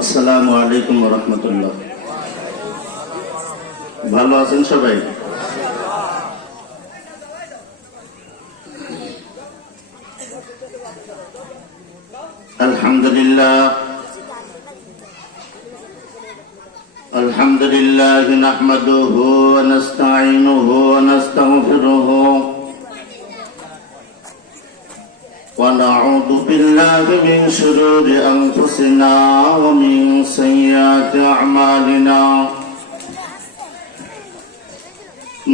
আসসালামু আলাইকুম ওয়া রাহমাতুল্লাহ। ভালো আছেন সবাই? আলহামদুলিল্লাহ আলহামদুলিল্লাহ নাহমাদুহু ওয়া নাস্তাঈনুহু ওয়া নাস্তাগফিরুহু ونعوذ بالله من شرور أنفسنا ومن سيئات أعمالنا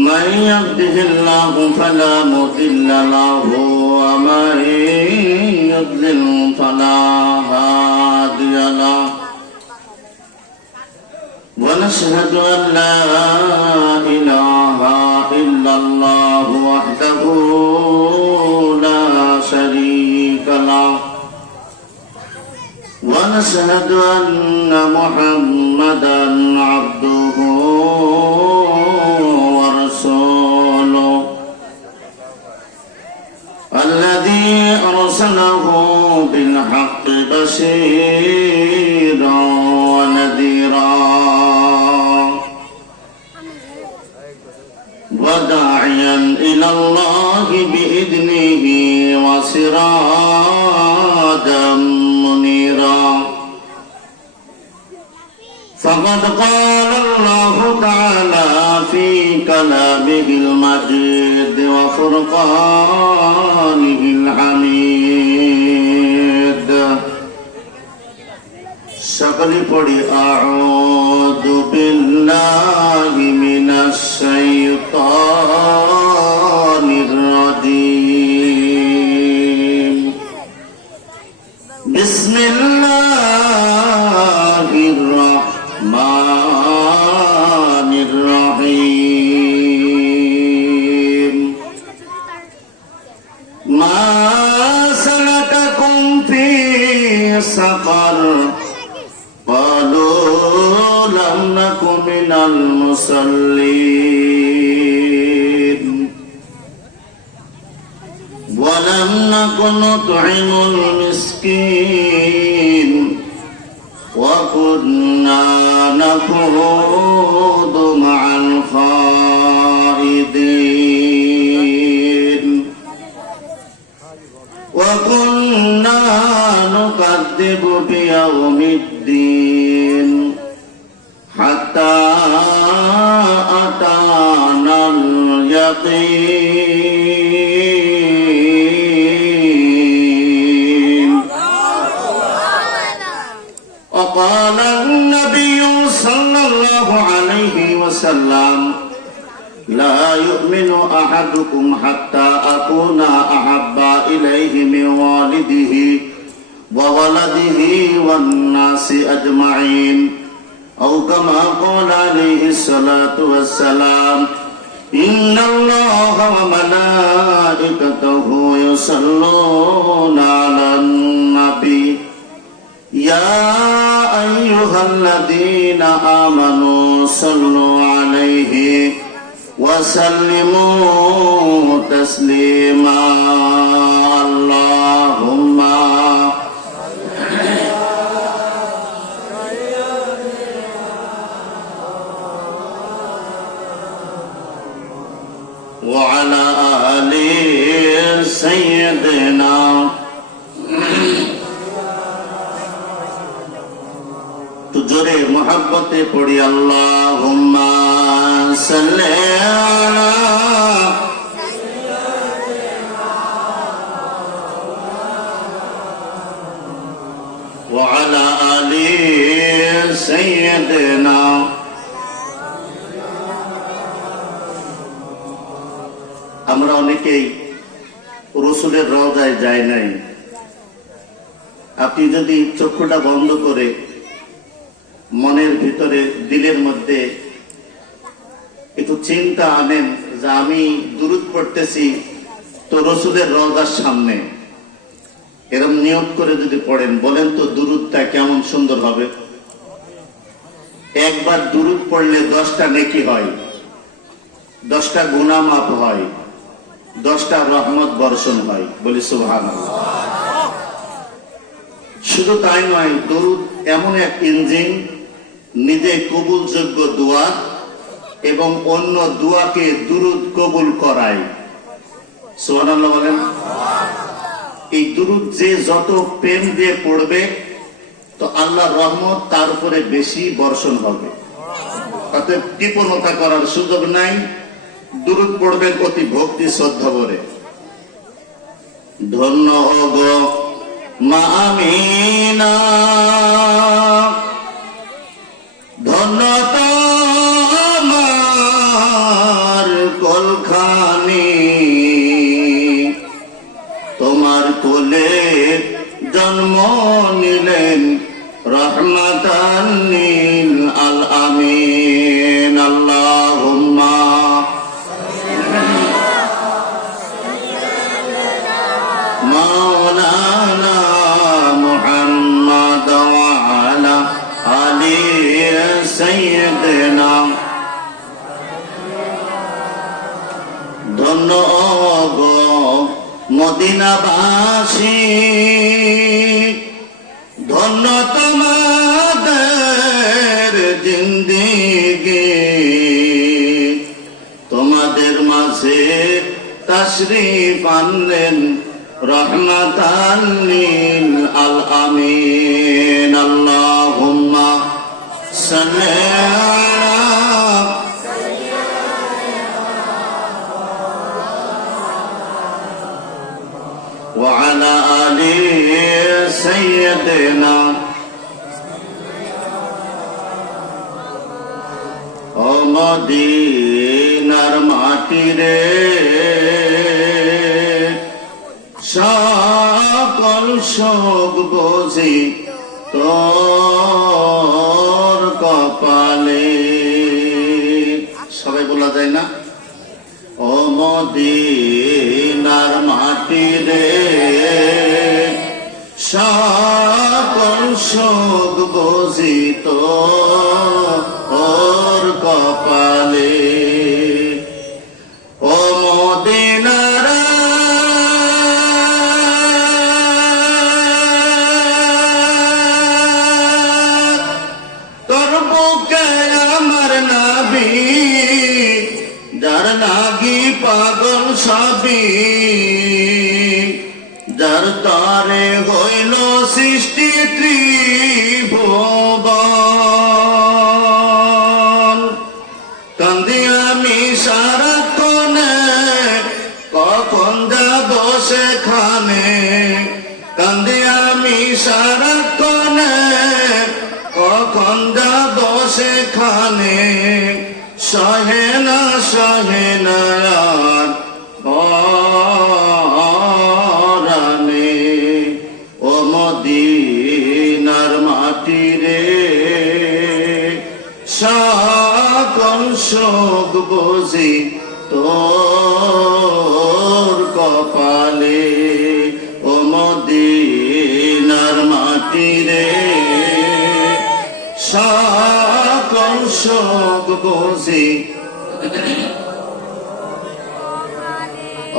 من يهده الله فلا مضل له ومن يضلل فلا هادي له ونشهد أن لا إله إلا الله وحده لا شريك له ونشهد أن محمدا عبده ورسوله الذي أرسله بالحق بشيرا ونذيرا وداعيا إلى الله بإذنه وسراجا منيرا فقد قال الله تعالى في كلامه المجيد وفرقانه الحميد সকলে পড়ি আউযু বিল্লাহি মিনাশ শাইতানির রাজীম বিসমিল্লাহির রাহমানির রহিম মা সালাকাকুম ফি সাকার قالوا لم نك من المصلين ولم نك نطعم المسكين وكنا نخوض مع الخائضين وكنا نكذب بيوم الدين حتى أتانا اليقين وقال النبي صلى الله عليه وسلم لا يؤمن أحدكم حتى أكون أحب إليه من والده وولده والناس أجمعين أو كما قال عليه الصلاة والسلام إن الله وملائكته يصلون على النبي يا أيها الذين آمنوا صلوا عليه وسلموا تسليما اللهم وعلى آل سيدنا तुझे मोहब्बत पड़ी अल्लाहुम्मा सल्ले अला وعلى آل سيدنا আমরা অনেকেই রাসূলের রওজায় যাই নাই। আপনি যদি চক্ষুটা বন্ধ করে মনের ভিতরে দিলের মধ্যে একটু চিন্তা আনেন যে আমি দুরূদ পড়তেছি তো রাসূলের রওজার সামনে, এরকম নিয়ত করে যদি পড়েন, বলেন তো দুরূদটা কেমন সুন্দর হবে। একবার দুরূদ পড়লে 10টা নেকি হয়, 10টা গুনাহ মাফ হয়, 10টা রহমত বর্ষণ হয়। বলি সুবহানাল্লাহ। শুধু তাই নয়, দরুদ এমন এক ইঞ্জিন, নিজে কবুলযোগ্য দোয়া এবং অন্য দোয়াকে দুরুদ কবুল করায়। সুবহানাল্লাহ বলেন। এই দুরুদ যে যত প্রেম দিয়ে পড়বে তো আল্লাহর রহমত তার উপরে বেশি বর্ষণ হবে। তাতে কৃপণতা করার সুযোগ নাই। দুরুদ পড়বেন অতি ভক্তি শ্রদ্ধা ভরে। ধন্য গো মা আমিনা, ধন্য তোমার কোলখানি, তোমার কোলে জন্ম নিলেন রহমাতান লিল আলামিন। আল্লাহুম্মা মাওলানা মুহাম্মদ ওয়া আলা আলি সাইয়্যিদিনা। ধন্য গো মদিনাবাসী, ধন্য তোমাদের জিন্দেগি, তোমাদের মাঝে তাশরীফ আনলেন রহমাতান লিল আলামিন। আল্লাহুম্মা সাল্লি ওয়া আলা আলি সাইয়্যিদিনা। ও মদিনার মাটি রে, সকল শোক বুঝি তোর কপালে। সবাই বলা যায় না? ও মদিনার মাটি রে, সকল শোক বুঝি তোর কপালে। ও মদিনার তোর বুকে আমার নবী, যার লাগি পাগল সবই, যার তারে হইল সৃষ্টি ত্রিভুবন। কান্দি আমি সারাক্ষণে, কখন যাব সেখানে। কান্দি আমি সারাক্ষণে, কখন যাব সেখানে। সহে না আর পরানে। ও মদিনার মাটি রে, সকল শোক বুঝি তোর কপালে। ও মদিনার মাটি রে, সকল শোক বুঝি।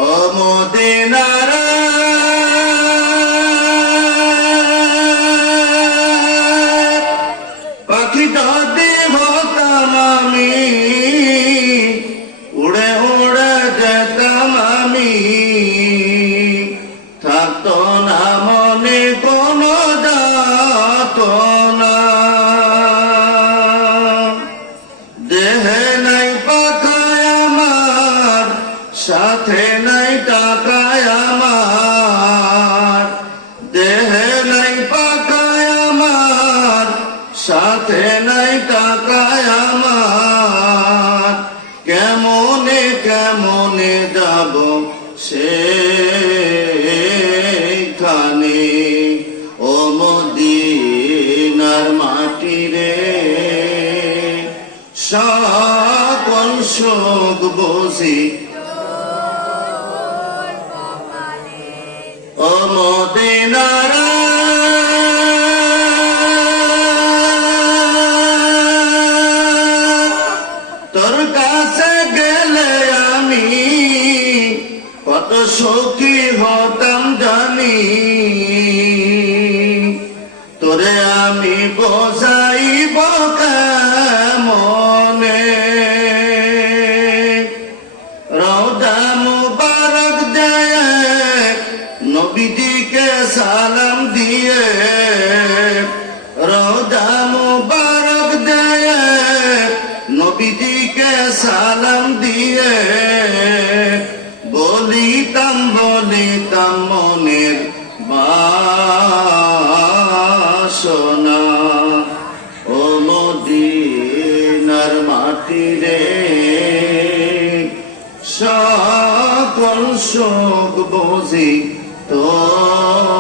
ও মদিনার পাখি যদি হতাম আমি, উড়ে উড়ে যেতাম আমি। থাকতো না মনে কোনো যাতনা, দেহে নাই পাখায় আমার, সাথে নাই টাকায় আমার। দেহে নাই পাখায় আমার, সাথে নাই টাকায় আমার। কেমনে কেমনে যাব সেখানে। ও মদিনার মাটি রে, সকল শোক বুঝি। ও মদিনার তোর কাছে গেলে আমি কত সুখী হতাম জানি। আমি বোঝাইব কেমনে রওজা মুবারক যায় নবীজিকে সালাম দিয়ে রওজা মুবারক যায় নবীজিকে সালাম দিয়ে বলিতাম মনের বাসনা ও মদিনার মাটি রে সকল শোক বুঝি তোর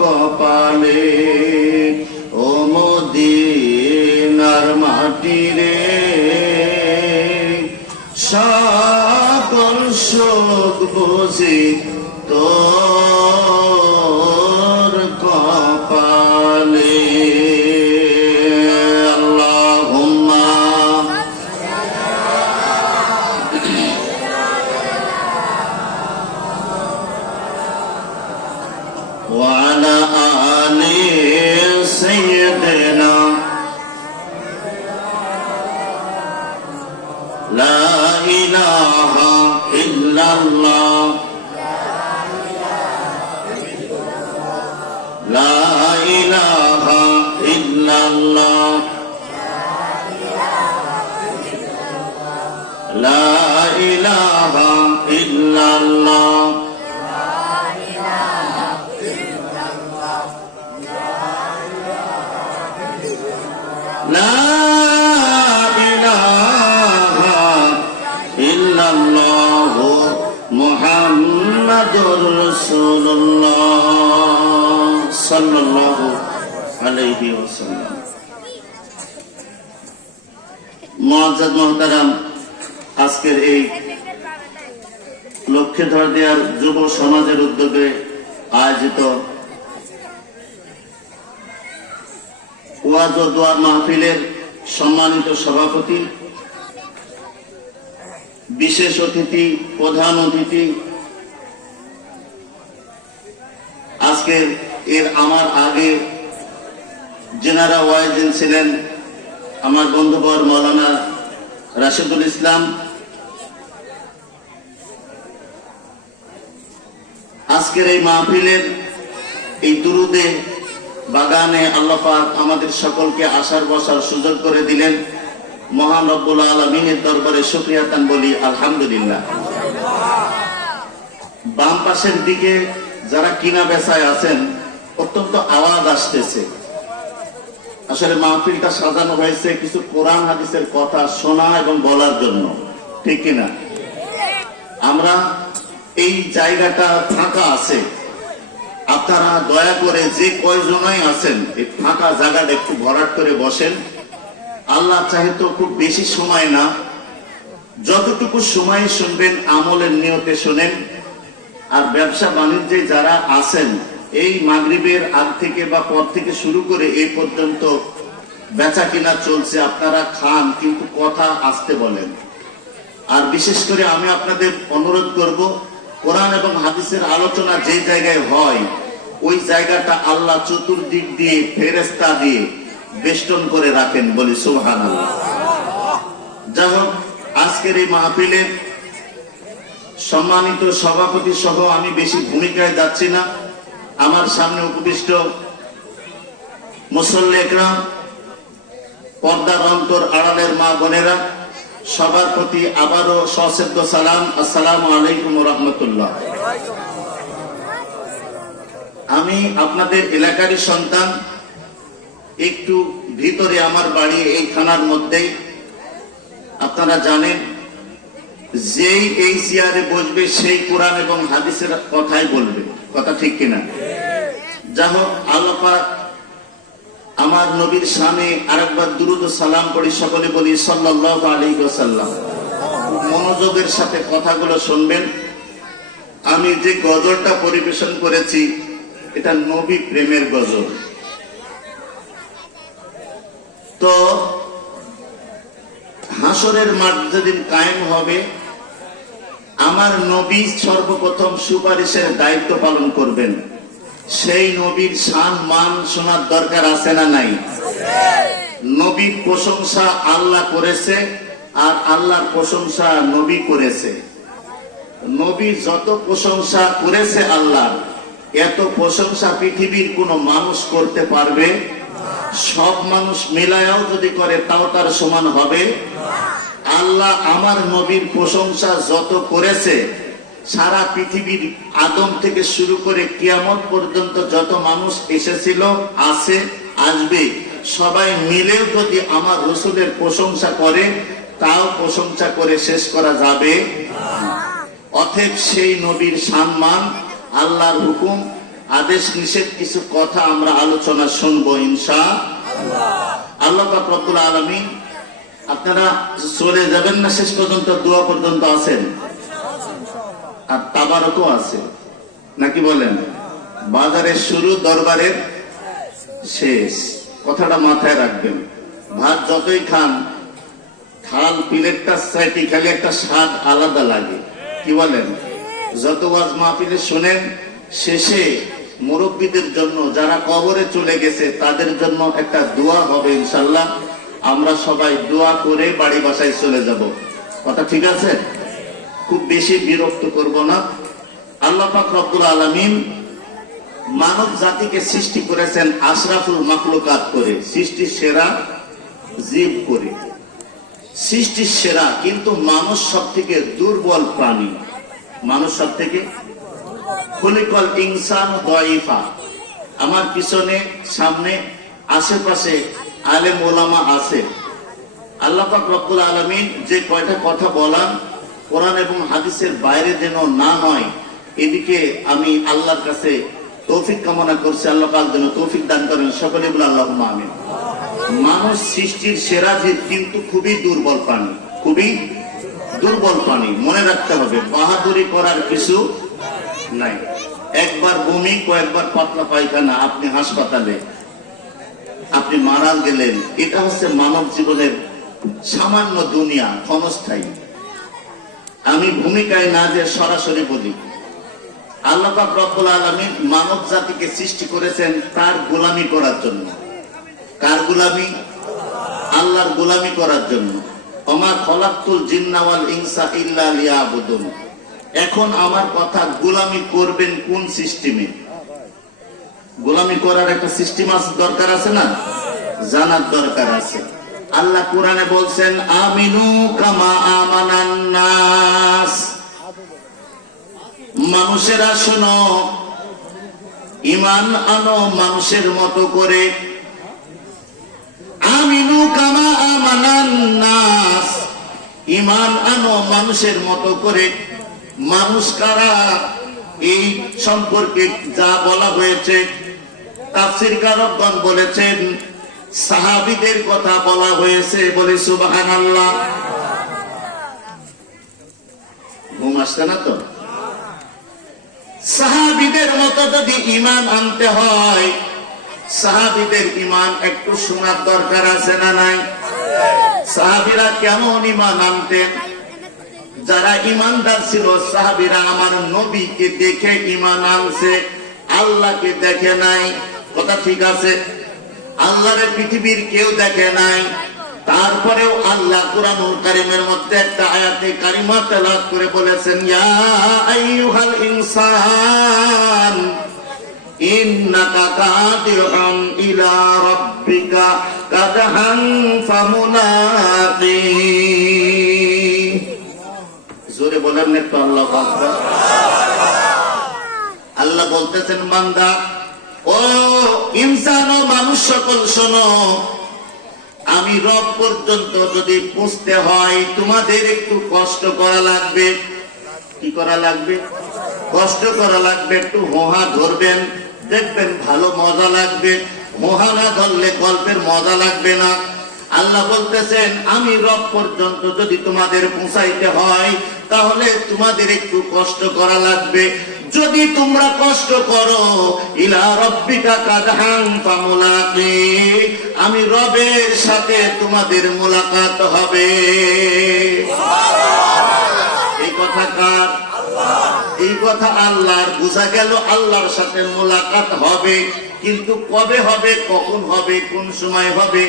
কপালে ও মদিনার মাটি রে সকল শোক বুঝি তোর কপালে আল্লাহুম্মা ওয়া আলা আলি সাইয়্যিদিনা লা ইলাহা ইল্লাল্লাহ লা ইলাহা ইল্লাল্লাহ লা ইলাহা ইল্লাল্লাহ লা ইলাহা ইল্লাল্লাহ মুহাম্মাদুর রাসূলুল্লাহ সাল্লাল্লাহু আলাইহি ওয়াসাল্লাম। মুআজ্জাজ মুহতারাম, আজকের এই লক্ষ্যধর দেওয়ার যুব সমাজের উদ্যোগে আয়োজিত ওয়াজ ও দোয়া মাহফিলের সম্মানিত সভাপতি, বিশেষ অতিথি, প্রধান অতিথি, আজকে আমার আগে যেনারা ওয়াইজিন ছিলেন আমার বন্ধুবর মৌলানা রাশিদুল ইসলাম, আজকের এই মাহফিলের এই দুরুদে বাগানে আল্লাহ পাক আমাদের সকলকে আসার বসার সুযোগ করে দিলেন। মহান রব্বুল আলামিনের দরবারে শুকরিয়া তান বলি আলহামদুলিল্লাহ। বাম পাশের দিকে যারা কিনা বেচায় আছেন অত্যন্ত আওয়াজ আসতেছে। আসলে মাহফিলটা সাজানো হয়েছে কিছু কোরআন হাদিসের কথা শোনা এবং বলার জন্য, ঠিক কিনা? আমরা এই জায়গাটা ফাঁকা আছে, আপনারা দয়া করে যে কয়জনাই আছেন এই ফাঁকা জায়গাটা একটু ভরাট করে বসেন। আল্লাহ চাহে তো খুব বেশি সময় না, যতটুকু সময় শুনবেন আমলের নিয়তে শুনেন। আর ব্যবসা বাণিজ্যে যারা আছেন এই মাগরিবের আগ থেকে বা পর থেকে শুরু করে এই পর্যন্ত বেচা কিনা চলছে, আপনারা খান কিন্তু কথা আসতে বলেন। আর বিশেষ করে আমি আপনাদের অনুরোধ করব, কোরআন এবং হাদিসের আলোচনা যে জায়গায় হয় ওই জায়গাটা আল্লাহ চতুর্দিক দিয়ে ফেরেশতা দিয়ে বেষ্টন করে রাখেন, বলি সুবহানাল্লাহ। যাই হোক, আজকের এই মাহফিলের সম্মানিত সভাপতি সহ আমি বেশি ভূমিকায় যাচ্ছি না। আমার সামনে উপবিষ্ট মুসল্লি একরাম, পর্দার অন্তর আড়ালের মা বোনেরা, সবার প্রতি আবারও সশ্রদ্ধ সালাম, আসসালামু আলাইকুম ওয়া রাহমাতুল্লাহ। আমি আপনাদের এলাকারই সন্তান, একটু ভিতরে আমার বাড়ি এই থানার মধ্যেই। আপনারা জানেন যেই এই চেয়ারে বসবে সেই কোরআন এবং হাদিসের কথাই বলবে, কথা ঠিক কিনা? যা হোক, আল্লাহ পাক আমার নবীর সামনে আরেকবার দুরূদ ও সালাম পড়ি, সকলে বলি সাল্লাল্লাহু আলাইহি ওয়াসাল্লাম। মনোযোগের সাথে কথাগুলো শুনবেন। আমি যে গজলটা পরিবেশন করেছি এটা নবী প্রেমের গজল। তো হাসরের মাঠ যেদিন কায়েম হবে, আমার নবী সর্বপ্রথম সুপারিশের দায়িত্ব পালন করবেন। সেই নবীর শান মান শোনার দরকার আছে না নাই? নবীর প্রশংসা আল্লাহ করেছে আর আল্লাহর প্রশংসা নবী করেছে। নবী যত প্রশংসা করেছে আল্লাহ, এত প্রশংসা পৃথিবীর কোন মানুষ করতে পারবে? সব মানুষ মিলায়াও যদি করে তাও তার সমান হবে? আল্লাহ আমার নবীর প্রশংসা যত করেছে, সারা পৃথিবীর আদম থেকে শুরু করে কিয়ামত পর্যন্ত যত মানুষ এসেছিল, আছে, আসবে, সবাই মিলেও যদি আমার রসুলের প্রশংসা করে তাও প্রশংসা করে শেষ করা যাবে। অতএব সেই নবীর সম্মান, আল্লাহর হুকুম, আদেশ নিষেধ কিছু কথা আমরা আলোচনা শুনবো ইনশাআল্লাহ। আল্লাহ পাক রব্বুল আলামিন, আপনারা চলে যাবেন না শেষ পর্যন্ত? দোয়া পর্যন্ত আছেন আর তাবারকও আছে নাকি বলেন? বাজারের শুরু, দরবারের শেষ, কথাটা মাথায় রাখবেন। ভাত যতই খান, থাল প্লেটটা চাইতে খালি একটা স্বাদ আলাদা লাগে, কি বলেন? যত ওয়াজ মাহফিলে শুনেন, শেষে মুরব্বীদের জন্য, যারা কবরে চলে গেছে তাদের জন্য একটা দোয়া হবে ইনশাল্লাহ। আমরা সবাই দোয়া করে বাড়ি বাসায় চলে যাব, কথা ঠিক আছে? খুব বেশি বিরক্ত করব না। আল্লাহ পাক রব্বুল আলামিন মানব জাতিকে সৃষ্টি করেছেন আশরাফুল মাখলুকাত করে, সৃষ্টির সেরা জীব করে, সৃষ্টির সেরা। কিন্তু মানুষ সব থেকে দুর্বল প্রাণী, মানুষ সব থেকে। খুলিকাল ইনসানু দাঈফা। আমার পিছনে, সামনে, আশেপাশে আলেম ওলামা আছে। আল্লাহ পাক রব্বুল আলামিন যে কয়টা কথা বলান, কোরআন এবং হাদিসের বাইরে যেন না হয়, এদিকে আমি আল্লাহর কাছে তৌফিক কামনা করছি। আল্লাহ পাক যেন তৌফিক দান করেন, সকলে বলে আল্লাহুম্মা আমিন। মানুষ সৃষ্টির সেরা জীব, কিন্তু খুবই দুর্বল প্রাণী, খুবই দুর্বল প্রাণী। মনে রাখতে হবে, বাহাদুরি করার কিছু নাই। একবার বমি, কয়েকবার পাতলা পায়খানা, আপনি হাসপাতালে, আপনি মারা গেলেন। এটা হচ্ছে মানব জীবনের সামান্য দুনিয়া, ক্ষণস্থায়ী। আমি ভূমিকায় না যে সরাসরি বলি, আল্লাহ পাক রব্বুল আলামিন মানব জাতিকে সৃষ্টি করেছেন তার গোলামি করার জন্য। কার গোলামি? আল্লাহর গোলামি করার জন্য। ওমা খলাকতুল জিন্না ওয়াল ইনসা ইল্লা লিয়াবুদুন। এখন আমার কথা, গোলামি করবেন কোন সিস্টেমে? গোলামি করার একটা সিস্টেম আছে, দরকার আছে না? জানার দরকার আছে। আল্লাহ কোরআনে বলছেন, আমিনু কামা আমানান নাস। মানুষেরা শোনো, ঈমান আনো মানুষের মতো করে। আমিনু কামা আমানান নাস, ঈমান আনো মানুষের মতো করে। মানুষ কারা? এই সম্পর্কে যা বলা হয়েছে, তাফসীরকারগণ বলেছেন সাহাবীদের কথা বলা হয়েছে। বলে সুবহানাল্লাহ। ঘুম আসছে না তো? সাহাবীদের মতো যদি ঈমান আনতে হয়, সাহাবীদের ঈমান একটু শোনার দরকার আছে না নাই? সাহাবীরা কেমন ঈমান আনতেন? যারা ঈমানদার ছিল সাহাবীরা, আমার নবীকে দেখে ঈমান আনছে, আল্লাহকে দেখে নাই, কথা ঠিক আছে? আল্লাহরে পৃথিবীর কেউ দেখে নাই, তারপরেও আল্লাহ কুরআনুল কারীমের মধ্যে একটা আয়াতে কারিমা তেলাওয়াত করে বলেছেন, ইয়া আইয়ুহাল ইনসান ইন্নাকা কাদিহুন ইলা রাব্বিকা কাদহান ফামুলাকি। জোরে বলেন একটু আল্লাহু আকবার। আল্লাহ বলতেছেন, বান্দা, ও ইনসান, ও মানুষ সকল শোনো, আমি রব পর্যন্ত যদি পৌঁছতে হয় তোমাদের একটু কষ্ট করা লাগবে। কি করা লাগবে? কষ্ট করা লাগবে। একটু হোহা ধরবেন, দেখবেন ভালো মজা লাগবে। হোহা না ধরলে গল্পের মজা লাগবে না। আল্লাহ বলতেছেন, আমি রব পর্যন্ত যদি তোমাদের পৌঁছাইতে হয় তাহলে তোমাদের একটু কষ্ট করা লাগবে। যদি তোমরা কষ্ট করো, ইলা রাব্বিকা কাদহান ফামুলাকি, আমি রবের সাথে তোমাদের মোলাকাত হবে। এই কথা কার? এই কথা আল্লাহর। বোঝা গেল আল্লাহর সাথে মোলাকাত হবে, কিন্তু কবে হবে, কখন হবে, কোন সময় হবে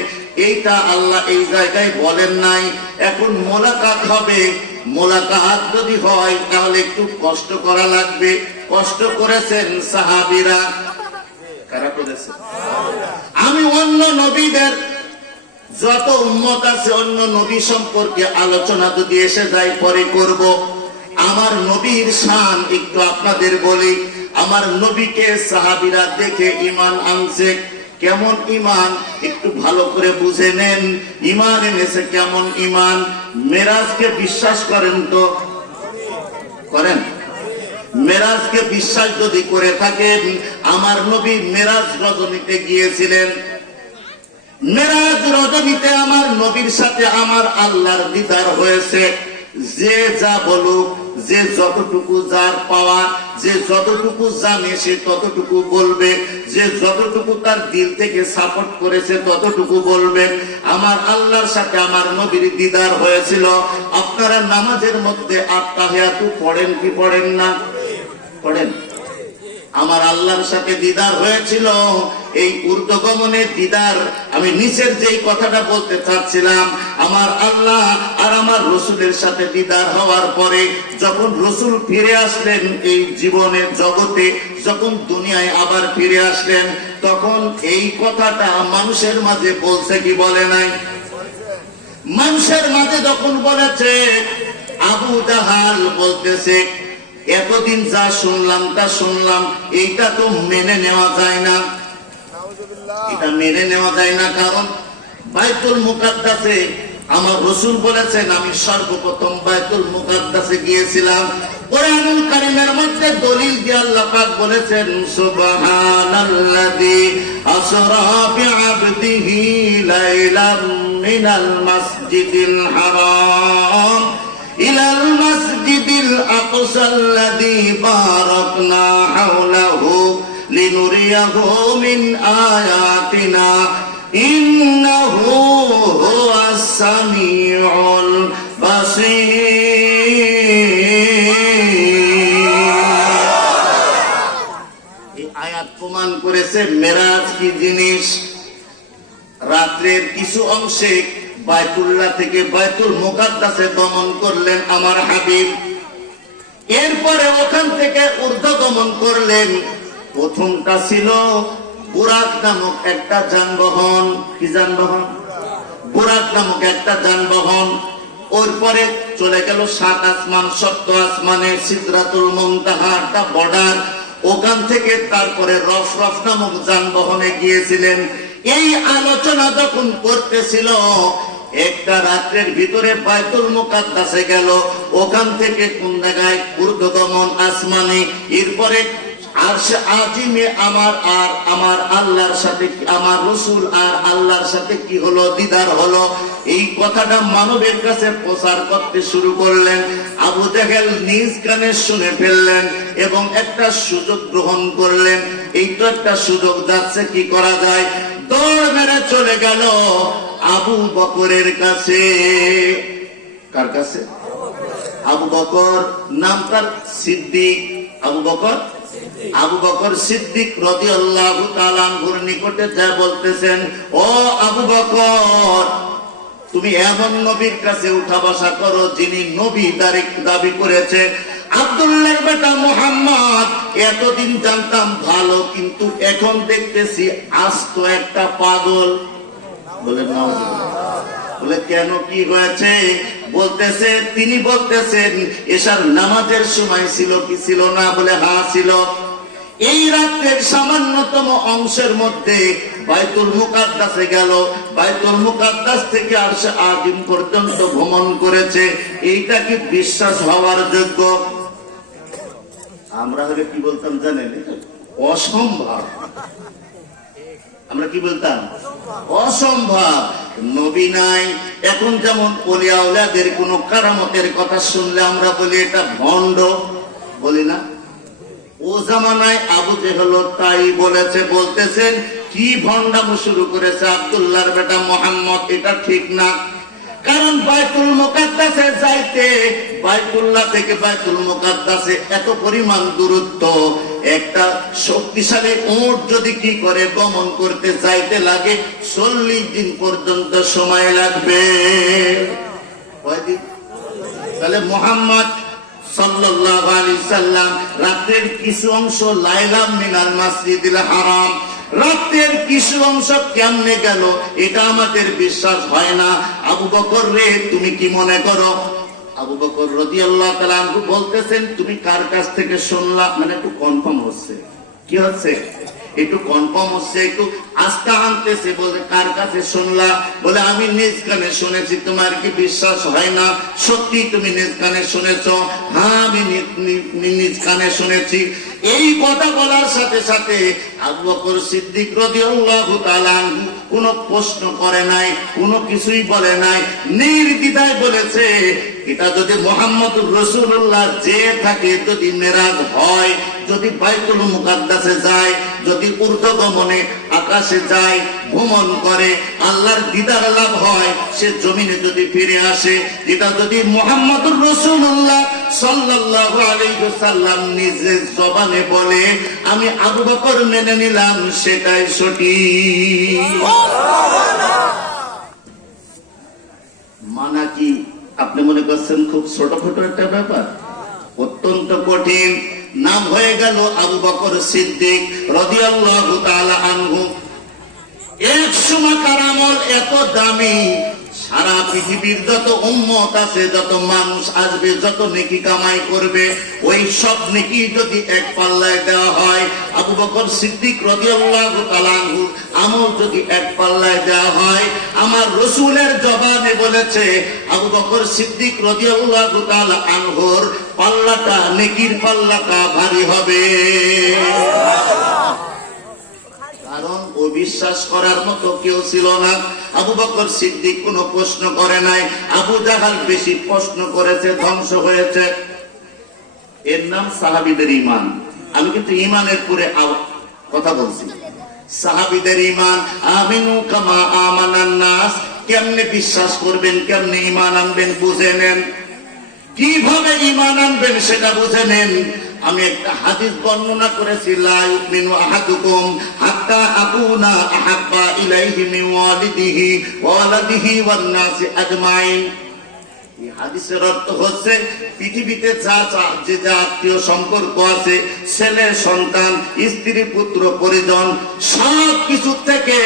এইটা আল্লাহ এই জায়গায় বলেন নাই। এখন মোলাকাত হবে। মোলাকাত যদি হয় তাহলে একটু কষ্ট করা লাগবে। কষ্ট করেছেন সাহাবীরা। কারা করেছে? আমি অন্য নবীদের যত উম্মত আছে অন্য নবী সম্পর্কে আলোচনা যদি এসে যায় পরে করব। আমার নবীর শান একটু আপনাদের বলি। আমার নবীকে সাহাবীরা দেখে ঈমান আনছে। কেমন ঈমান একটু ভালো করে বুঝে নেন। ঈমান এনেছে কেমন ঈমান? মেরাজকে বিশ্বাস করেন তো? করেন? মেরাজকে বিশ্বাস যদি করে থাকেন, আমার নবী মেরাজ রজনীতে গিয়েছিলেন। মেরাজ রজনীতে আমার নবীর সাথে আমার আল্লাহর দিদার হয়েছে। যে যা বলুক, যে যতটুকু যার পাওয়া, যে যতটুকু জানে সে ততটুকু বলবে, যে যতটুকু তার দিল থেকে সাপোর্ট করেছে ততটুকু বলবে। আমার আল্লাহর সাথে আমার নবীর দিদার হয়েছিল। আপনারা নামাজের মধ্যে আত্তাহিয়াতু পড়েন কি পড়েন না? পড়েন। আমার আল্লাহর সাথে দিদার হয়েছিল। এই ঊর্ধ্বগমনের দিদার, আমি নিচের যেই কথাটা বলতে চাচ্ছিলাম, আমার আল্লাহ আর আমার রসুলের সাথে দিদার হওয়ার পরে যখন রসুল ফিরে আসলেন এই জীবনের জগতে, যখন দুনিয়ায় আবার ফিরে আসলেন, তখন এই কথাটা মানুষের মাঝে বলছে কি বলে নাই? মানুষের মাঝে যখন বলেছে, আবু জাহাল বলতেছে, এতদিন যা শুনলাম তা শুনলাম, এইটা তো মেনে নেওয়া যায় না। এটা মেনে নেওয়া যায় না। কারণ বাইতুল মুকাদ্দাসে আমার রাসূল বলেছেন, আমি সর্বপ্রথম বাইতুল মুকাদ্দাসে গিয়েছিলাম। কোরআনুল কারীমের মধ্যে দলিল দিয়ে আল্লাহ পাক বলেছেন, সুবহানাল্লাযী আসরা বিআবদিহি লাইলাম মিনাল মাসজিদিল হারাম ইলাল মাসজিদিল আকসাল্লাযী বারাকনা হাওলাহু লিনুরিয়াহু মিন আয়াতিনা ইন্নাহু হুয়াস সামিউল বাসীর। এই আয়াত প্রমাণ করেছে মেরাজ কি জিনিস। রাত্রের কিছু অংশে বাইতুল্লাহ থেকে বাইতুল মুকাদ্দাসে গমন করলেন আমার হাবিব। এরপরে ওখান থেকে ঊর্ধ্বগমন করলেন। প্রথমটা ছিল বুরাক নামক একটা যানবাহন। কি যানবাহন? বুরাক নামক একটা যানবাহন। ওর পরে চলে গেল 7 আসমান, 7 আসমানে সিদরাতুল মুনতাহা একটা বর্ডার। ওখান থেকে তারপরে রফরফ নামক যানবাহনে গিয়েছিলেন। এই আলোচনা যখন করতেছিল, একটা রাত্রের ভিতরে বাইতুল মুকাদ্দাসে গেল। ওখান থেকে কোন জায়গায় ঊর্ধ্বগমন আসমানে। এরপরে আরশে আজিমে আমার আল্লাহর সাথে, আমার রাসূল আর আল্লাহর সাথে কি হলো? দিদার হলো। এই কথাটা মানবের কাছে প্রচার করতে শুরু করলেন। আবু জাহেল নিজ কানে শুনে ফেললেন এবং একটা সুযোগ গ্রহণ করলেন। এই তো একটা সুযোগ যাচ্ছে, কি করা যায়? দৌড় মেরে চলে গেল আবু বকরের কাছে। কার কাছে? আবু বকর নাম তার সিদ্দিক। আবু বকর, আবু বকর সিদ্দিক রাদিয়াল্লাহু তাআলা আনহুর নিকটে যা বলতেছেন, ও আবু বকর, তুমি এমন নবীর কাছে উঠা বসা করো যিনি নবী দাবি করেছে। আব্দুল্লাহর বেটা মুহাম্মদ এতদিন জানতাম ভালো, কিন্তু এখন দেখতেছি আস্ত একটা পাগল। বলে না? বলে কেন, কি হয়েছে? বলতেছে, তিনি বলতেছেন এশার নামাজের সময় ছিল কি ছিল না? বলে হ্যাঁ ছিল। এই রাতের সামান্যতম অংশের মধ্যে বাইতুল মুকাদ্দাসে গেল। বাইতুল মুকাদ্দাস থেকে আরশে আজিম পর্যন্ত ভ্রমণ করেছে। এইটা কি বিশ্বাস হওয়ার যোগ্য? আমরা হলে কি বলতাম জানেন? অসম্ভব। আমরা কি বলতাম? অসম্ভব। নবী নাই। এখন যেমন ওলিয়া আউলিয়াদের কোন কারামতের কথা শুনলে আমরা বলি এটা ভণ্ড, বলি না? ও জামানায় আবু জেহেল তাই বলেছে। বলতেছেন কি ভণ্ডামো শুরু করেছে আব্দুল্লাহর বেটা মুহাম্মদ, এটা ঠিক না। কারণ বাইতুল মুকাদ্দাসে যাইতে, বাইতুল্লাহ থেকে বাইতুল মুকাদ্দাসে এত পরিমাণ দূরত্ব, একটা শক্তিশালী উট যদি কি করে গমন করতে যাইতে লাগে 40 দিন পর্যন্ত সময় লাগবে। কয়দিন? তাহলে মুহাম্মদ সাল্লাল্লাহু আলাইহি সাল্লাম রাতের কিছু অংশ লাইলা মিনাল মাসজিদিল হারাম, রাতের কিছু অংশ কেমনে গেল এটা আমাদের বিশ্বাস হয় না। আবু বকর রে, তুমি কি মনে করো? আবু বকর রাদিয়াল্লাহু তাআলা আনহু বলতেছেন, তুমি কার কাছ থেকে শুনলা? মানে একটু কনফার্ম হচ্ছে, কি হচ্ছে একটু কনফার্ম হচ্ছে, একটু আস্থা আনতেছে। বলে কার কাছে শুনলা? বলে আমি নিজ কানে শুনেছি। তোমার কি বিশ্বাস হয় না? সত্যি তুমি নিজ কানে শুনেছো? হ্যাঁ, আমি নিজ কানে শুনেছি। এই কথা বলার সাথে সাথে আবু বকর সিদ্দিক রাদিয়াল্লাহু তাআলা কোনো প্রশ্ন করে নাই, কোনো কিছুই বলে নাই, নির্দ্বিধায় বলেছে, এটা যদি মুহাম্মদুর রাসূলুল্লাহ যে থাকে, যদি মেরাজ হয়, যদি বাইতুল মুকাদ্দাসে যায়, যদি ঊর্ধ্বগমনে আকাশে যায়, ভ্রমণ করে, আল্লাহর দিদার লাভ হয়, সে জমিনে যদি ফিরে আসে, এটা যদি মুহাম্মদুর রাসূলুল্লাহ সাল্লাল্লাহু আলাইহি ওয়াসাল্লাম নিজে জবানে বলে, আমি আবু বকর মেনে নিলাম, সেটাই সঠিক। মানা কি আপনি মনে করছেন খুব ছোটখাটো একটা ব্যাপার? অত্যন্ত কঠিন। নাম হয়ে গেল আবু বকর সিদ্দিক রাদিয়াল্লাহু তাআলা আনহু। এক সময়কার আমল এত দামি, সারা পৃথিবীর যত উম্মত আছে, যত মানুষ আসবে, যত নেকি কামাই করবে, ওই সব নেকি যদি এক পাল্লায় দেওয়া হয়, আবু বকর সিদ্দিক রাদিয়াল্লাহু তাআলা আনহু আমল যদি এক পাল্লায় দেওয়া হয়, আমার রাসূলের জবানে বলেছে আবু বকর সিদ্দিক রাদিয়াল্লাহু তাআলা আনহুর পাল্লাটা, নেকির পাল্লাটা ভারী হবে। কারণ ও বিশ্বাস করার মতো কেউ ছিল না। আবু বকর সিদ্দিক কোনো প্রশ্ন করে নাই। আবু জাহাল বেশি প্রশ্ন করেছে, ধ্বংস হয়েছে। এর নাম সাহাবীদের ঈমান। আমি কিন্তু ঈমানের পরে কথা বলছি। সাহাবীদের ঈমান, আমিনু কামা আমানান নাস, কেমনে বিশ্বাস করবেন, কেমনে ঈমান আনবেন বুঝে নেন। কিভাবে ঈমান আনবেন সেটা বুঝে নেন। আমি একটা হাদিস বর্ণনা করেছি, লা ইউমিনু আহাদুকুম হাত্তা আকুনা আহাব্বা ইলাইহি মিন ওয়ালিদিহি ওয়া ওয়ালাদিহি ওয়ান নাসি আজমাইন। এই হাদিসের অর্থ হচ্ছে, পৃথিবীতে যা আত্মীয় সম্পর্ক আছে, ছেলে সন্তান, স্ত্রী পুত্র পরিজন, সব কিছু থেকে,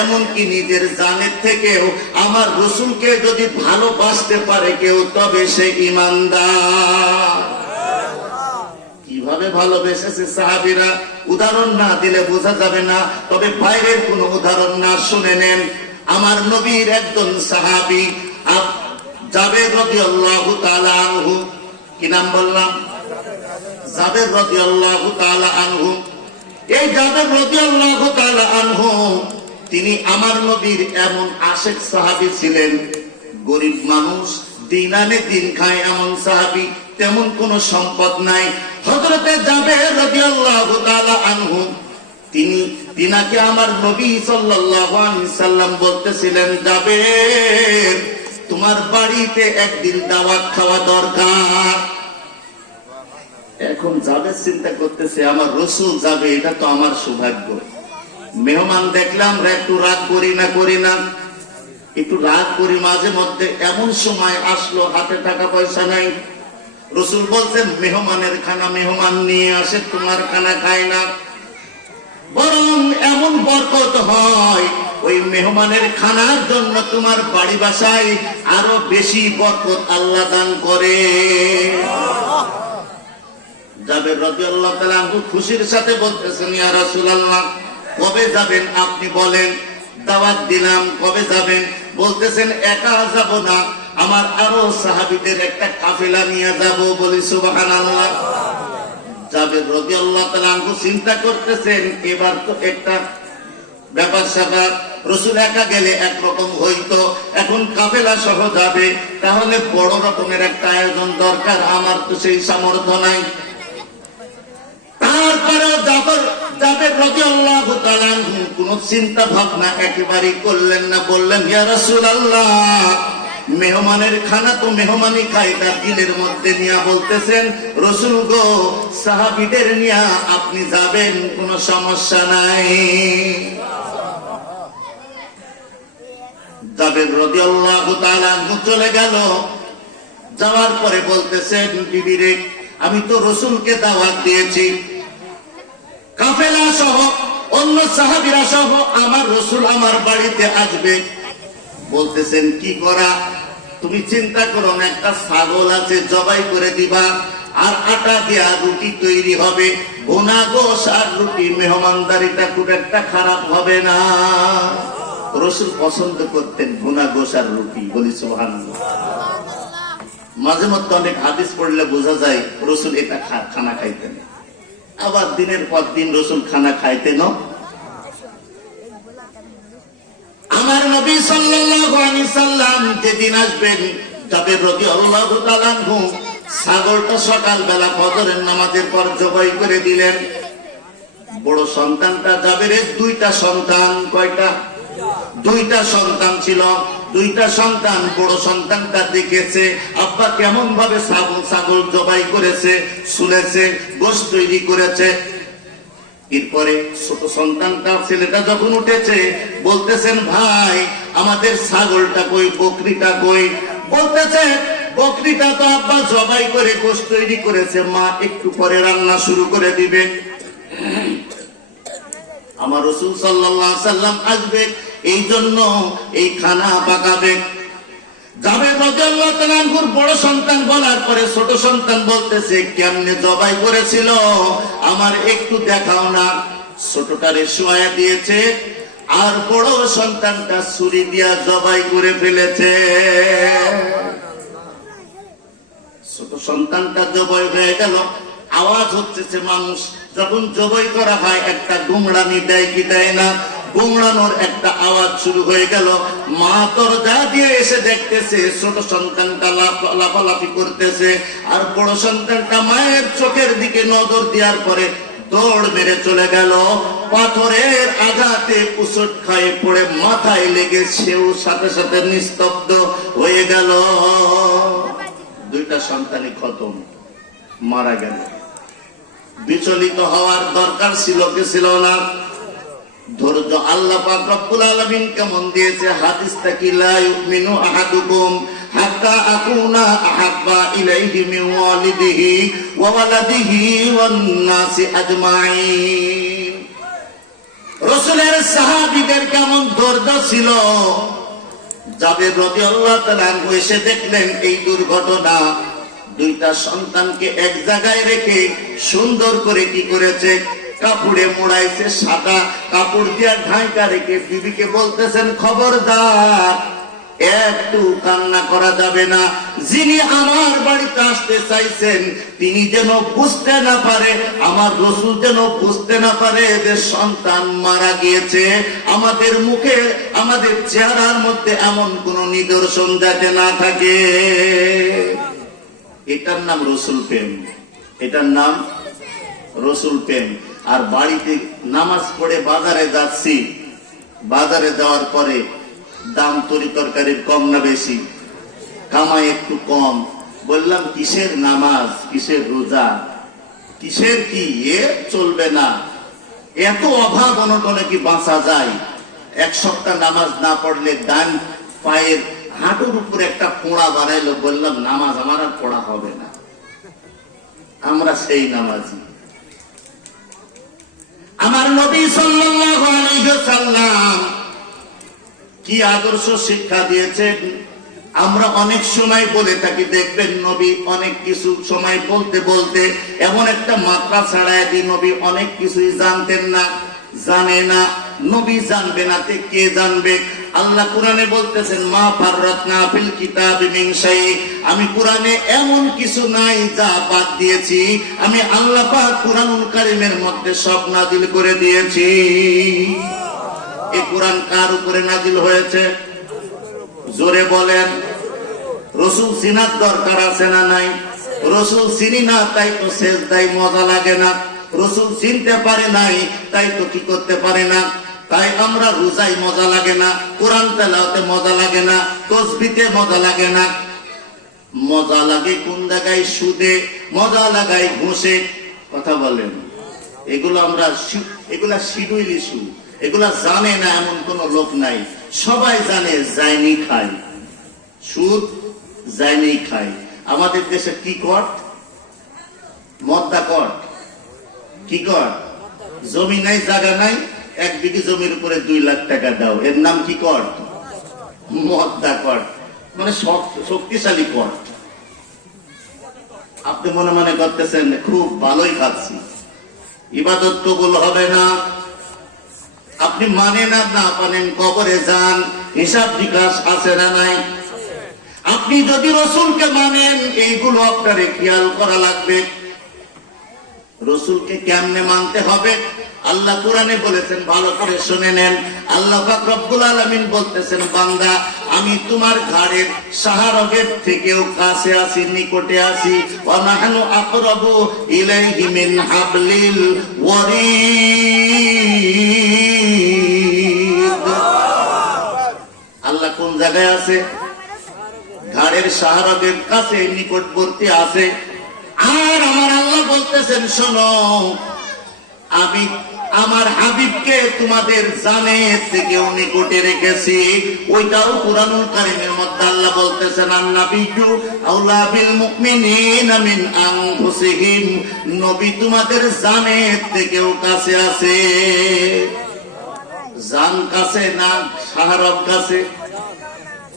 এমনকি নিজের জানের থেকেও আমার রাসূলকে যদি ভালোবাসতে পারে কেউ, তবে সে ঈমানদার। কিভাবে ভালোবেসেছে সাহাবীরা, উদাহরণ না দিলে বোঝা যাবে না। তবে বাইরের কোন উদাহরণ না, শুনে নেন। আমার নবীর একজন সাহাবী জাবের রাদিয়াল্লাহু তাআলা আনহু, কি নাম বললাম? জাবের রাদিয়াল্লাহু তাআলা আনহু। এই জাবের রাদিয়াল্লাহু তাআলা আনহু, তিনি আমার নবীর এমন আশেক সাহাবী ছিলেন, গরিব মানুষ, দিন আনে দিন খায় এমন সাহাবী, তেমন কোন সম্পদ নাই। হযরতে জাবের রাদিয়াল্লাহু তাআলা আনহু, তিনাকে আমার নবী সাল্লাল্লাহু আলাইহি সাল্লাম বলতেছিলেন, জাবের, তোমার বাড়িতে একদিন দাওয়াত খাওয়া দরকার। এখন জাবের চিন্তা করতেছে, আমার রাসূল যাবে, এটা তো আমার সৌভাগ্য। মেহমান দেখলাম, একটু রাগ করি না, একটু রাগ করি মাঝে মধ্যে। এমন সময় আসলো, হাতে টাকা পয়সা নাই। রাসূল বলছেন, মেহমানের খানা মেহমান নিয়ে আসে, তোমার খানা খায় না। বরং এমন বরকত হয়, ওই মেহমানের খানার জন্য তোমার বাড়ি বাসায় আরো বেশি বরকত আল্লাহ দান করে। জাবের রাদিয়াল্লাহু তাআলা আনহু খুশির সাথে বলতেছেন, ইয়া রাসূলুল্লাহ, কবে যাবেন আপনি বলেন, দাওয়াত দিলাম, কবে যাবেন? বলতেছেন, একা যাব না, আমার আরো সাহাবীদের একটা কাফেলা নিয়ে যাব। বলি সুবহানাল্লাহ। জাবের রাদিয়াল্লাহু তাআলা আনহু চিন্তা করতেছেন, এবার তো একটা ব্যাপার স্যাপার, রাসূল একা গেলে একরকম হইতো, এখন কাফেলা সহ যাবে, তাহলে বড় রকমের একটা আয়োজন দরকার, আমার তো সেই সামর্থ্য নাই। তারপরেও জাবের রাদিয়াল্লাহু তাআলা আনহু কোন চিন্তা ভাবনা একেবারেই করলেন না। বললেন, ইয়া রাসূলুল্লাহ, মেহমানের খানা তো মেহমানই খায়, তার দিলের মধ্যে নিয়ে বলতেছেন, রসুল গো, সাহাবীদের নিয়ে আপনি যাবেন, কোনো সমস্যা নাই। জাবের রাদিয়াল্লাহু তাআলা চলে গেল। যাওয়ার পরে বলতেছেন, বিবি রে, আমি তো রসুলকে দাওয়াত দিয়েছি, কাফেলা সহ অন্য সাহাবীরা সহ আমার রসুল আমার বাড়িতে আসবে। বলতেছেন, কি করা? তুমি চিন্তা করো না, একটা ছাগল আছে, জবাই করে দিবা, আর আটা দিয়া রুটি তৈরি হবে, ভুনা গোশ আর রুটি, মেহমানদারিটা খুব একটা খারাপ হবে না। রসুল পছন্দ করতেন ভুনা গোশ আর রুটি, বলি সুবহানাল্লাহ। মাঝে মধ্যে অনেক হাদিস পড়লে বোঝা যায় রসুল এটা খানা খাইতেন, আবার দিনের পর দিন রসুল খানা খাইতেন। আমার নবী সাল্লাল্লাহু আলাইহি সাল্লাম যেদিন আসবেন, জাবের রাদিয়াল্লাহু তাআলা আনহু ছাগলটা সকালবেলা ফজরের নামাজের পর জবাই করে দিলেন। বড় সন্তানটা জাবেরের দুইটা সন্তান, কয়টা? দুইটা সন্তান ছিল। দুইটা সন্তান, বড় সন্তানটা দেখেছে আব্বা কেমন ভাবে ছাগল জবাই করেছে, শুনেছে, গোশত তৈরি করেছে। এরপরে ছোট সন্তানটা, ছেলেটা যখন উঠেছে, বলতেছেন, ভাই আমাদের ছাগলটা কই, বকরিটা কই? বলতেছে, বকরিটা তো আব্বা জবাই করে গোশত তৈরি করেছে, মা একটু পরে রান্না শুরু করে দিবে। আমার রাসূল সাল্লাল্লাহু আলাইহি সাল্লাম আসবে, এই জন্য এই খানা পাকাবে। জাবের রাদিয়াল্লাহু তাআলা আনহুর বড় সন্তান বলার পরে ছোট সন্তান বলতেছে, কেমনে জবাই করেছিল আমার একটু দেখাও না। ছোটটারে শোয়া দিয়েছে, আর বড় সন্তানটা ছুরি দিয়া জবাই করে ফেলেছে। ছোট সন্তানটা জবাই হয়ে গেল, আওয়াজ হচ্ছে। মানুষ যখন জবাই করা হয় একটা গুমড়ানি দেয় কি দেয় না? গুমড়ানোর একটা আওয়াজ শুরু হয়ে গেল। মা দরজা দিয়ে এসে দেখতেছে ছোট সন্তানটা লাফালাফি করতেছে, আর বড় সন্তানটা মায়ের চোখের দিকে নজর দেওয়ার পরে দৌড় মেরে চলে গেল। পাথরের আঘাতে উচট খায়ে পড়ে মাথায় লেগে সেও সাথে সাথে নিস্তব্ধ হয়ে গেল। দুইটা সন্তানই খতম, মারা গেল। বিচলিত হওয়ার দরকার ছিল কি ছিল না? ধৈর্য আল্লাহ পাক রব্বুল আলামিন কেমন দিয়েছে, হাদিসটা কি, লা ইউমিনু আহাদুকুম হাত্তা আকুনা আহাব্বা ইলাইহি মিন ওয়ালিদিহি ওয়া ওয়ালাদিহি ওয়ান নাসি আজমাইন। রাসূলের সাহাবীদের কেমন ধৈর্য ছিল। জাবের রাদিয়াল্লাহু তাআলা আনহু এসে দেখলেন এই দুর্ঘটনা। দুইটা সন্তানকে এক জায়গায় রেখে সুন্দর করে কি করেছে, কাপড়ে মোড়াইছে, সাদা কাপড় দিয়া ঢাকা রেখে বিবিকে বলতেছেন, খবরদার, একটু কান্না করা যাবে না। যিনি আমার বাড়িতে আসতে চাইছেন তিনি যেন বুঝতে না পারে, আমার রাসূল যেন বুঝতে না পারে যে সন্তান মারা গিয়েছে। আমাদের মুখে, আমাদের চেহারার মধ্যে এমন কোন নিদর্শন যাতে না থাকে। এটার নাম রসুল প্রেম, এটার নাম রসুল প্রেম। আর বাড়িতে নামাজ পড়ে বাজারে যাচ্ছি, বাজারে যাওয়ার পরে দাম তরি তরকারির কম না বেশি, কামাই একটু কম, বললাম কিসের নামাজ, কিসের রোজা, কিসের কি, এ চলবে না। এত অভাব অনটনে কি বাঁচা যায়? এক সপ্তাহ নামাজ না পড়লে ডান পায়ের হাঁটুর উপরে একটা পোড়া বানাইলো, বললাম নামাজ আমার আর পড়া হবে না। আমরা সেই নামাজি। আমার নবী সাল্লাল্লাহু আলাইহি ওয়াসাল্লাম কি আদর্শ শিক্ষা দিয়েছেন। আমরা অনেক সময় বলে থাকি, দেখবেন নবী অনেক কিছু সময় বলতে বলতে এমন একটা মাত্রা ছাড়ায় দিন, নবী অনেক কিছুই জানতেন না, জানে না। নবী জানবে না তে কে জানবে? আল্লাহ কোরআনে বলতেছেন, মা ফাররাতনা ফিল কিতাবি মিন শাই, আমি কোরআনে এমন কিছু নাই যা বাদ দিয়েছি। আমি আল্লাহ পাক কোরআনুল কারীমের মধ্যে সব নাজিল করে দিয়েছি। এই কোরআন কার উপরে নাজিল হয়েছে? জোরে বলেন। রাসূল চিনার দরকার আছে না নাই? রাসূল চিনি না, তাই তো সেজদায় মজা লাগে না। রাসূল চিনতে পারে নাই, তাই তো কি করতে পারে না? তাই আমরা রোজায় মজা লাগে না, কোরআন তেলাওয়াতে মজা লাগে না, তাসবিতে মজা লাগে না। মজা লাগে কোন জায়গায়? সুদে, মজা লাগায় ঘুষে। কথা বলেন, এগুলা শিডুইল ইস্যু, এগুলা জানে না এমন কোন লোক নাই। সবাই জানে জাইনি খায়, সুদ জাইনি খায়। আমাদের দেশে কি কর? মদ্দা কর। কি কর? জমি নাই, জায়গা নাই, 1 বিঘে জমির উপরে 2 লাখ টাকা দাও, এর নাম কি কর? মদ্দা কর, মানে শক্তিশালী কর। আপনি মনে মনে করতেছেন খুব ভালোই খাচ্ছি, ইবাদত কবুল হবে না। আপনি মানেন আর না মানেন, কবরে যান, হিসাব বিকাশ আছে না নাই? আপনি যদি রসুলকে মানেন, এইগুলো আপনারে খেয়াল করা লাগবে। রসুলকে কেমনে মানতে হবে? আল্লাহ কোরআনে বলেছেন, ভালো করে শুনে নেন। আল্লাহ পাক রব্বুল আলামিন বলতেছেন, বান্দা আমি তোমার ঘাড়ের শাহরগের থেকেও কাছে আছি, নিকটে আছি। ওয়া নাহনু আকরাবু ইলাইহি মিন হাবলিল ওয়ারিদ। আল্লাহ কোন জায়গায় আছে? ঘাড়ের শাহরগের কাছে, নিকটবর্তী আছে। আর আমার আল্লাহ বলতেছেন, শোনো, আমি আমার হাবিবকে তোমাদের জানের থেকেও নিকটে রেখেছি। ওইটাও কুরআনুল কারীমের মধ্যে আল্লাহ বলতেছেন, আন-নাবিয়্যু আওলা বিল মুমিনিনা মিন আনফুসিহিম। নবী তোমাদের জানের থেকেও কাছে আছে। জান কাছে না শাহরগ কাছে?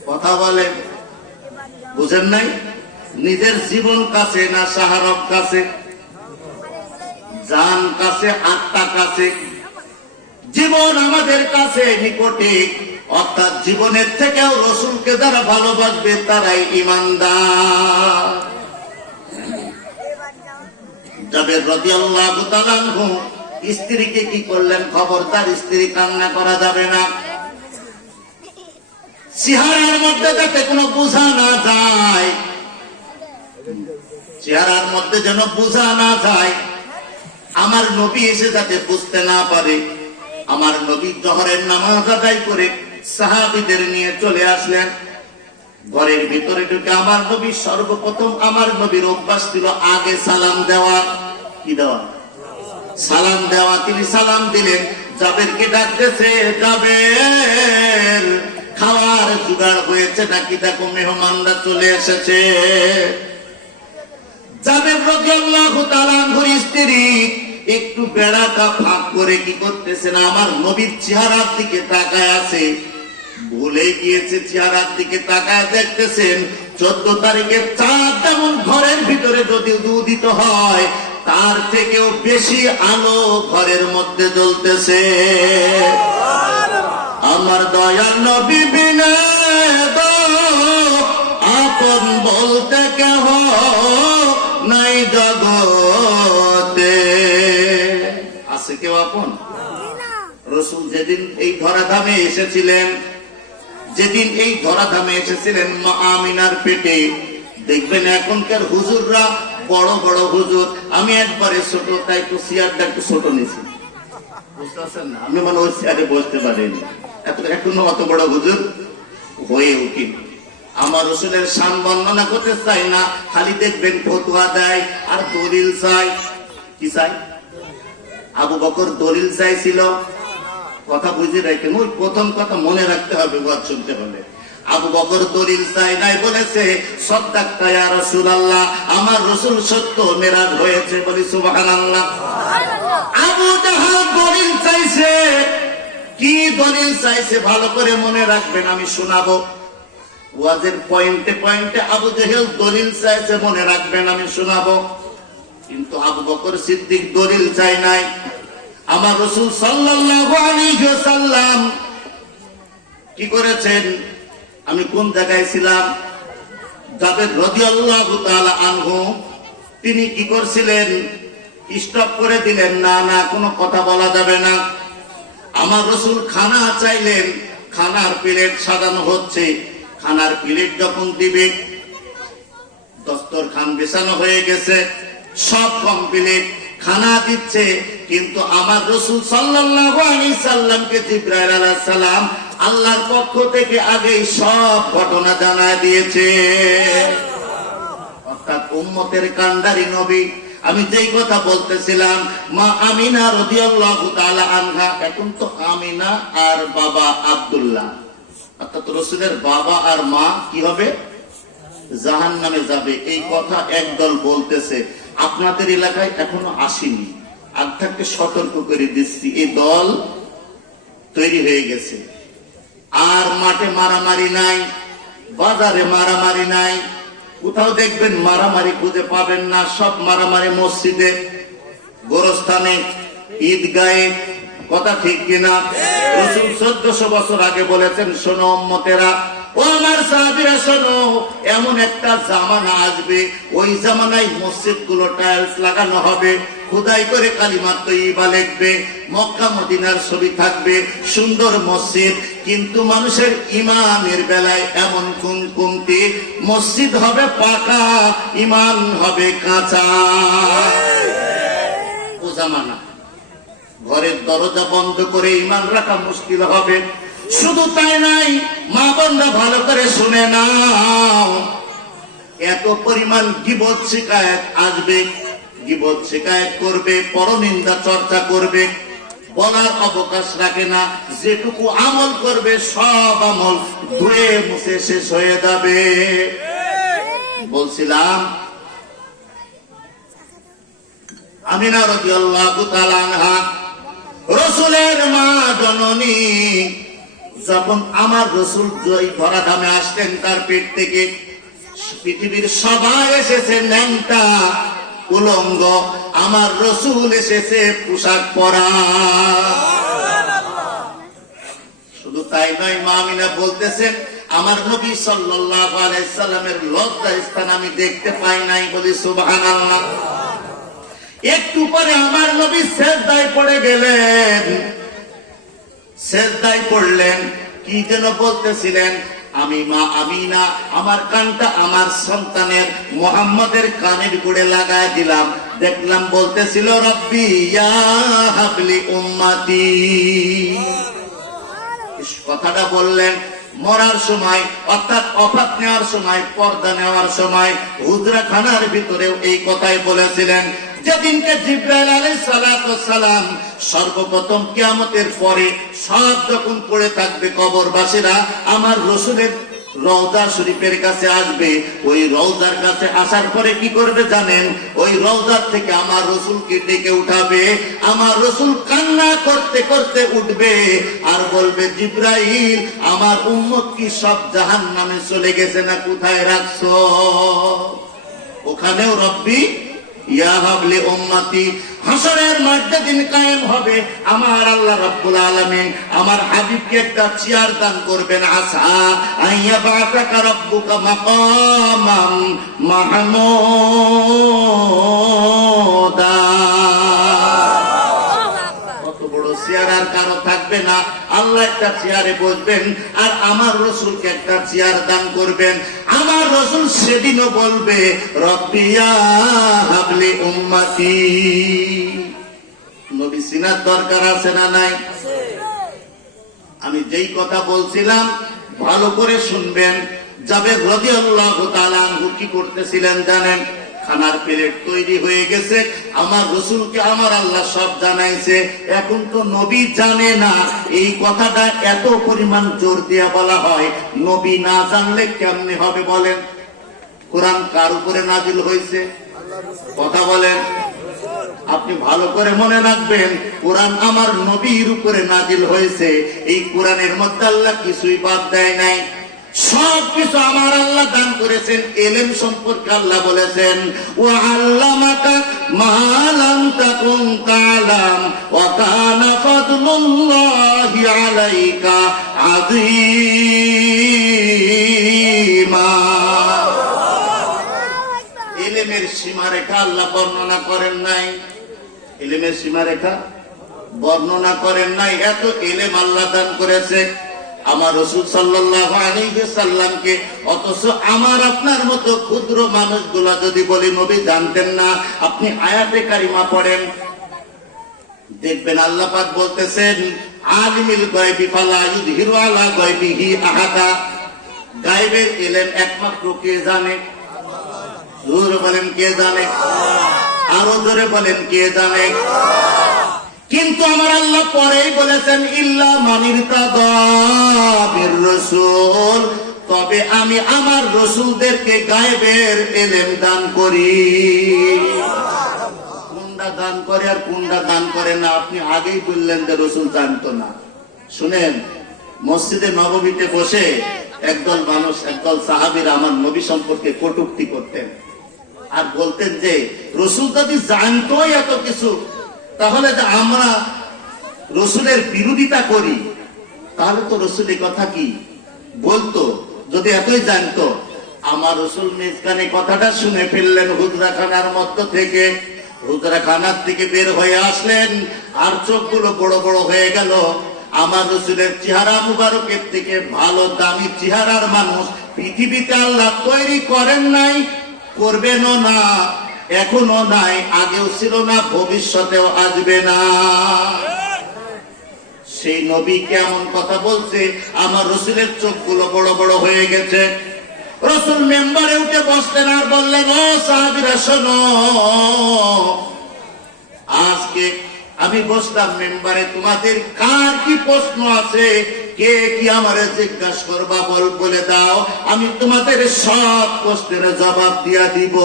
কথা বলেন, বুঝেন নাই? নিজের জীবন কাছে না শাহরগ কাছে? জান কাছে, আত্মা কাছে। জীবন আমাদের কাছে নিকটে, অর্থাৎ জীবনের থেকেও রসুলকে যারা ভালোবাসবে তারাই ঈমানদার। জাবের রাদিয়াল্লাহু তাআলা আনহু স্ত্রীকে কি করলেন? খবরদার স্ত্রী কান্না করা যাবে না। চেহারার মধ্যে যাতে কোনো বোঝা না যায়, চেহারার মধ্যে যেন বোঝা না যায়, আমার নবী এসে যাতে বুঝতে না পারে। আমার নবী জোহরের নামাজ আদায় করে সাহাবীদের নিয়ে চলে আসলেন। ঘরের ভিতরে ঢুকে আমার নবী সর্বপ্রথম, আমার নবীর অভ্যাস ছিল আগে সালাম দেওয়া। কি দেওয়া? সালাম দেওয়া। তিনি সালাম দিলেন। জাবেরকে ডাকতেছে, জাবের খাওয়ার জোগাড় হয়েছে নাকি? দেখো মেহমানরা চলে এসেছে। জাবের রাদিয়াল্লাহু তাআলা আনহুর স্ত্রী একটু বেড়াটা ফাঁক করে কি করতেছেন? আমার নবীর চেহারার দিকে তাকায় আছে। ভুলে গিয়েছে চেহারার দিকে তাকায় দেখতেছেন 14 তারিখের চাঁদ যেমন ঘরের ভিতরে যদি উদিত হয়, তার থেকেও বেশি আলো ঘরের মধ্যে জ্বলতেছে। আমার দয়াল নবী বিনা আপন বলতে কেহ নাই জগতে। আছে কেউ আপন? রসুল যেদিন এই ধরাধামে এসেছিলেন, যেদিন এই ধরাধামে এসেছিলেন মা আমিনার পেটে, দেখবেন এখনকার হুজুররা বড় বড় হুজুর। আমি একবারে ছোট, তাই একটু চেয়ারটা একটু ছোট নিয়েছি, বুঝতে পারছেন না? আমি মানে ওই চেয়ারে বসতে পারিনি, এখনো অত বড় হুজুর হয়ে উঠি। আমার রসুলের শান বর্ণনা করতে চাই না, খালি দেখবেন ফতোয়া দেয় আর দলিল চাই। কি চাই? আবু বকর দলিল চাইছিল। কথা বুঝে রাখেন, ওই প্রথম কথা মনে রাখতে হবে ওয়াজ শুনতে হলে। আবু বকর দলিল চাই নাই, বলেছে সাদাক্তা ইয়া রাসূলুল্লাহ, আমার রাসূল সত্য মেরাজ হয়েছে, বলি সুবহানাল্লাহ। আবু জাহাল দলিল চাইছে। কি দলিল চাইছে ভালো করে মনে রাখবেন, আমি শোনাবো। ওয়াজের পয়েন্টে পয়েন্টে আবু জাহেল দলিল চাইছে, মনে রাখবেন, আমি শোনাবো। কিন্তু আবু বকর সিদ্দিক দলিল চাই নাই। আমার রাসূল সাল্লাল্লাহু আলাইহি ওয়াসাল্লাম কি করেছেন? আমি কোন জায়গায় ছিলাম? জাবের রাদিয়াল্লাহু তাআলা আনহু তিনি কি করছিলেন? স্টপ করে দিলেন, না না কোনো কথা বলা যাবে না। আমার রাসূল খানা চাইলেন, খানার প্লেট সাজানো হচ্ছে। খানার প্লেট যখন দিবে, দস্তরখান বিছানো হয়ে গেছে, সব কমপ্লিট, খানা দিচ্ছে, কিন্তু আমার রাসূল সাল্লাল্লাহু আলাইহি সাল্লামকে জিবরাইল আলাইহিস সালাম আল্লাহর পক্ষ থেকে আগেই সব ঘটনা জানায় দিয়েছে। অর্থাৎ উম্মতের কান্ডারি নবী। আমি যেই কথা বলতেছিলাম, মা আমিনা রাদিয়াল্লাহু তাআলা আনহা, এখন তো আমিনা আর বাবা আব্দুল্লাহ, অর্থাৎ রাসূলের বাবা আর মা কি হবে? জাহান্নামে যাবে। এই কথা একদল বলতেছে, আপনাদের এলাকায় এখনো আসেনি, আগ থাকতে সতর্ক করে দিচ্ছি, এই দল তৈরি হয়ে গেছে। আর মাঠে মারামারি নাই, বাজারে মারামারি নাই, কোথাও দেখবেন মারামারি খুঁজে পাবেন না। সব মারামারি মসজিদে, গোরস্থানে, ঈদগাহে। কথা ঠিক কিনা? রাসূল 1400 বছর আগে বলেছেন, শোনো উম্মতেরা, ও আমার সাহাবীরা শোনো, এমন একটা জামানা আসবে, ওই জামানায় মসজিদ গুলো টাইলস লাগানো হবে, খোদাই করে কালিমা তৈয়বা লিখবে, মক্কা মদিনার ছবি থাকবে, সুন্দর মসজিদ, কিন্তু মানুষের ইমানের বেলায় এমন কমতি, মসজিদ হবে পাকা, ইমান হবে কাঁচা। ও জামানা, ঘরের দরজা বন্ধ করে ইমান রাখা মুশকিল হবে। শুধু তাই নাই, মা বোনরা ভালো করে শুনে নাও, এত পরিমাণ গীবত শিকায়েত আসবে, গীবত শিকায়েত করবে, পরনিন্দা চর্চা করবে, বলার অবকাশ রাখে না। যেটুকু আমল করবে সব আমল ধুয়ে মুছে শেষ হয়ে যাবে। বলছিলাম আমিনা রাদিয়াল্লাহু তাআলা আনহা, রাসূলের মা জননী, যখন আমার রাসূল জয় ধরা ধামে আসতেন, তার পেট থেকে পৃথিবীর সবাই এসেছে ন্যাংটা উলঙ্গ, আমার রাসূল এসেছে পোশাক পরা। শুধু তাই নয়, মা আমিনা বলতেছেন, আমার নবী সাল্লাল্লাহু আলাইহি সাল্লামের লজ্জা স্থান আমি দেখতে পাই নাই। বলি সুবহানাল্লাহ। একটু পরে আমার নবী সিজদায় পড়ে গেলেন। সিজদায় পড়লেন, কি যেন বলতেছিলেন, আমি মা আমিনা আমার কানটা আমার সন্তানের মুহাম্মাদের কানের গোড়ে লাগায় দিলাম, দেখলাম বলতেছিল, রব্বি ইয়া হাবলি উম্মতি। কথাটা বললেন মরার সময়, অর্থাৎ ওফাত নেওয়ার সময়, পর্দা নেওয়ার সময়, হুজরা খানার ভিতরেও এই কথাই বলেছিলেন। যেদিনকে জিবরাইল আলাইহিস সালাতু সালাম সর্বপ্রথম কিয়ামতের পরে সব যখন পড়ে থাকবে, কবরবাসীরা আমার রাসূলের রওজা শরীফের কাছে আসবে। ওই রওজার কাছে আসার পরে কি করবে জানেন? ওই রওজার থেকে আমার রাসূলকে ডেকে উঠাবে। আমার রাসূল কান্না করতে করতে উঠবে আর বলবে, জিবরাইল, আমার উম্মত কি সব জাহান্নামে চলে গেছে না কোথায় রাখছো? ওখানেও রব্বি ইয়া হাবলি উম্মতি। হাসরের মধ্যে দিন কায়েম হবে, আমার আল্লাহ রাব্বুল আলামিন আমার হাবিবকে একটা চেয়ার দান করবেন। আসা আইয়া বাতাকা রাব্বুকা মাকামাম মাহমুদা। কত বড় চেয়ার আর কারো থাকবে না। আল্লাহ একটা চেয়ারে বসবেন আর আমার রাসূলকে একটা চেয়ার দান করবেন। আমার রাসূল সেদিনও বলবে, রব্বি ইয়া হাবলি উম্মতি। নবী সিনার দরকার আছে না নাই? আমি যেই কথা বলছিলাম ভালো করে শুনবেন। জাবের রাদিয়াল্লাহু তাআলা আনহু কি করতেছিলেন জানেন? খানার প্লেট তৈরি হয়ে গেছে, আমার রাসূলকে আমার আল্লাহ সব জানাইছে। এখন তো নবী জানে না, এই কথাটা এত পরিমাণ জোর দিয়া বলা হয়। নবী না জানলে কেমনে হবে বলেন? কোরআন কার উপরে নাজিল হয়েছে? কথা বলেন। আপনি ভালো করে মনে রাখবেন, কোরআন আমার নবীর উপরে নাজিল হয়েছে। এই কোরআনের মধ্যে আল্লাহ কিছুই বাদ দেয় নাই, সবকিছু আমার আল্লাহ দান করেছেন। ইলম সম্পর্কে আল্লাহ বলেছেন, ওয়া আল্লামাকা মা লাম তাকুন তা'লাম ওয়া কানা ফাদলুল্লাহি আলাইকা আযীমা। ইলমের সীমারেখা আল্লাহ বর্ণনা করেন নাই, ইলমের সীমারেখা বর্ণনা করেন নাই। এত ইলম আল্লাহ দান করেছে। আমার রাসূল সাল্লাল্লাহু আলাইহি সাল্লামকে, অথচ আমার আপনার মতো ক্ষুদ্র মানুষগুলা যদি বলি নবী জানতেন না, আপনি আয়াতে কারিমা পড়েন, দেখবেন আল্লাহ পাক বলতেছেন আলিমুল গায়বি ফালা ইযহিরু আলা গায়বিহি আহাদা। গায়বের ইলম একমাত্র কে জানে? জোরে বলেন কে জানে? আরো জোরে বলেন কে জানে? কিন্তু আমার আল্লাহ পরেই বলেছেন ইল্লা মান ইরতাদা বির রাসূল, তবে আমি আমার রাসূলদেরকে গায়বের ইলম দান করি। কোনটা দান করে আর কোনটা দান করে না আপনি আগেই বললেন যে রাসূল জানতো না। শুনেন, মসজিদে নববীতে বসে একদল মানুষ, একদল সাহাবীরা আমার নবী সম্পর্কে কটূক্তি করতেন আর বলতেন যে রাসূল যদি জানতোই এত কিছু, তাহলে যে আমরা রাসূলের বিরোধিতা করি, তাহলে তো রাসূল এই কথা কি বলতো যদি এতই জানতো। আমার রাসূল মেজকানে কথাটা শুনে ফেললেন হুজরাখানার মধ্য থেকে, হুজরাখানার থেকে বের হয়ে আসলেন আর চোখগুলো বড় বড় হয়ে গেল। আমার রাসূলের চেহারা মুবারকের থেকে ভালো দামি চেহারার মানুষ পৃথিবীতে আল্লাহ তৈরি করেন নাই, করবেনও না, এখনো নাই, আগেও ছিল না, ভবিষ্যতেও আসবে না। সেই নবী কেমন কথা বলছে, আমার রাসূলের চোখগুলো বড় বড় হয়ে গেছে। রাসূল মেম্বারে উঠে বসলেন আর বললেন, ও সাহাবীরা শোনো, আজকে আমি বসলাম মেম্বারে, তোমাদের কার কি প্রশ্ন আছে, কে কি আমারে জিজ্ঞাসা করবা বলে দাও, আমি তোমাদের সব প্রশ্নের জবাব দিয়া দিব।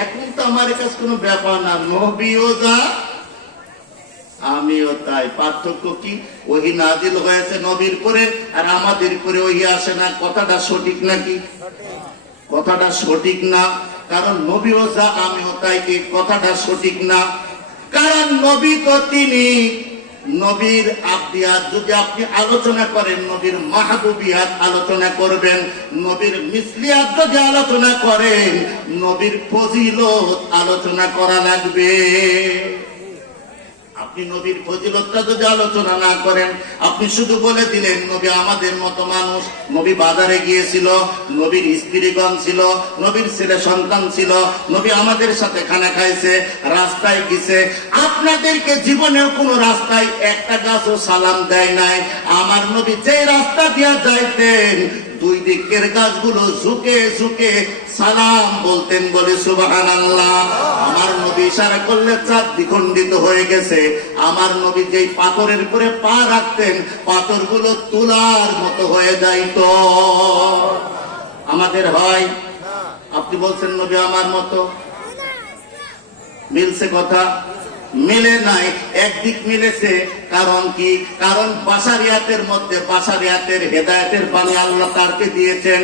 এখন তো আমার কাছে কোনো ব্যাপার না, নবীও যা আমিও তাই। পার্থক্য কি? ওহী নাজিল হয়েছে নবীর করে আর আমাদের করে ওহী আসে না। কথাটা সঠিক নাকি? কথাটা সঠিক না, কারণ নবীও যা আমিও তাই, এই কথাটা সঠিক না। কারণ নবী তো তিনি, নবীর আব্দিয়াত যদি আপনি আলোচনা করেন, নবীর মাহবুবিয়াত আলোচনা করবেন, নবীর মিসলিয়াত যদি আলোচনা করেন, নবীর ফজিলত আলোচনা করা লাগবে। আপনি নবীর ফজিলতটা যদি আলোচনা না করেন, আপনি শুধু বলে দিলেন নবী আমাদের মতো মানুষ, নবী বাজারে গিয়েছিল, নবীর স্ত্রীগণ ছিল, নবীর ছেলে সন্তান ছিল, নবী আমাদের সাথে খানা খাইছে, রাস্তায় গেছে, আপনাদেরকে জীবনেও কোনো রাস্তায় একটা গাছও সালাম দেয় নাই। আমার নবী যে রাস্তা দিয়া যাইতেন, দুই দিকের গাছগুলো ঝুঁকে ঝুঁকে সালাম বলতেন, বলে সুবহানাল্লাহ। আমার নবী ইশারা করলে চাঁদ দ্বিখণ্ডিত হয়ে গেছে। আমার নবী যেই পাথরের উপরে পা রাখতেন, পাথরগুলো তুলার মতো হয়ে যাইতো। আমাদের হয়? আপনি বলছেন নবী আমার মতো, মিলছে কথা? মিলে নাই। একদিক মিলেছে, কারণ কি? কারণ বাশারিয়াতের মধ্যে, বাশারিয়াতের হেদায়েতের বাণী আল্লাহ তারকে দিয়েছেন,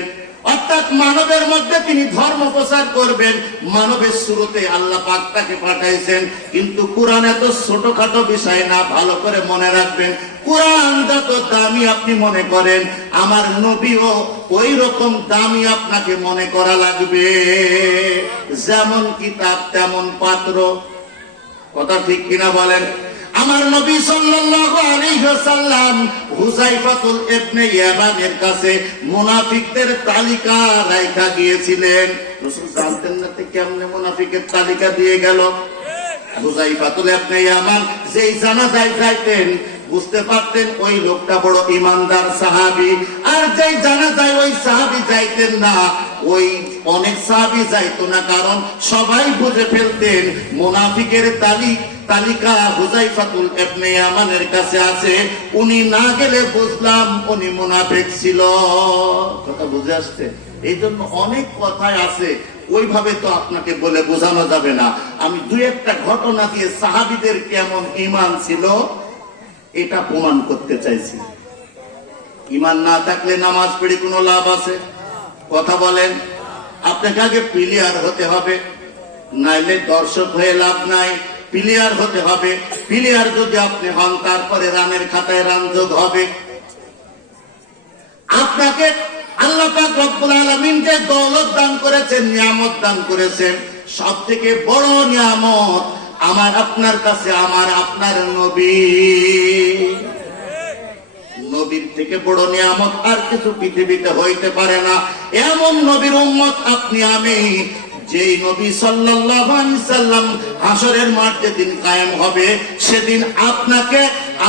অর্থাৎ মানবের মধ্যে তিনি ধর্ম প্রচার করবেন, মানবের শুরুতে আল্লাহ পাক তাকে পাঠাইছেন। কিন্তু কোরআন এত ছোটখাটো বিষয় না, ভালো করে মনে রাখবেন। কোরআন যত দামি আপনি মনে করেন, আমার নবীও ওই রকম দামি আপনাকে মনে করা লাগবে। যেমন কিতাব তেমন পাত্র। কথা ঠিক কিনা বলেন? আমার নবী সাল্লাল্লাহু আলাইহি ওয়াসাল্লাম হুযায়ফাতুল ইবনে ইয়ামানের কাছে মুনাফিকদের তালিকা রাখা গিয়েছিলেন। রাসূল জানতেন না তে কেমনে মুনাফিকের তালিকা দিয়ে গেল। হুযায়ফাতুল ইবনে ইয়ামান যেই জানাজায় যাইতেন, বুঝতে পারতেন ওই লোকটা বড় ইমানদার সাহাবী, আর যেই জানাজায় ওই সাহাবী যাইতেন না, ওই অনেক সাহাবী যাইতো না, কারণ সবাই বুঝে ফেলতেন মুনাফিকের তালিকা হুযায়ফাতুল ইবনে ইয়ামানের কাছে আছে, উনি না গেলে বুঝলাম উনি মুনাফিক ছিল। কথা বুঝে আসছে? এই জন্য অনেক কথাই আছে, ওইভাবে তো আপনাকে বলে বোঝানো যাবে না। আমি দুই একটা ঘটনা দিয়ে সাহাবীদের কেমন ঈমান ছিল এটা প্রমাণ করতে চাইছি। ঈমান না থাকলে নামাজ পড়ে কোনো লাভ আছে? কথা বলেন। আপনাকে আগে প্লেয়ার হতে হবে, নাইলে দর্শক হয়ে লাভ নাই। প্লেয়ার হতে হবে। প্লেয়ার যদি আপনি হন, তারপরে রানের খাতায় রান যোগ হবে। আপনাকে আল্লাহ পাক রব্বুল আলামিন যে দৌলত দান করেছেন, নিয়ামত দান করেছেন, সব থেকে বড় নিয়ামত আমার আপনার কাছে আমার আপনার নবী। নবীর থেকে বড় নিয়ামত আর কিছু পৃথিবীতে হইতে পারে না। এমন নবীর উম্মত আপনি আমি, যেই নবী সাল্লাল্লাহু আলাইহি সাল্লাম হাসরের মাঠ যেদিন কায়েম হবে, সেদিন আপনাকে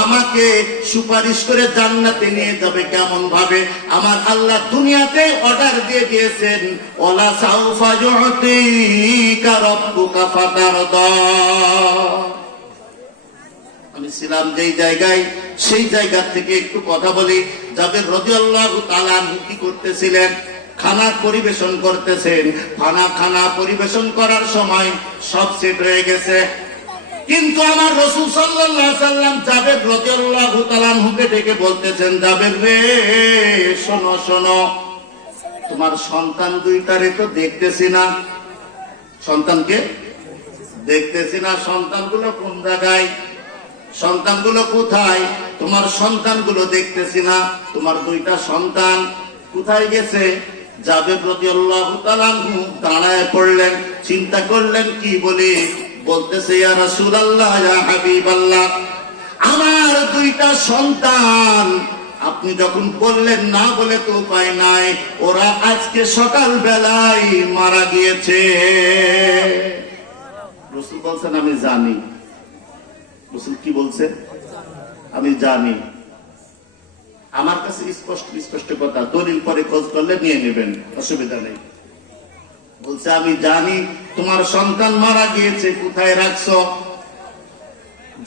আমাকে সুপারিশ করে জান্নাতে নিয়ে যাবে। কেমন ভাবে? আমার আল্লাহ দুনিয়াতে অর্ডার দিয়ে দিয়েছেন, ওয়ালা সাউফা ইউতিকা রাব্বুকা ফাতারদা। আমি ছিলাম যেই জায়গায়, সেই জায়গা থেকে একটু কথা বলি। জাবের রাদিয়াল্লাহু তাআলা কি করতেছিলেন? খানা পরিবেশন করতেছেন। খানা পরিবেশন করার সময় সব সেট হয়ে গেছে, কিন্তু আমার রাসূল সাল্লাল্লাহু আলাইহি সাল্লাম জাবের রাদিয়াল্লাহু তাআলা হুকে ডেকে বলতেছেন, জাবের রে, শোনো শোনো, তোমার সন্তান দুইটারে তো দেখতেছি না। সন্তানকে দেখতেছি না। সন্তানগুলো কোন জায়গায়? সন্তানগুলো কোথায়? তোমার সন্তানগুলো দেখতেছি না। তোমার দুইটা সন্তান কোথায় গেছে? জাবের রাদিয়াল্লাহু তাআলা দাঁড়ায় পড়লেন, চিন্তা করলেন কি বলে। বলতেছে, ইয়া রাসূলুল্লাহ, ইয়া হাবিবাল্লাহ, আমার দুইটা সন্তান আপনি যখন বললেন না বলে তো উপায় নাই, ওরা আজকে সকাল বেলায় মারা গিয়েছে। রাসূল বলছেন, আমি জানি। রাসূল কি বলছে? আমি জানি। আমার কাছে স্পষ্ট কথা, দলিল পরে খোঁজ করলে নিয়ে নেবেন, অসুবিধা নেই। বলছে, আমি জানি তোমার সন্তান মারা গিয়েছে, কোথায় রাখছো?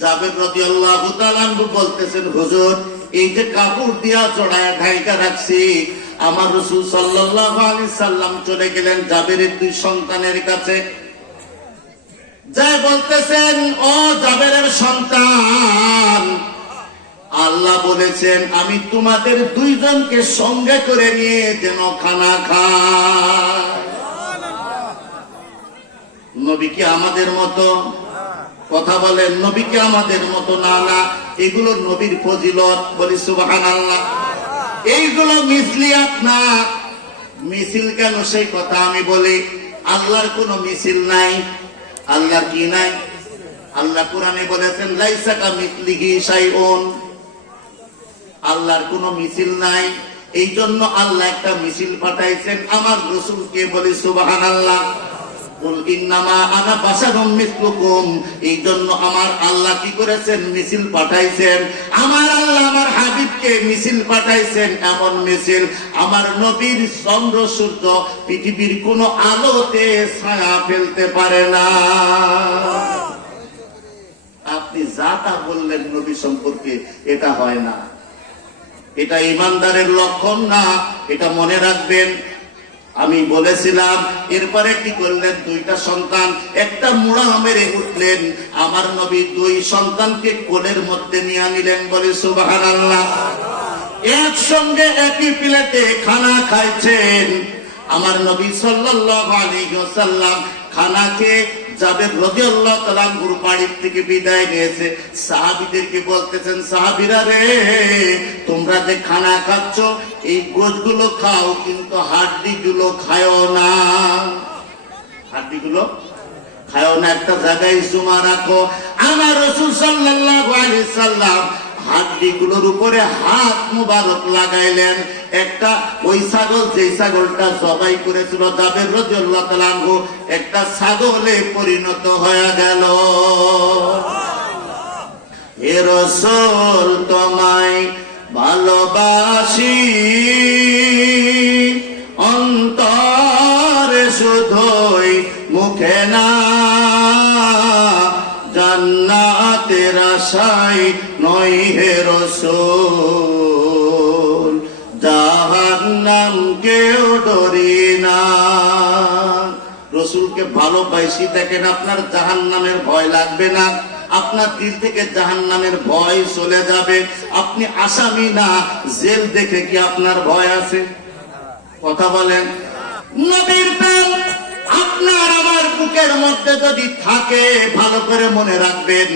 জাবের রাদিয়াল্লাহু তাআলা বলতেছেন, হুজুর, এই যে কাপড় দিয়া জড়ায় ঢাইকা রাখছি। আমার রাসূল সাল্লাল্লাহু আলাইহি সাল্লাম চলে গেলেন জাবেরের দুই সন্তানের কাছে। যাই বলতেছেন, ও জাবেরের সন্তান, আল্লাহ বলেছেন আমি তোমাদের দুইজনকে সঙ্গে করে নিয়ে যেন খানা খাই। নবী কি আমাদের মতো? কথা বলেন, নবী কি আমাদের মতো? না না, এগুলো নবীর ফজিলত। বলি সুবহানাল্লাহ। এইগুলো মিসলিয়াত না। মিছিল কেন সেই কথা আমি বলি। আল্লাহর কোনো মিছিল নাই। আল্লাহ কি নাই? আল্লাহ কোরআনে বলেছেন, লাইসা কামিসলিহি শাইউন। আল্লাহর কোনো মিছিল নাই। এই জন্য আল্লাহ একটা মিছিল পাঠাইছেন আমার রাসূলকে। বলি সুবহানাল্লাহ। কুল ইন্নামা আনা বাশারুম মিসলুকুম। এই জন্য আমার আল্লাহ কি করেছেন? মিছিল পাঠাইছেন। আমার আল্লাহ আমার হাবিবকে মিছিল পাঠাইছেন, এমন মিছিল আমার নবীর চন্দ্র সূর্য পৃথিবীর কোন আলোতে ছায়া ফেলতে পারে না। আপনি যা তা বললেন নবী সম্পর্কে, এটা হয় না। এটা ইমানদারের লক্ষণ না, এটা মনে রাখবেন। আমি বলেছিলাম, এরপরে কি করলেন? দুইটা সন্তান একটা মুড়া মেরে উঠলেন। আমার নবী দুই সন্তানকে কোলের মধ্যে নিয়ে নিলেন। বলে সুবহানাল্লাহ। একসঙ্গে একই প্লেটে খানা খাইছেন। আমার নবী সাল্লাল্লাহু আলাইহি ওয়াসাল্লাম খানা খেয়ে জাবের রাদিয়াল্লাহু তাআলা আনহুর বাড়ির থেকে বিদায় নিয়েছে। সাহাবীদেরকে বলতেছেন, সাহাবীরা রে, তোমরা যে খানা খাচ্ছ এই গোশগুলো খাও, কিন্তু হাড্ডিগুলো খায়ও না। হাড্ডিগুলো খায়ও না, একটা জায়গায় জমা রাখো। আমার রাসূল সাল্লাল্লাহু আলাইহি সাল্লাম হাড্ডিগুলোর উপরে হাত মুবারক লাগাইলেন। একটা ওই ছাগল, যে ছাগলটা জবাই করেছিল জাবের রাদিয়াল্লাহু তাআলা আনহু, একটা ছাগলে পরিণত হয়ে গেল। হে রাসূল, তোমায় ভালোবাসি অন্তরে শুধুই, মুখে না। জান্নাতের আশায় নয় হে রাসূল, জাহান্নাম কেউ ডরি না। রাসূলকে ভালোবাসি দেখেন, আপনার জাহান্নামের ভয় লাগবে না। আপনার দিল থেকে জাহান্নামের ভয় চলে যাবে। আপনি আসামি না, জেল দেখে কি আপনার ভয় আছে? কথা বলেন। নবীর প্রেম আপনার আমার বুকের মধ্যে যদি থাকে, ভালো করে মনে রাখবেন,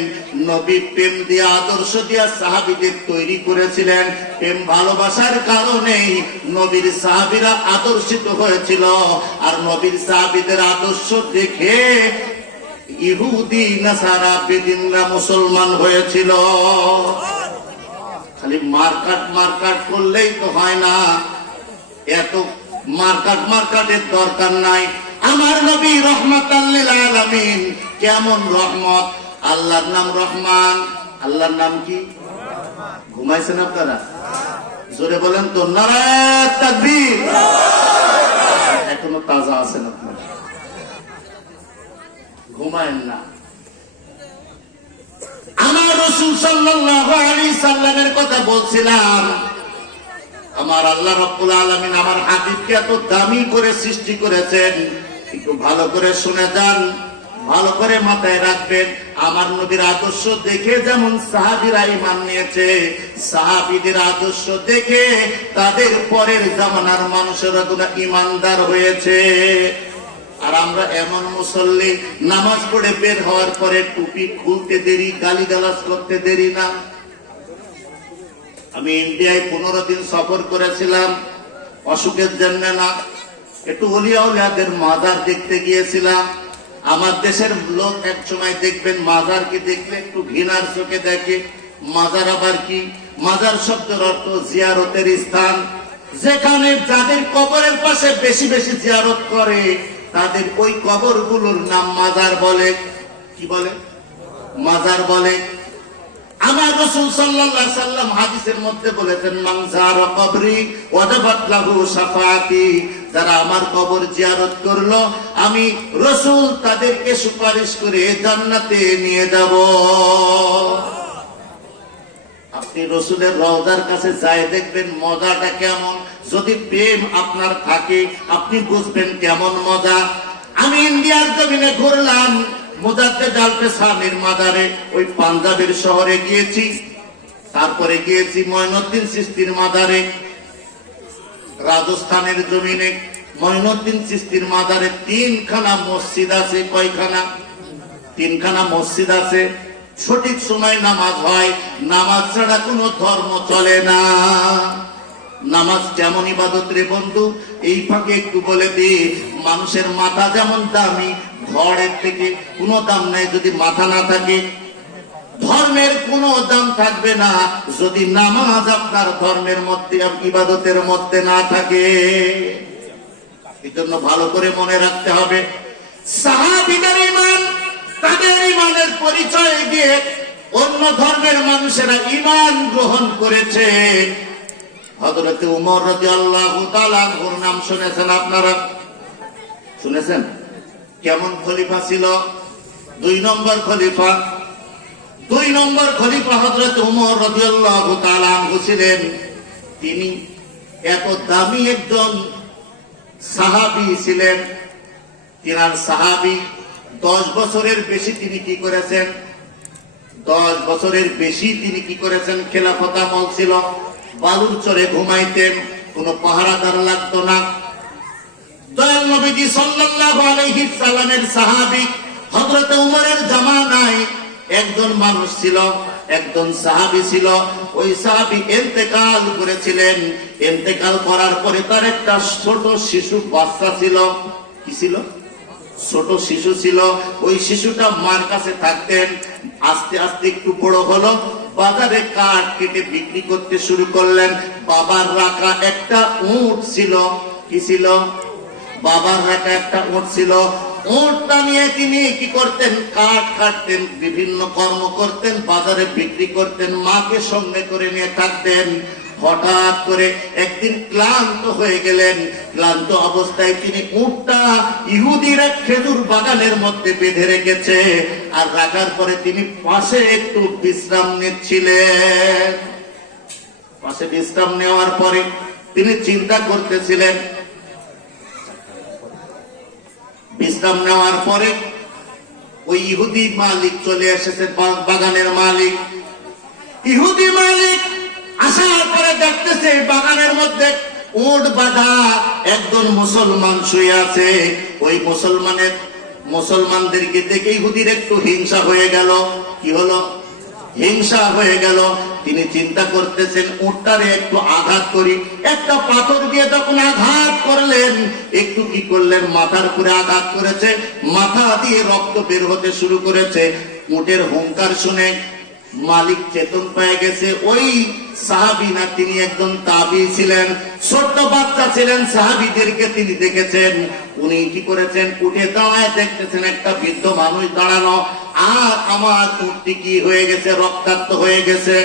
নবী প্রেম দিয়ে আদর্শ দিয়ে সাহাবীদের তৈরি করেছিলেন। প্রেম ভালোবাসার কারণেই নবীর সাহাবীরা আদর্শিত হয়েছিল। আর নবীর সাহাবীদের আদর্শ দেখে ইহুদি নাসারা বেদিনরা মুসলমান হয়েছিল। খালি মার মারকাট করলেই তো হয় না, এত মারকাটের দরকার নাই। আমার নবী রহমাতাল লিল আলামিন, কেমন রহমত! আল্লাহর নাম রহমান। আল্লাহর নাম কি? ঘুমাইছেন আপনারা? জোরে বলেন তো নারায়ে তাকবীর। এখনো তাজা আছেন আপনারা, ঘুমায়েন না। আমার রাসূল সাল্লাল্লাহু আলাইহি সাল্লামের কথা বলছিলাম। আমার আল্লাহ রাব্বুল আলামিন আমার হাবিবকে এত দামি করে সৃষ্টি করেছেন, একটু ভালো করে শুনে যান, ভালো করে মাথায় রাখবেন। আমার নবীর আদর্শ দেখে যেমন সাহাবীরা ঈমান নিয়েছে, সাহাবীদের আদর্শ দেখে তাদের পরের জামানার মানুষেরা গুলো ঈমানদার হয়েছে। আর আমরা এমন মুসল্লি, নামাজ পড়ে বের হওয়ার পরে টুপি খুলতে দেরি, গালিগালাজ করতে দেরি না। আমি ইন্ডিয়ায় 15 দিন সফর করেছিলাম, অসুখের জন্য না, একটু ওলিয়া উলিয়াদের মাজার দেখতে গিয়েছিলাম। আমার দেশের লোক এক সময় দেখবেন মাজারকে দেখলে একটু ঘৃণার চোখে দেখে। মাজার আবার কি? মাজার শব্দের অর্থ জিয়ারতের স্থান, যেখানে যাদের কবরের পাশে বেশি বেশি জিয়ারত করে তাদের ওই কবরগুলোর নাম মাজার বলে। কি বলে? মাজার বলে। আমার রাসূল সাল্লাল্লাহু আলাইহি সাল্লাম হাদিসের মধ্যে বলেছেন, মান যারা কবরি ওয়াজাবাত লাহু শাফাআতি, যারা আমার কবর জিয়ারত করলো আমি রাসূল তাদেরকে সুপারিশ করে জান্নাতে নিয়ে যাব। আপনি রাসূলের রওজার কাছে যায় দেখবেন মজাটা কেমন। যদি প্রেম আপনার থাকে আপনি বুঝবেন কেমন মজা। আমি ইন্ডিয়ার জমিনে ঘুরলাম, মুজাদ্দেদ আল-ফিসানির মাজারে, ওই পাঞ্জাবের শহরে গিয়েছি, তারপরে গিয়েছি মঈনুদ্দিন চিশতির মাজারে, রাজস্থানের জমিনে মঈনুদ্দিন চিশতির মাজারে 3খানা মসজিদ আছে। কয়খানা? 3খানা মসজিদ আছে। সঠিক সময় নামাজ হয়, নামাজ ছাড়া কোনো ধর্ম চলে না। নামাজ কেমন ইবাদত রে বন্ধু, এই ফাঁকে একটু বলে দিই, মানুষের মাথা যেমন দামি, ঘরের থেকে কোনো দাম নাই যদি মাথা না থাকে। ধর্মের কোনো দাম থাকবে না যদি নামাজ আপনার ধর্মের মধ্যে, ইবাদতের মধ্যে না থাকে। এই জন্য ভালো করে মনে রাখতে হবে, সাহাবীদের ঈমান, তাদের ঈমানের পরিচয় দিয়ে অন্য ধর্মের মানুষেরা ঈমান গ্রহণ করেছে। হযরত উমর রাদিয়াল্লাহু তাআলা আনহুর নাম শুনেছেন আপনারা? শুনেছেন? কেমন খলিফা ছিল? 2 নম্বর খলিফা। 2 নম্বর খলিফা হযরত উমর রাদিয়াল্লাহু তাআলা আনহু ছিলেন। তিনি এত দামি একজন সাহাবী ছিলেন। তিনার সাহাবী 10 বছরের বেশি তিনি কি করেছেন? 10 বছরের বেশি তিনি কি করেছেন? খেলাফত আমল ছিল। বালুর চরে ঘুমাইতেন, কোনো পাহারাদার লাগতো না। দয়াল নবীজি সাল্লাল্লাহু আলাইহি সাল্লামের সাহাবী হযরত উমরের জামানায় একজন মানুষ ছিল, একজন সাহাবী ছিল। ওই সাহাবী ইন্তেকাল করেছিলেন। ইন্তেকাল করার পরে তার একটা ছোট শিশু বাচ্চা ছিল। কি ছিল? ছোট শিশু ছিল। ওই শিশুটা মার কাছে থাকতেন। আস্তে আস্তে একটু বড় হলো, বাজারে কাঠ কেটে বিক্রি করতে শুরু করলেন। বাবার রাখা একটা উট ছিল। কি ছিল? বাবার রাখা একটা উট ছিল। উটটা নিয়ে তিনি কি করতেন? কাঠ কাটতেন, বিভিন্ন কর্ম করতেন, বাজারে বিক্রি করতেন, মাকে সঙ্গে করে নিয়ে থাকতেন। হঠাৎ করে একদিন ক্লান্ত হয়ে গেলেন। ক্লান্ত অবস্থায় তিনি উটটা ইহুদিরা খেজুর বাগানের মধ্যে বেঁধে রেখেছে, আর রাখার পরে তিনি পাশে একটু বিশ্রাম নিচ্ছিলেন। পাশে বিশ্রাম নেওয়ার পরে তিনি চিন্তা করতেছিলেন। বিশ্রাম নেওয়ার পরে ওই ইহুদি মালিক চলে এসেছে, বাগানের মালিক। ইহুদি মালিক আসার পরে দেখতেছে বাগানের মধ্যে উট বাঁধা একজন মুসলমান শুয়ে আছে। ওই মুসলমানদেরকে দেখে ইহুদির একটু হিংসা হয়ে গেল। কি হলো? হিংসা হয়ে গেল। তিনি চিন্তা করতেছেন উটটারে একটু আঘাত করি। একটা পাথর দিয়ে যখন আঘাত করলেন, একটু কি করলেন? মাথার উপরে আঘাত করেছে, মাথা দিয়ে রক্ত বের হতে শুরু করেছে। উটের হুঙ্কার শুনে মালিক চেতন পেয়ে গেছে। ওই সাহাবী না, তিনি একজন তাবী ছিলেন, ছোট্ট বাচ্চা ছিলেন। সাহাবীদেরকে তিনি দেখেছেন, উনি কি করেছেন, উঠে দাঁড়ায় দেখতেছেন একটা বৃদ্ধ মানুষ দাঁড়ানো, আর আমার উঠটি কি হয়ে গেছে, রক্তাক্ত হয়ে গেছে।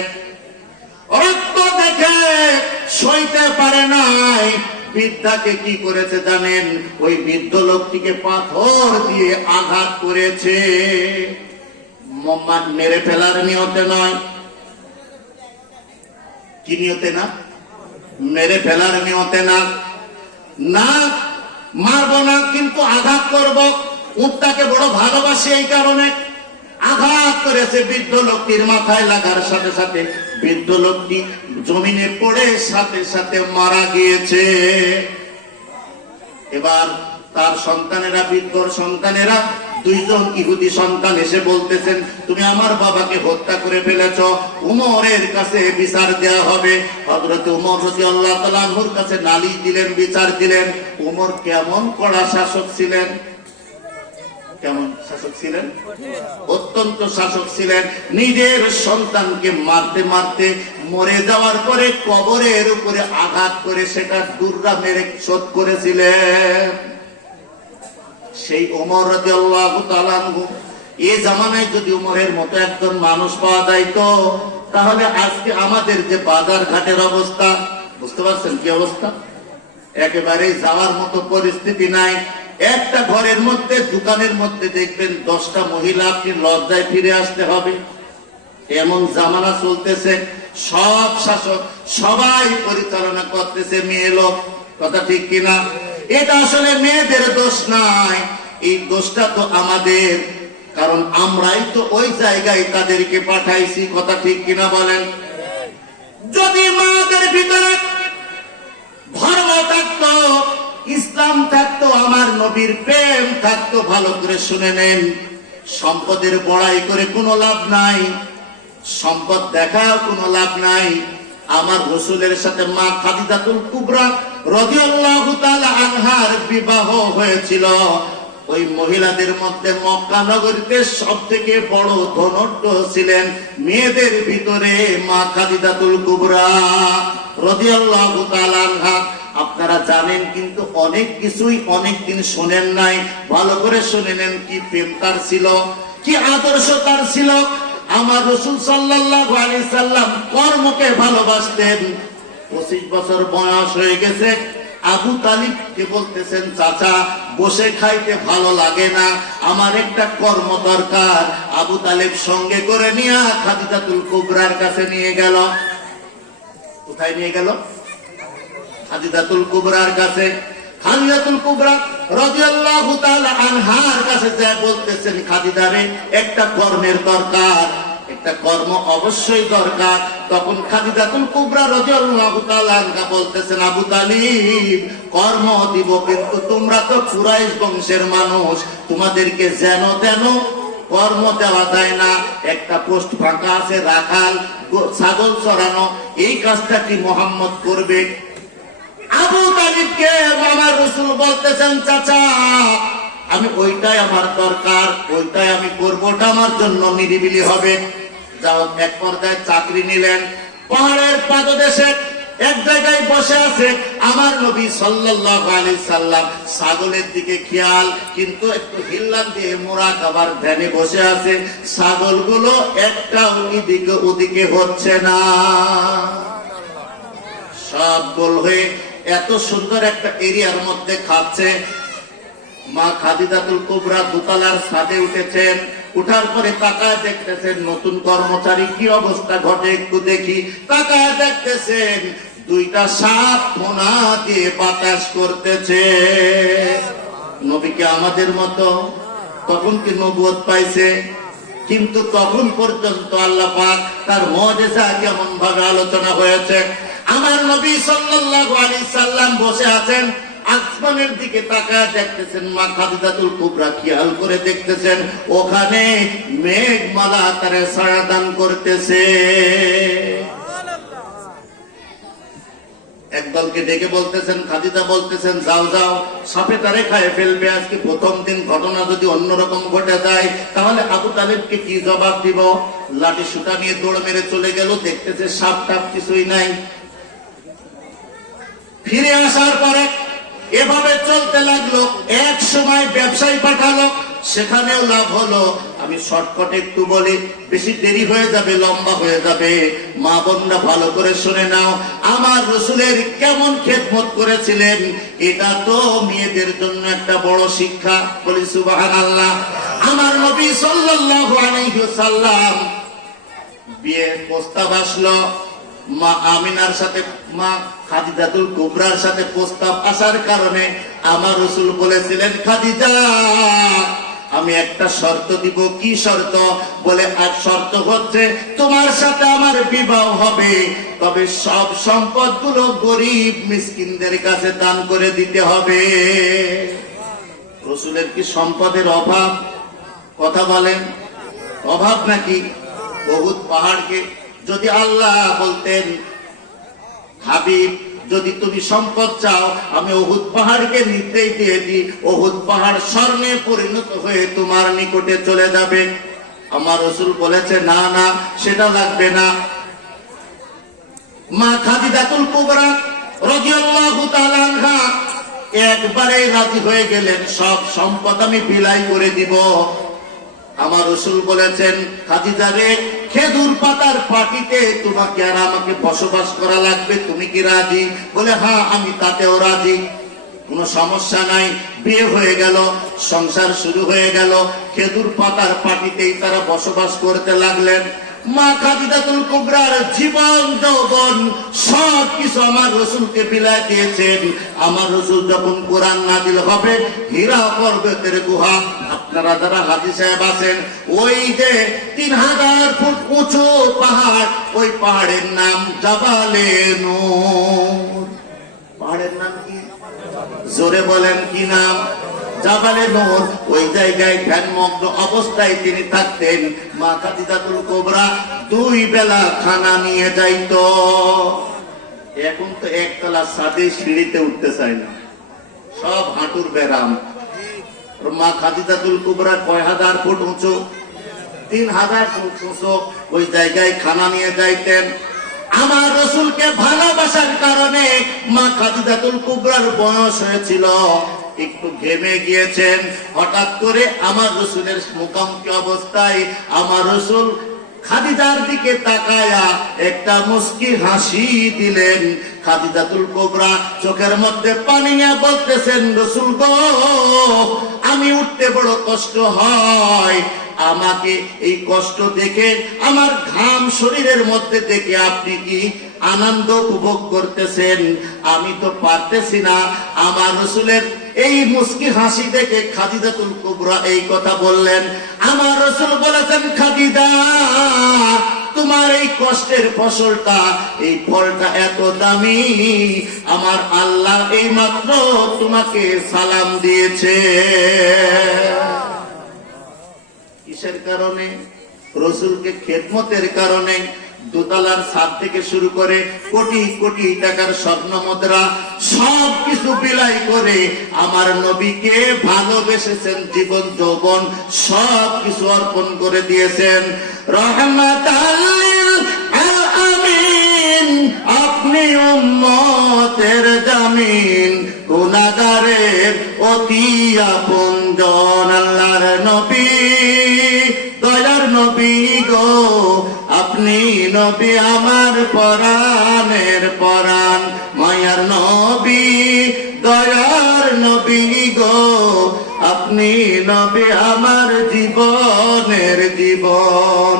রক্ত দেখে সইতে পারে নাই, বৃদ্ধাকে কি করেছে জানেন, ওই বৃদ্ধ লোকটিকে পাথর দিয়ে আঘাত করেছে। মেরে ফেলার নিয়তে নয়, কি নিয়তে না, মেরে ফেলার নিয়তে না, না মারবো না, কিন্তু আঘাত করব। উটটাকে বড় ভালোবাসি, এই কারণে আঘাত করেছে। বৃদ্ধ লোকটির মাথায় লাগার সাথে সাথে বৃদ্ধ লোকটি জমিনে পড়ে সাথে সাথে মারা গিয়েছে। এবার তার সন্তানেরা, বৃদ্ধর সন্তানেরা, দুইজন ইহুদি সন্তান এসে বলতেছেন, তুমি আমার বাবাকে হত্যা করে ফেলেছ, উমরের কাছে বিচার দেওয়া হবে। হযরত উমর রাদিয়াল্লাহু তাআলা আনহুর কাছে নালিশ দিলেন, বিচার দিলেন। উমর কেমন কড়া শাসক ছিলেন, কেমন শাসক ছিলেন, অত্যন্ত শাসক ছিলেন। নিজের সন্তানকে মারতে মারতে মরে যাওয়ার পরে কবরের উপরে আঘাত করে সেটা দুর্রা মেরে শোধ করেছিলেন। সেই ওমর রাদিয়াল্লাহু তাআলা আনহু, এই জামানায় যদি উমরের মতো একজন মানুষ পাওয়া যাইতো, তাহলে আজকে আমাদের যে বাজার ঘাটের অবস্থা, বুঝতে পারছেন কি অবস্থা, একেবারে যাওয়ার মতো পরিস্থিতি নাই। একটা ঘরের মধ্যে, দোকানের মধ্যে দেখবেন 10টা মহিলা, আপনি লজ্জায় ফিরে আসতে হবে, এমন জামানা চলতেছে। সব শাসক সবাই পরিচালনা করতেছে মেয়ে লোক, কথা ঠিক কিনা? এটা আসলে মেয়েদের দোষ নাই, এই দোষটা তো আমাদের, কারণ আমরাই তো ওই জায়গায় তাদেরকে পাঠাইছি, কথা ঠিক কিনা বলেন? যদি মাদের ভিতরে ধর্ম থাকতো, ইসলাম থাকতো, আমার নবীর প্রেম থাকতো, ভালো করে শুনে নেন, সম্পদের বড়াই করে কোনো লাভ নাই, সম্পদ দেখাও কোনো লাভ নাই। আমার রাসূলের সাথে মা খাদিজাতুল কুবরা রাদিয়াল্লাহু তাআলা আনহার বিবাহ হয়েছিল। ওই মহিলাদের মধ্যে মক্কা নগরীতে সবথেকে বড় ধনঢ্য ছিলেন মেয়েদের ভিতরে মা খাদিজাতুল কুবরা রাদিয়াল্লাহু তাআলা আনহা। আপনারা জানেন, কিন্তু অনেক কিছুই অনেকদিন শোনেন নাই, ভালো করে শুনে নেন। কি প্রেম তার ছিল, কি আদর্শ তার ছিল। আমার রাসূল সাল্লাল্লাহু আলাইহি সাল্লাম কর্মকে ভালোবাসতেন। 25 বছর বয়স হয়ে গেছে, আবু তালিবকে বলতেছেন, চাচা বসে খাইতে ভালো লাগে না, আমার একটা কর্ম দরকার। আবু তালিব সঙ্গে করে নিয়ে খাদিজাতুল কুবরার কাছে নিয়ে গেল। কোথায় নিয়ে গেল? খাদিজাতুল কুবরার কাছে। খাদিজাতুল কুবরা রাদিয়াল্লাহু তাআলা আনহার কাছে যা বলতেছেন, খাদিজারে একটা কর্মের দরকার, একটা কর্ম অবশ্যই দরকার। তখন খাদিজাতুল কুবরা রাদিয়াল্লাহু তাআলা আনহা বলতেছেন, আবু তালিব কর্ম দিব, কিন্তু তোমরা তো কুরাইশ বংশের মানুষ, তোমাদেরকে যেন তেন কর্ম দেওয়া যায় না। একটা পোস্ট ফাঁকা আছে, রাখাল, ছাগল চড়ানো, এই কাজটা কি মুহাম্মদ করবে? আবু তালিবকে আমার রাসূল বলতেছেন, চাচা আমি ওইটাই আমার দরকার, ওইটাই আমি করবো, ওটা আমার জন্য নিরিবিলি হবে। যাও, এক পর্যায়ে চাকরি নিলেন। পাহাড়ের পাদদেশে এক জায়গায় বসে আছে আমার নবী সাল্লাল্লাহু আলাইহি সাল্লাম, ছাগলের দিকে খেয়াল, কিন্তু একটু হিল্লান দিয়ে মোরা খাবার ধ্যানে বসে আছে। ছাগলগুলো একটা ওদিকে ওদিকে হচ্ছে না, সব গোল হয়ে এত সুন্দর একটা এরিয়ার মধ্যে খাচ্ছে। মা খাদিজাতুল কুবরা দোতলার ছাদে উঠেছেন, উঠার পরে তাকায় দেখতেছেন নতুন কর্মচারী কি অবস্থা ঘটে একটু দেখি। তাকায় দেখতেছেন দুইটা সাপ ফোনা দিয়ে বাতাস করতেছে। নবীকে আমাদের মতো তখন কি নবুয়ত পাইছে? কিন্তু তখন পর্যন্ত আল্লাহ পাক তার মুজিজা কেমন ভাবে আলোচনা হয়েছে। আমার নবী সাল্লাল্লাহু আলাইহি সাল্লাম বসে আছেন, আসমানের দিকে তাকায় দেখতেছেন। মা খাদিজাতুল কুবরা খেয়াল করে দেখতেছেন ওখানে মেঘমালা তারে ছায়া দান করতেছে। একদল দলকে ডেকে বলতেছেন, খাদিজা বলতেছেন যাও যাও, সাপে তারে খায় ফেলবে। আজকে প্রথম দিন ঘটনা যদি অন্যরকম ঘটে যায় তাহলে আবু তালেবকে কি জবাব দিব? লাঠি সুতা নিয়ে দৌড় মেরে চলে গেল, দেখতেছে সাপ টাপ কিছুই নাই। ফিরে আসার পরে এভাবে চলতে লাগলো। এক সময় ব্যবসায়ী পাঠালো, সেখানেও লাভ হলো। আমি শর্টকাটে একটু বলি, বেশি দেরি হয়ে যাবে, লম্বা হয়ে যাবে। মা বোনরা ভালো করে শুনে নাও, আমার রাসূলের কেমন খেদমত করেছিলেন, এটা তো মেয়েদের জন্য একটা বড় শিক্ষা। বলি সুবহানাল্লাহ। আমার নবী সাল্লাল্লাহু আলাইহি ওয়াসাল্লাম বিয়ের প্রস্তাব আসলো, মা আমিনার সাথে মা খাদিজাতুল কুবরার সাথে প্রস্তাব আসার কারণে আমার রাসূল বলেছিলেন, খাদিজা আমি একটা শর্ত দিব। কি শর্ত? বলে এক শর্ত হচ্ছে তোমার সাথে আমার বিবাহ হবে, তবে সব সম্পদগুলো গরিব মিসকিনদের কাছে দান করে দিতে হবে। রাসূলের কি সম্পদের অভাব? কথা বলেন, অভাব নাকি? উহুদ পাহাড়কে যদি আল্লাহ বলতেন, হাবিব যদি তুমি সম্পদ চাও আমি উহুদ পাহাড়কে নিতেই দিয়ে দিই, উহুদ পাহাড় স্বর্ণে পরিণত হয়ে তোমার নিকটে চলে যাবে। আমার রাসূল বলেছে না না, সেটা লাগবে না। মা খাদিজাতুল কুবরা রাদিয়াল্লাহু তাআলা আনহা একবারে রাজি হয়ে গেলেন, সব সম্পদ আমি বিলাই করে দিব। আমার রাসূল বলেছেন, খাদিজা রে, খেজুর পাতার পাটিতে তোমাকে আর আমাকে বসবাস করা লাগবে, তুমি কি রাজি? বলে হ্যাঁ, আমি তাতেও রাজি, কোনো সমস্যা নাই। বিয়ে হয়ে গেল, সংসার শুরু হয়ে গেল, খেজুর পাতার পাটিতেই তারা বসবাস করতে লাগলেন। মা খাদিজাতুল কুবরার জীবন যৌবন সব কিছু আমার রাসূলকে বিলায় দিয়েছেন। আমার রাসূল যখন কোরআন নাযিল হবে, হীরা পর্বতের গুহা, আপনারা যারা হাজী সাহেব আছেন, ওই যে 3000 ফুট উঁচু পাহাড়, ওই পাহাড়ের নাম জাবালে নূর। পাহাড়ের নাম কি? জোরে বলেন, কি নাম? জাবালে নূর। ওই জায়গায় ধ্যানমগ্ন অবস্থায় তিনি থাকতেন। মা খাদিজাতুল কুবরা 2 বেলা খানা নিয়ে যাইতো। এখন তো একতলা ছাদে সিঁড়িতে উঠতে চায় না, সব হাঁটুর ব্যারাম। মা খাদিজাতুল কুবরা কয় হাজার ফুট উঁচু? 3000 ফুট উঁচু। ওই জায়গায় খানা নিয়ে যাইতেন। আমার রাসূলকে ভালোবাসার কারণে মা খাদিজাতুল কুবরার বয়স হয়েছিল, একটু ঘেমে গিয়েছেন। হঠাৎ করে আমার রাসূলের মুখামুখি অবস্থায় আমার রাসূল খাদিজার দিকে তাকায়া একটা মুস্কি হাসি দিলেন। খাদিজাতুল কুবরা চোখের মধ্যে পানি নিয়ে বলতেছেন, রাসূল গো, আমি উঠতে বড় কষ্ট হয়, আমাকে এই কষ্ট দেখে, আমার ঘাম শরীরের মধ্যে দেখে আপনি কি আনন্দ উপভোগ করতেছেন? আমি তো পারতেছি না। আমার রাসূলের এই মুস্কি হাসি দেখে খাদিজাতুল কুবরা এই কথা বললেন। আমার রাসূল বলেছেন, খাদিজা, তোমার এই কষ্টের ফসলটা, এই ফলটা এত দামি, আমার আল্লাহ এই মাত্র তোমাকে সালাম দিয়েছে। কিসের কারণে? রাসূলকে খেদমতের কারণে। দোতলার ছাদ থেকে শুরু করে কোটি কোটি টাকার স্বর্ণ মুদ্রা সব কিছু বিলাই করে আমার নবীকে ভালোবেসেছেন, জীবন যৌবন সব কিছু অর্পণ করে দিয়েছেন। রহমাতাল লিল আলামিন, আপনি উম্মতের জামিন, গুনাহগারের অতি আপনজন, আল্লাহর নবী, দয়ার নবী গো, আপনি নবী আমার পরাণের পরাণ, মায়ার নবী, দয়ার নবী গো, আপনি নবী আমার জীবনের জীবন।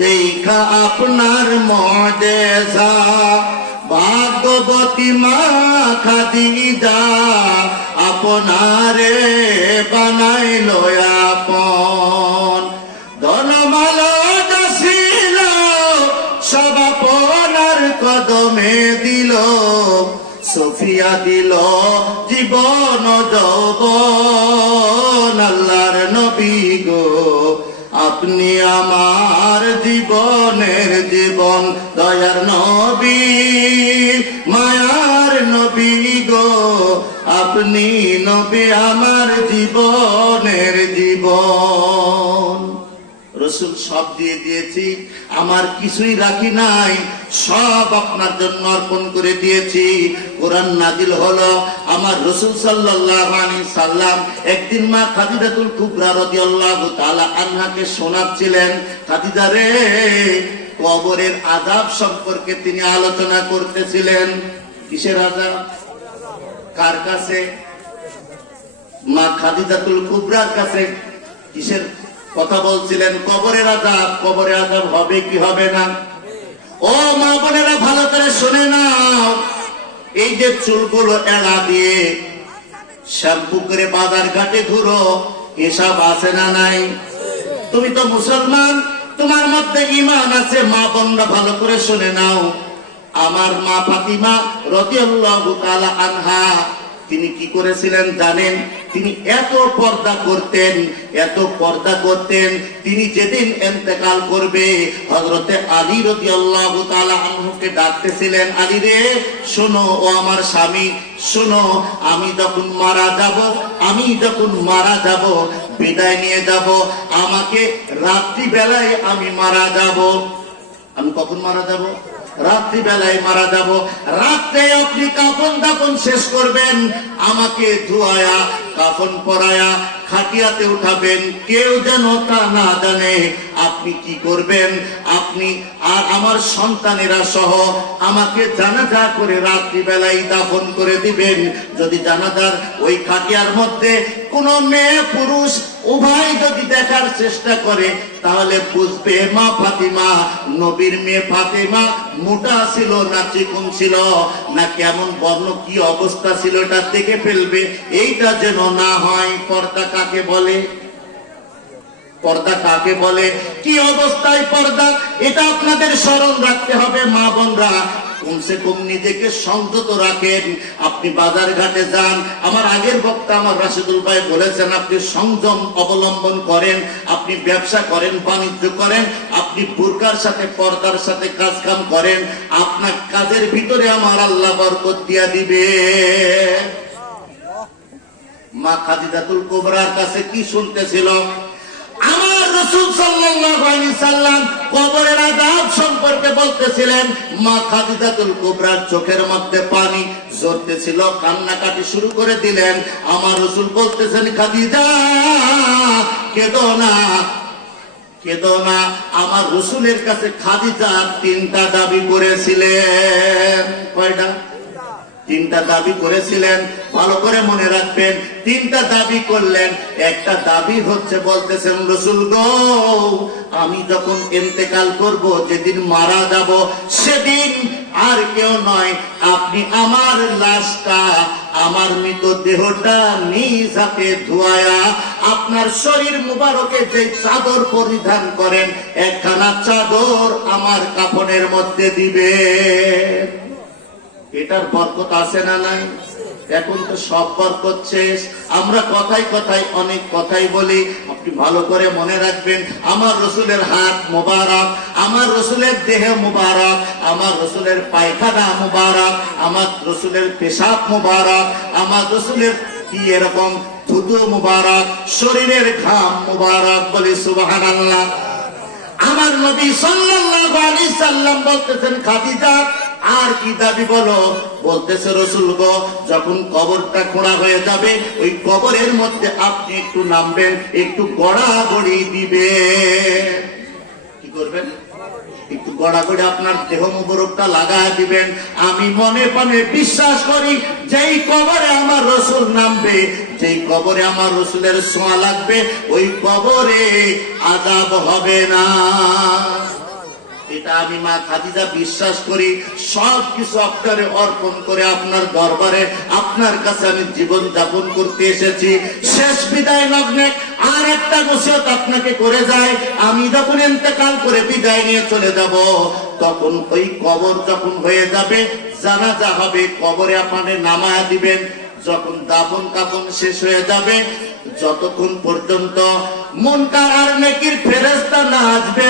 দেখা আপনার মুজিজা, ভাগ্যবতী মা খাদিজা, আপনারে বানাইলো আপন। ধনমালা ছিল সব আপনার কদমে দিল, সফিয়া দিল জীবন যৌবন, আল্লাহর নবী গো, আপনি আপনি আমার জীবনের জীবন, দয়ার নবী মায়ার নবী গো, আপনি নবী আমার জীবনের জীবন। রসুল সব দিয়ে দিয়েছি, আমার কিছুই রাখি নাই, সব আপনার জন্য অর্পণ করে দিয়েছি। কোরআন নাজিল হলো, আমার রসুল সাল্লাল্লাহু আলাইহি সাল্লাম একদিন মা খাদিজাতুল কুবরা রাদিয়াল্লাহু তাআলা আনহাকে শোনাচ্ছিলেন, খাদিজা রে, কবরের আযাব সম্পর্কে তিনি আলোচনা করতেছিলেন। কিসের আযাব? কার কাছে? মা খাদিজাতুল কুবরার কাছে। কিসের কথা বলছিলেন? কবরের আযাব। কবরের আযাব হবে কি হবে না? ও মা বোনেরা, ভালো করে শুনে নাও। এই যে চুলগুলো এড়া দিয়ে শ্যাম্পু করে বাজার ঘাটে ঘুরো, এসব আছে না নাই? তুমি তো মুসলমান, তোমার মধ্যে ঈমান আছে। মা বোনরা ভালো করে শুনে নাও। আমার মা ফাতিমা রাদিয়াল্লাহু তাআলা আনহা, তিনি কি করেছিলেন জানেন? তিনি এত পর্দা করতেন, এত পর্দা করতেন, তিনি যেদিন ইন্তেকাল করবে, হযরতে আলী রাদিয়াল্লাহু তাআলা আনহুকে ডাকতেছিলেন, আলী রে শোনো, ও আমার স্বামী শোনো, আমি যখন মারা যাব, বিদায় নিয়ে যাব, আমাকে রাত্রি বেলায় আমি মারা যাব। আমি কখন মারা যাব? রাত্রি বেলায় মারা যাব। রাতে আপনি কাফন দাফন শেষ করবেন, আমাকে ধোয়ায়া কাফন পরায়া খাটিয়াতে উঠাবেন, কেউ যেন তা না জানে। আপনি কি করবেন? আপনি আর আমার সন্তানেরা সহ আমাকে জানাজা করে রাত্রি বেলায় দাফন করে দিবেন। যদি জানাজার ওই খাটিয়ার মধ্যে কোন মেয়ে পুরুষ উভয় যদি দেখার চেষ্টা করে, তাহলে বুঝবে মা ফাতিমা, নবীর মেয়ে ফাতিমা মোটা ছিল না চিকন ছিল না কেমন বর্ণ, কি অবস্থা ছিল, এটা দেখে ফেলবে। এইটা যেন না হয়। পর্দা কাকে বলে? পর্দা কাকে বলে? কি অবস্থায় পর্দা, এটা আপনাদের স্মরণ রাখতে হবে। মা বোনরা, কমসে কম নিজেকে সংযত রাখেন। আপনি বাজার ঘাটে যান, আমার আগের বক্তা আমার রাশিদুল ভাই বলেছেন, আপনি সংযম অবলম্বন করেন, আপনি ব্যবসা করেন, বাণিজ্য করেন, আপনি বুরকার সাথে পর্দার সাথে কাজ কাম করেন, আপনার কাজের ভিতরে আমার আল্লাহ বরকত দিয়া দিবে। মা খাদিজাতুল কুবরার কাছে কি শুনতেছিল? আমার রাসূল সাল্লাল্লাহু আলাইহি সাল্লাম কবরের আযাব সম্পর্কে বলতেছিলেন। মা খাদিজাতুল কুবরার চোখের মধ্যে পানি ঝরতেছিল, কান্নাকাটি শুরু করে দিলেন। আমার রাসূল বলতেছেন, খাদিজা কেঁদো না, কেঁদো না। আমার রাসূলের কাছে খাদিজা তিনটা দাবি করেছিলেন। কয়টা? তিনটা দাবি করেছিলেন। ভালো করে মনে রাখবেন, তিনটা দাবি করলেন। একটা দাবি হচ্ছে, বলতেছেন, রাসূল গো, আমি যখন ইন্তেকাল করব, যেদিন মারা যাব, সেদিন আর কেউ নয়, আপনি আমার লাশটা, আমার মৃত দেহটা নিজ হাতে ধোয়া আপনার শরীর মুবারকে যে চাদর পরিধান করেন, একখানা চাদর আমার কাফনের মধ্যে দিবে। এটার বরকত আছে না নাই? এখন তো সব বরকত শেষ। আমরা কথায় কথায় অনেক কথাই বলি, আপনি ভালো করে মনে রাখবেন। আমার রাসূলের হাত মোবারক, আমার রাসূলের দেহ মোবারক, আমার রাসূলের পায়খানা মোবারক, আমার রাসূলের পেশাব মোবারক, আমার রাসূলের কি এরকম থুতু মোবারক, শরীরের ঘাম মোবারক, বলি সুবহানাল্লাহ। আমার নবী সাল্লাল্লাহু আলাইহি সাল্লাম বলতেছেন, খাদিজা আর কি দাবি বলো? বলতেছে, রাসূল গো, যখন কবরটা খোঁড়া হয়ে যাবে, ওই কবরের মধ্যে আপনি একটু নামবেন, একটু গড়াগড়ি দিবে। কি করবেন? একটু গড়াগড়ি আপনার দেহ মুবারকটা লাগায় দিবেন। আমি মনে মনে বিশ্বাস করি, যেই কবরে আমার রাসূল নামবে, যেই কবরে আমার রাসূলের ছোঁয়া লাগবে, ওই কবরে আযাব হবে না। এটা আমি মা খাদিজা বিশ্বাস করি। সব কিছু আপনারে অর্পণ করে আপনার দরবারে, আপনার কাছে আমি জীবন যাপন করতে এসেছি। শেষ বিদায় লগ্নে আর একটা নসিহত আপনাকে করে যায়। আমি যখন ইন্তেকাল করে বিদায় নিয়ে চলে যাব, তখন ওই কবর যখন হয়ে যাবে, জানাজা হবে, কবরে আপনাদের নামায়া দিবেন। যখন দাফন কাফন শেষ হয়ে যাবে, যতক্ষণ পর্যন্ত মুনকার আর নেকির ফেরেশতা না আসবে,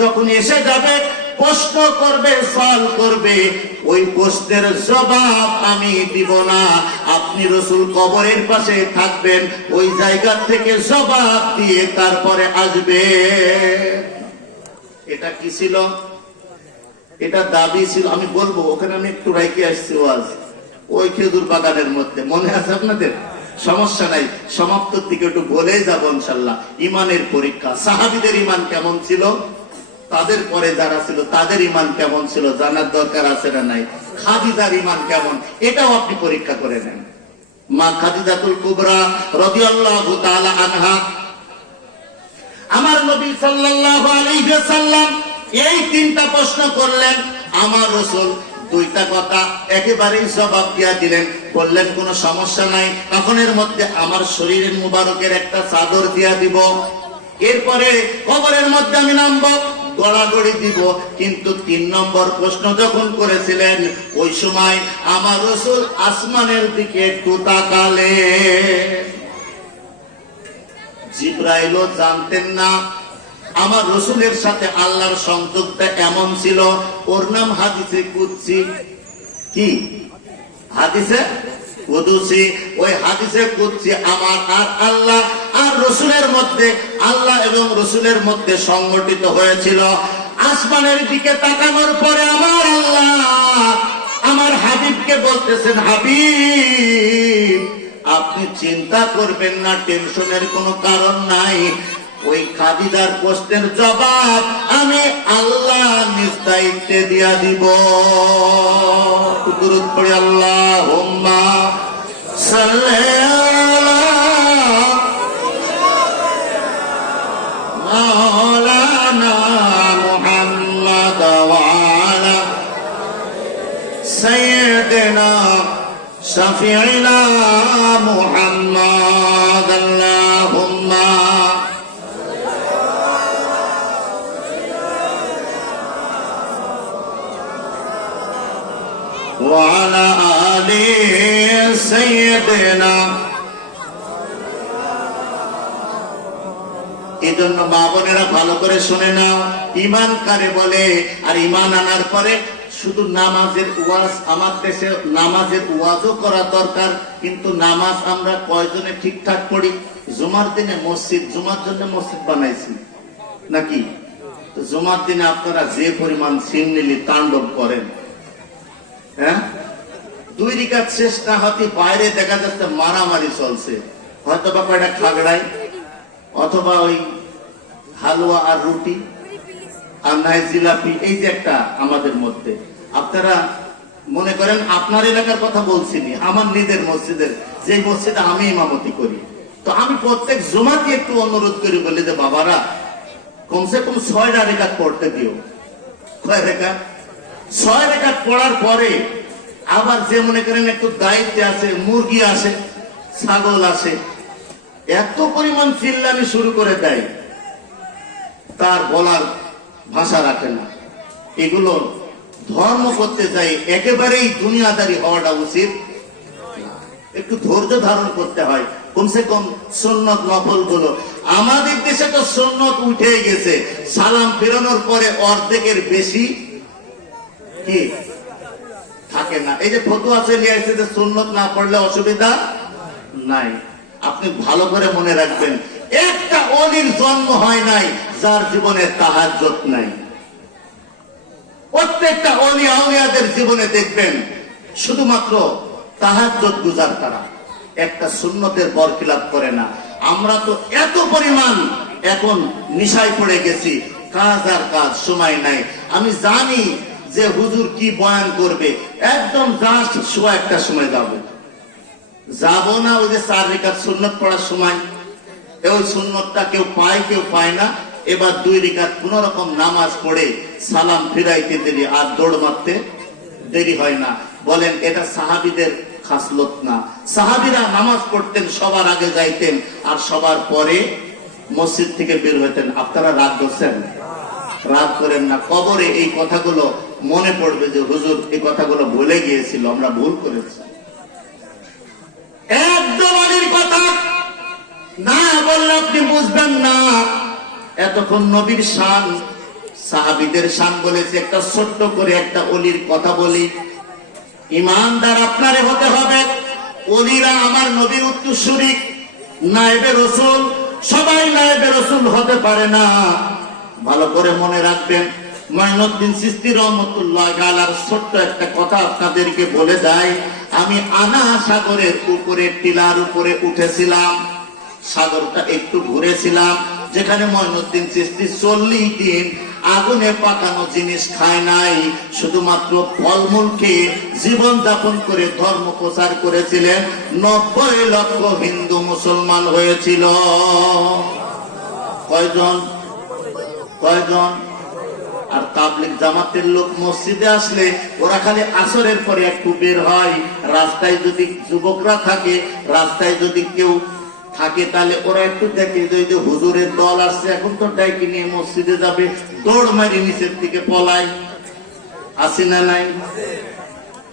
যখন এসে যাবে প্রশ্ন করবে, সওয়াল করবে, ওই প্রশ্নের জবাব আমি দিব না। আপনি রাসূল কবরের পাশে থাকবেন, ওই জায়গা থেকে জবাব দিয়ে তারপরে আসবে। এটা কি ছিল? এটা দাবি ছিল। আমি বলবো, ওখানে আমি একটু রাইকে আসছি ওয়াজ, ওই খেজুর বাগানের মধ্যে, মনে আছে আপনাদের? সমস্যা নাই, সমাপ্তির দিকে একটু বলে যাবো ইনশাল্লাহ। ইমানের পরীক্ষা, সাহাবীদের ইমান কেমন ছিল, তাদের পরে যারা ছিল তাদের ইমান কেমন ছিল জানার দরকার আছে না নাই? খাদিজার ইমান কেমন, এটাও আপনি পরীক্ষা করে নেন। মা খাদিজাতুল কুবরা রাদিয়াল্লাহু তাআলা আনহা, আমার নবী সাল্লাল্লাহু আলাইহি ওয়াসাল্লাম এই তিনটা প্রশ্ন করলেন, আমার রাসূল দুইটা কথা একেবারেই জবাব দিয়া দিলেন। বললেন কোনো সমস্যা নাই, কাফনের মধ্যে আমার শরীরের মুবারকের একটা চাদর দিয়া দিব, এরপরে কবরের মধ্যে আমি নামবো, গড়াগড়ি দিব। কিন্তু ৩ নম্বর প্রশ্ন যখন করেছিলেন, ওই সময় আমার রাসূল আসমানের দিকে একটু তাকালেন। জিবরাইলও জানতেন না আমার রাসূলের সাথে আল্লাহর সংযোগটা এমন ছিল। ওর নাম হাদিসে কুদসি। কি হাদিসে কুদসি? ওই হাদিসে কুদসি আমার আর আল্লাহ আর রাসূলের মধ্যে, আল্লাহ এবং রাসূলের মধ্যে সংগঠিত হয়েছিল। আসমানের দিকে তাকানোর পরে আমার আল্লাহ আমার হাবিবকে বলতেছেন, হাবিব আপনি চিন্তা করবেন না, টেনশনের কোনো কারণ নাই। ওই খাদিজার প্রশ্নের জবাব আমি আল্লাহ নিজ দায়িত্বে দিয়া দিব। দুরূদ পড়ি, আল্লাহুম্মা সাল্লি আলা মাওলানা মুহাম্মাদ ওয়া আলা সাইয়্যিদিনা শাফিঈনা মুহাম্মাদ। আল্লাহুম্মা وعلى آل سيدنا। এই জন্য মা বোনেরা ভালো করে শুনে নাও, ইমান কারে বলে? আর ইমান আনার পরে শুধু নামাজের ওয়াজ, আমার দেশে নামাজের ওয়াজও করা দরকার, কিন্তু নামাজ আমরা কয়জনে ঠিকঠাক পড়ি? জুমার দিনে মসজিদ, জুমার জন্য মসজিদ বানাইছি নাকি? তো জুমার দিনে আপনারা যে পরিমাণ সিন্নিলি তাণ্ডব করেন, হ্যাঁ, 2 রাকাত শেষ না হতে বাইরে দেখা যাচ্ছে মারামারি চলছে, হয়তো বা কয়টা খাগড়াই, অথবা ওই হালুয়া আর রুটি আর নাই জিলাপি, এই যে একটা আমাদের মধ্যে। আপনারা মনে করেন আপনার এলাকার কথা বলছিনি, আমার নিজের মসজিদের, যে মসজিদে আমি ইমামতি করি, তো আমি প্রত্যেক জুমাতে একটু অনুরোধ করি, বলি যে বাবারা কমসে কম 6 রাকাত পড়তে দিও। কয় রাকাত? 6 রাকাত পড়ার পরে আবার যে মনে করেন একটু দায়িত্বে আছে, মুরগি আসে, ছাগল আসে, এত পরিমাণ চিল্লানি শুরু করে দেয়, তার বলার ভাষা রাখে না। এগুলো ধর্ম করতে চাই, একেবারেই দুনিয়াদারি হওয়াটা উচিত। একটু ধৈর্য ধারণ করতে হয়, কমসে কম সুন্নত নফল গুলো। আমাদের দেশে তো সুন্নত উঠে গেছে, সালাম ফেরানোর পরে অর্ধেকের বেশি কি থাকে না। এই যে ফতোয়া চলে আসছে যে সুন্নত না পড়লে অসুবিধা নাই। আপনি ভালো করে মনে রাখবেন, একটা ওলির জন্ম হয় নাই যার জীবনে তাহাজ্জুদ নাই। প্রত্যেকটা ওলি আউলিয়াদের জীবনে দেখবেন শুধুমাত্র তাহাজ্জুদ গুজার তারা, একটা সুন্নতের বরখিলাপ করে না। আমরা তো এত পরিমাণ এখন নিশায় পড়ে গেছি, কাজ আর কাজ, সময় নাই। আমি জানি যে হুজুর কি বয়ান করবে, একদম জাস্ট 1:15 সময় যাবো না। ওই যে 4 রাকাত সুন্নত পড়ার সময়, ওই সুন্নতটা কেউ পায় কেউ পায় না। এবার 2 রাকাত কোন রকম নামাজ পড়ে সালাম ফিরাইতে দেরি, আর দৌড় মারতে দেরি হয় না। বলেন এটা সাহাবীদের খাসলত না? সাহাবীরা নামাজ পড়তেন, সবার আগে যাইতেন আর সবার পরে মসজিদ থেকে বের হইতেন। আপনারা রাগ করছেন? রাগ করেন না। কবরে এই কথাগুলো মনে পড়বে যে হুজুর এই কথাগুলো ভুলে গিয়েছিল, আমরা ভুল করেছি। একদম আগের কথা, না বললে আপনি বুঝবেন না। এতক্ষণ নবীর শান, সাহাবীদের শান বলেছে, একটা ছোট্ট করে একটা অলির কথা বলি। ইমানদার আপনারে হতে হবে। অলিরা আমার নবীর উত্তরসূরি, নায়েবে রাসূল। সবাই নায়েবে রাসূল হতে পারে না। ভালো করে মনে রাখবেন। মঈনুদ্দিন চিশতি রহমাতুল্লাহি আলাইহির ছোট্ট একটা কথা আপনাদেরকে বলে দেয়। আমি আনা সাগরের উপরে, টিলার উপরে উঠেছিলাম। সাগরটা একটু ঘুরেছিলাম, যেখানে মঈনুদ্দিন চিশতি 40 দিন আগুনে পাকানো জিনিস খায় নাই, শুধুমাত্র ফলমূল খেয়ে জীবন যাপন করে ধর্ম প্রচার করেছিলেন। 90 লক্ষ হিন্দু মুসলমান হয়েছিল। কয়জন? আর তাবলিগ জামাতের লোক মসজিদে আসলে ওরা খালি আসরের পরে একটু বের হয়। রাস্তায় যদি যুবকরা থাকে, রাস্তায় যদি কেউ থাকে, তাহলে ওরা একটু দেখে যে হুজুরের দল আসছে, এখন তো ডাইকে নিয়ে মসজিদে যাবে, দৌড় মারি নিচের দিকে পলায়। আসি না নাই?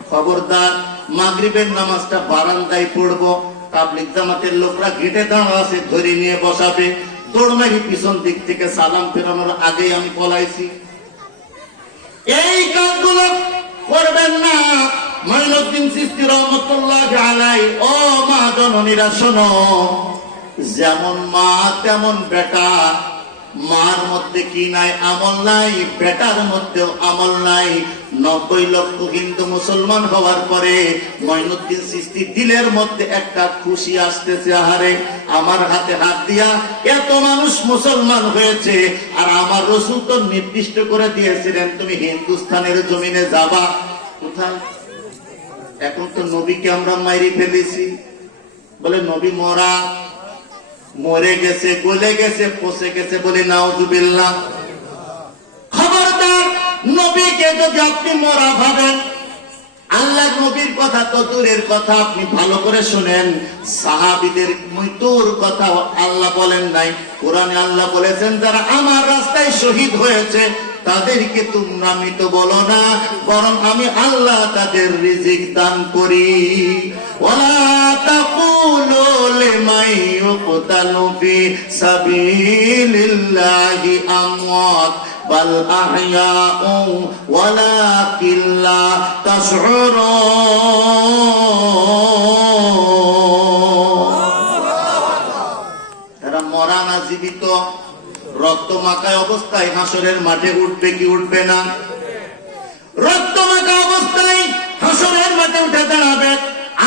খবরদার, মাগরিবের নামাজটা বারান্দায় পড়বো, তাবলিগ জামাতের লোকরা গেটে দাঁড়া আছে, ধরে নিয়ে বসাবে, দৌড় মারি পিছন দিক থেকে সালাম ফেরানোর আগেই আমি পলাইছি। এই কাজগুলো করবেন না। মঈনুদ্দিন চিশতি রহমাতুল্লাহি আলাইহি, ও মা জননীরা শোনো, যেমন মা তেমন বেটা। মার মধ্যে কি নাই? আমল নাই। বেটার মধ্যেও আমল নাই। 90 লক্ষ হিন্দু মুসলমান হওয়ার পরে মঈনুদ্দিন চিশতি দিলের মধ্যে একটা খুশি আসতেছে। আহারে, আমার হাতে হাত দিয়া এত মানুষ মুসলমান হয়েছে, আর আমার রাসূল তো নির্দিষ্ট করে দিয়েছিলেন তুমি হিন্দুস্তানের জমিনে যাবা। কোথায়? এখন তো নবীকে আমরা মাইরে ফেলেছি। বলে নবী মরা, মরে গেছে, গলে গেছে, পচে গেছে, বলে নাউযুবিল্লাহ। খবরদার, নবীকে যদি আপনি মরা ভাবেন, আল্লাহ নবীর কথা তো দূরের কথা, আপনি ভালো করে শুনেন। সাহাবীদের মৃত্যুর কথা আল্লাহ বলেন নাই। কোরআনে আল্লাহ বলেছেন, যারা আমার রাস্তায় শহীদ হয়েছে তাদেরকে তোমরা মৃত বলো না, বরং আমি আল্লাহ তাদের রিজিক দান করি। ওয়ালা তাকুলু লিমান ইউকতালু ফি সাবিলিল্লাহি আমওয়াত বাল আহইয়াউ ওয়ালাকিন লা তাশউরুন। এরা মরা না জীবিত? রক্ত মাখায় অবস্থায় হাসরের মাঠে উঠবে কি উঠবে না? রক্ত মাখা অবস্থায় হাসরের মাঠে উঠে দাঁড়াবে।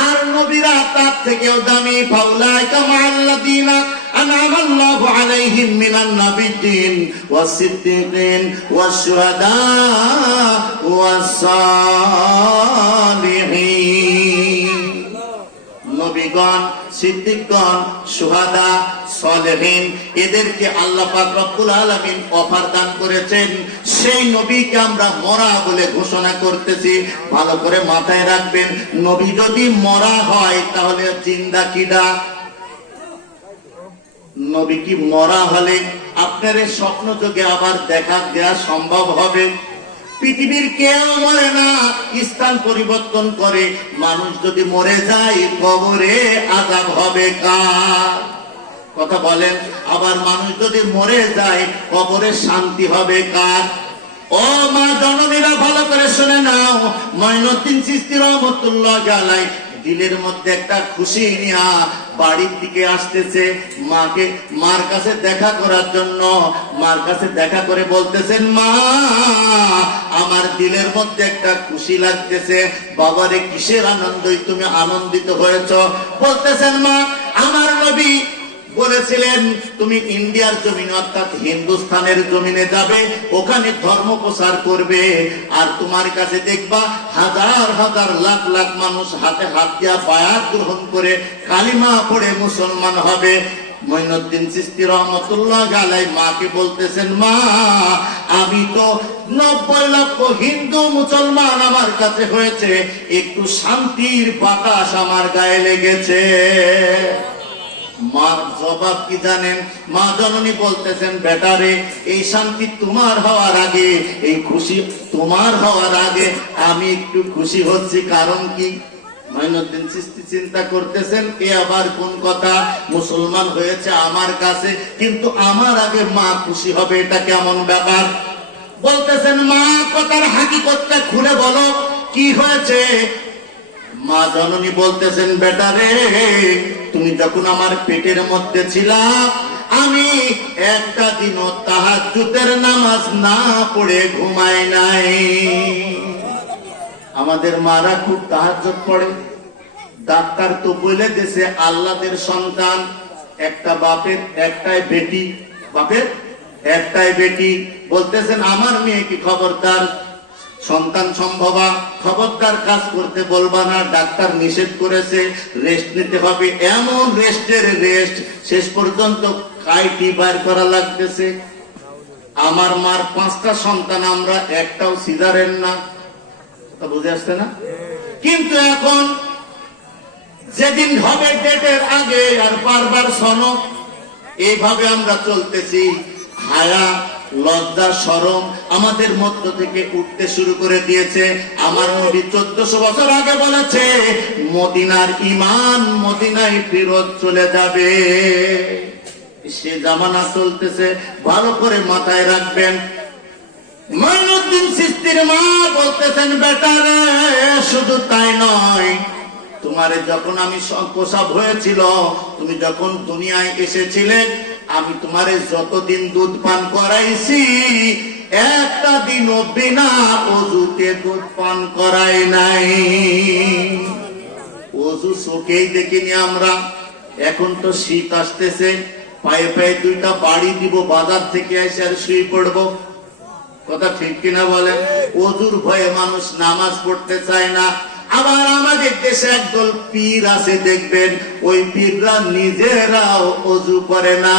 আর নবীরা তার থেকেও দামি। ফাউলাইকা মাআল্লাযীনা আনআমা আল্লাহু আলাইহিম মিনান নাবিয়্যিন ওয়াস-সিদ্দীকিন ওয়াশ-শুহাদা ওয়াস-সালিহিন। নবীগণ, সিদ্দিকগণ, শুহাদা, সালেহিন, এদেরকে আল্লাহ পাক রব্বুল আলামিন অফার দান করেছেন। সেই নবীকে আমরা মরা বলে ঘোষণা করতেছি। ভালো করে মাথায় রাখবেন, নবী যদি মরা হয় তাহলে জিন্দা কিডা? নবী কি মরা হলে আপনার স্বপ্ন যোগে আবার দেখা দেওয়া সম্ভব হবে? পৃথিবীর কেউ মরে না, স্থান পরিবর্তন করে। মানুষ যদি মরে যায়, কবরে আযাব হবে কার? কথা বলেন। আবার মানুষ যদি মরে যায়, কবরে শান্তি হবে কার? ও মা জননীরা, ভালো করে শুনে নাও। মঈনুদ্দিন চিশতি রহমাতুল্লাহি আলাইহি দিলের মধ্যে একটা খুশি নিয়া বাড়ির দিকে আসতেছে। মার কাছে দেখা করার জন্য। মার কাছে দেখা করে বলতেছেন, মা, আমার দিলের মধ্যে একটা খুশি লাগতেছে। বাবারে, কিসের আনন্দই তুমি আনন্দিত হয়েছ? বলতেছেন, মা, আমার নবী বলেছিলেন তুমি ইন্ডিয়ার জমিনে অর্থাৎ হিন্দুস্তানের জমিনে যাবে, ওখানে ধর্ম প্রচার করবে, আর তোমার কাছে দেখবা হাজার হাজার লাখ লাখ মানুষ হাতে হাত দিয়া বায়াত গ্রহণ করে কালিমা পড়ে মুসলমান হবে। মঈনুদ্দিন চিশতি রহমাতুল্লাহি আলাইহি মাকে বলতেছেন, মা, আমি তো 90 লক্ষ হিন্দু মুসলমান আমার কাছে হয়েছে, একটু শান্তির বাতাস আমার গায়ে লেগেছে। মার জবাব কি জানেন? মা জননী বলতেছেন, বেটারে, এই শান্তি তোমার হওয়ার আগে, এই খুশি তোমার হওয়ার আগে আমি একটু খুশি হচ্ছি। কারণ কি? মাইনুদ্দিন চিশতি চিন্তা করতেছেন, এ আবার কোন কথা, মুসলমান হয়েছে আমার কাছে, কিন্তু আমার আগে মা খুশি হবে, এটা কেমন ব্যাপার? বলতেছেন, মা কথার হাকিকতটা খুলে বলো, কি হয়েছে? মা জননী বলতেছেন, বেটা রে, তুমি যখন আমার পেটের মধ্যে ছিলা, আমি একটা দিনও তাহাজ্জুদের নামাজ না পড়ে ঘুমাই নাই। আমাদের মারা খুব তাহাজ্জুদ পড়ে। ডাক্তার তো বলে দিয়েছে, আল্লাহর সন্তান, একটা বাপের একটাই বেটি, বাপের একটাই বেটি। বলতেছেন, আমার মেয়ে কি খবরদার, সন্তান সম্ভবা, খবরদার কাজ করতে বলবা না, ডাক্তার নিষেধ করেছে, রেস্ট নিতে হবে। এমন রেস্টের রেস্ট, শেষ পর্যন্ত কাইটি বাইর করা লাগতেছে। আমার মার 5টা সন্তান, আমরা একটাও সিজারের না, বুঝে আসছে না? কিন্তু এখন যেদিন হবে ডেটের আগে আর বারবার সনদ, এইভাবে আমরা চলতেছি। হায়া, লজ্জা, শরম আমাদের মধ্য থেকে উঠতে শুরু করে দিয়েছে। আমার নবী 1400 বছর আগে বলেছে, মদিনার ঈমান মদিনায় ফেরত চলে যাবে। সে জামানা চলতেছে, ভালো করে মাথায় রাখবেন। মাইনুদ্দিন চিশতির মা বলতেছেন, বেটা রে, শুধু তাই নয়, তোমারে যখন আমি প্রসব হয়েছিল, তুমি যখন দুনিয়ায় এসেছিলে, আমি তোমারে যতদিন দুধ পান করাইছি, একটা দিনও বিনা ওযুতে দুধ পান করাই নাই। ওযু চোখেই দেখিনি আমরা। এখন তো শীত আসতেছে, পায়ে পায়ে 2টা বাড়ি দিব, বাজার থেকে এসে আর শুয়ে পড়বো। কথা ঠিক কিনা বলেন? ওযুর ভয়ে মানুষ নামাজ পড়তে চায় না। আবার আমাদের দেশে একদল পীর আছে, দেখবেন ওই পীররা নিজেরাও ওযু করে না,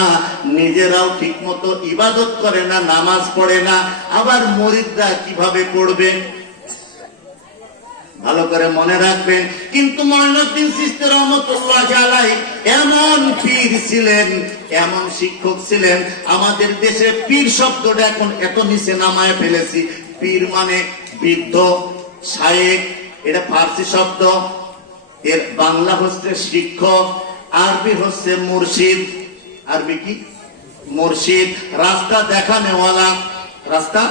নিজেরাও ঠিক মতো ইবাদত করে না, নামাজ পড়ে না। আবার মুরিদরা কিভাবে পড়বে? ভালো করে মনে রাখবেন। কিন্তু মাইনুদ্দিন চিশতি রহমাতুল্লাহ আলাইহি এমন পীর ছিলেন, এমন শিক্ষক ছিলেন। আমাদের দেশে পীর শব্দটা এখন এত নিচে নামায় ফেলেছি। পীর মানে বৃদ্ধ, শায়েখ, এটা ফার্সি শব্দ, এর বাংলা হচ্ছে শিক্ষক, আরবি হচ্ছে মুর্শিদ। আরবি কি? মুর্শিদ। রাস্তা দেখানেওয়ালা, রাস্তা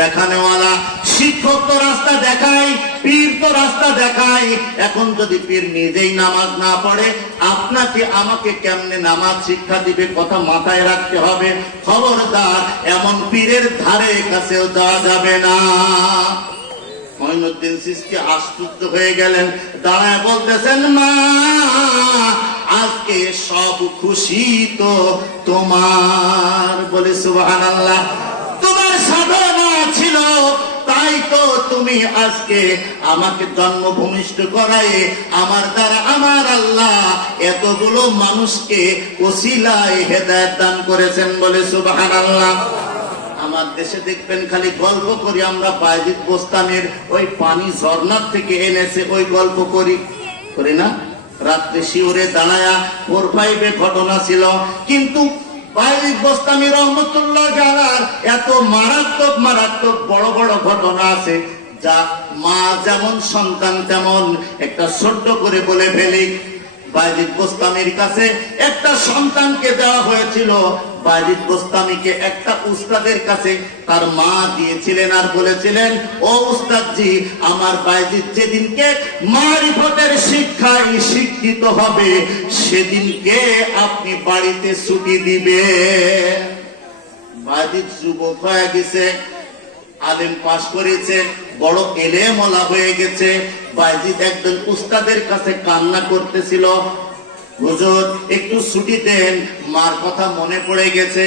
দেখানেওয়ালা। শিক্ষক তো রাস্তা দেখায়, পীর তো রাস্তা দেখায়। এখন যদি পীর নিজেই নামাজ না পড়ে, আপনাকে আমাকে কেমনে নামাজ শিক্ষা দিবে? কথা মাথায় রাখতে হবে। খবরদার, এমন পীরের ধারে কাছেও যাওয়া যাবে না। মাইনুদ্দিন চিশতি আশ্চর্য হয়ে গেলেন, দাঁড়ায় বলতেছেন, মা আজকে সব খুশি তো তোমার। বলে সুবহানাল্লাহ। তোমার সাধনা ছিল, তাই তো তুমি আজকে আমাকে জন্মভূমিষ্ঠ করায়, আমার দ্বারা আমার আল্লাহ এতগুলো মানুষকে ওসিলায় হেদায়েত দান করেছেন। বলে সুবহানাল্লাহ। আমার দেশে দেখবেন খালি গল্প করি আমরা, বায়জিদ বোস্তানের ওই পানি ঝর্ণার থেকে এনেছে, ওই গল্প করি না? রাত্রে শিওরে দাঁড়ায়া 4-5 ঘটনা ছিল। কিন্তু বায়জিদ বোস্তামি রহমতুল্লাহ আলাইহি এত মারাত্মক মারাত্মক বড় বড় ঘটনা আছে, যা মা যেমন সন্তান তেমন। একটা ছোট্ট করে বলে ফেলি। বায়জিদ বোস্তামির কাছে একটা সন্তানকে দেওয়া হয়েছিল। বায়জিদ বোস্তামিকে একটা উস্তাদের কাছে তার মা দিয়েছিলেন, আর বলেছিলেন, ও উস্তাদজি, আমার বায়জিদ যেদিনকে মারিফতের শিক্ষায় শিক্ষিত হবে, সেদিনকে আপনি বাড়িতে ছুটি দিবে। বায়জিদ যুবক হয়ে গেছে, আলেম পাশ করেছে, বড় এলেমওয়ালা হয়ে গেছে। বায়জিদ একজন উস্তাদের কাছে কান্না করতেছিল, হুজুর একটু ছুটি দেন, মার কথা মনে পড়ে গেছে,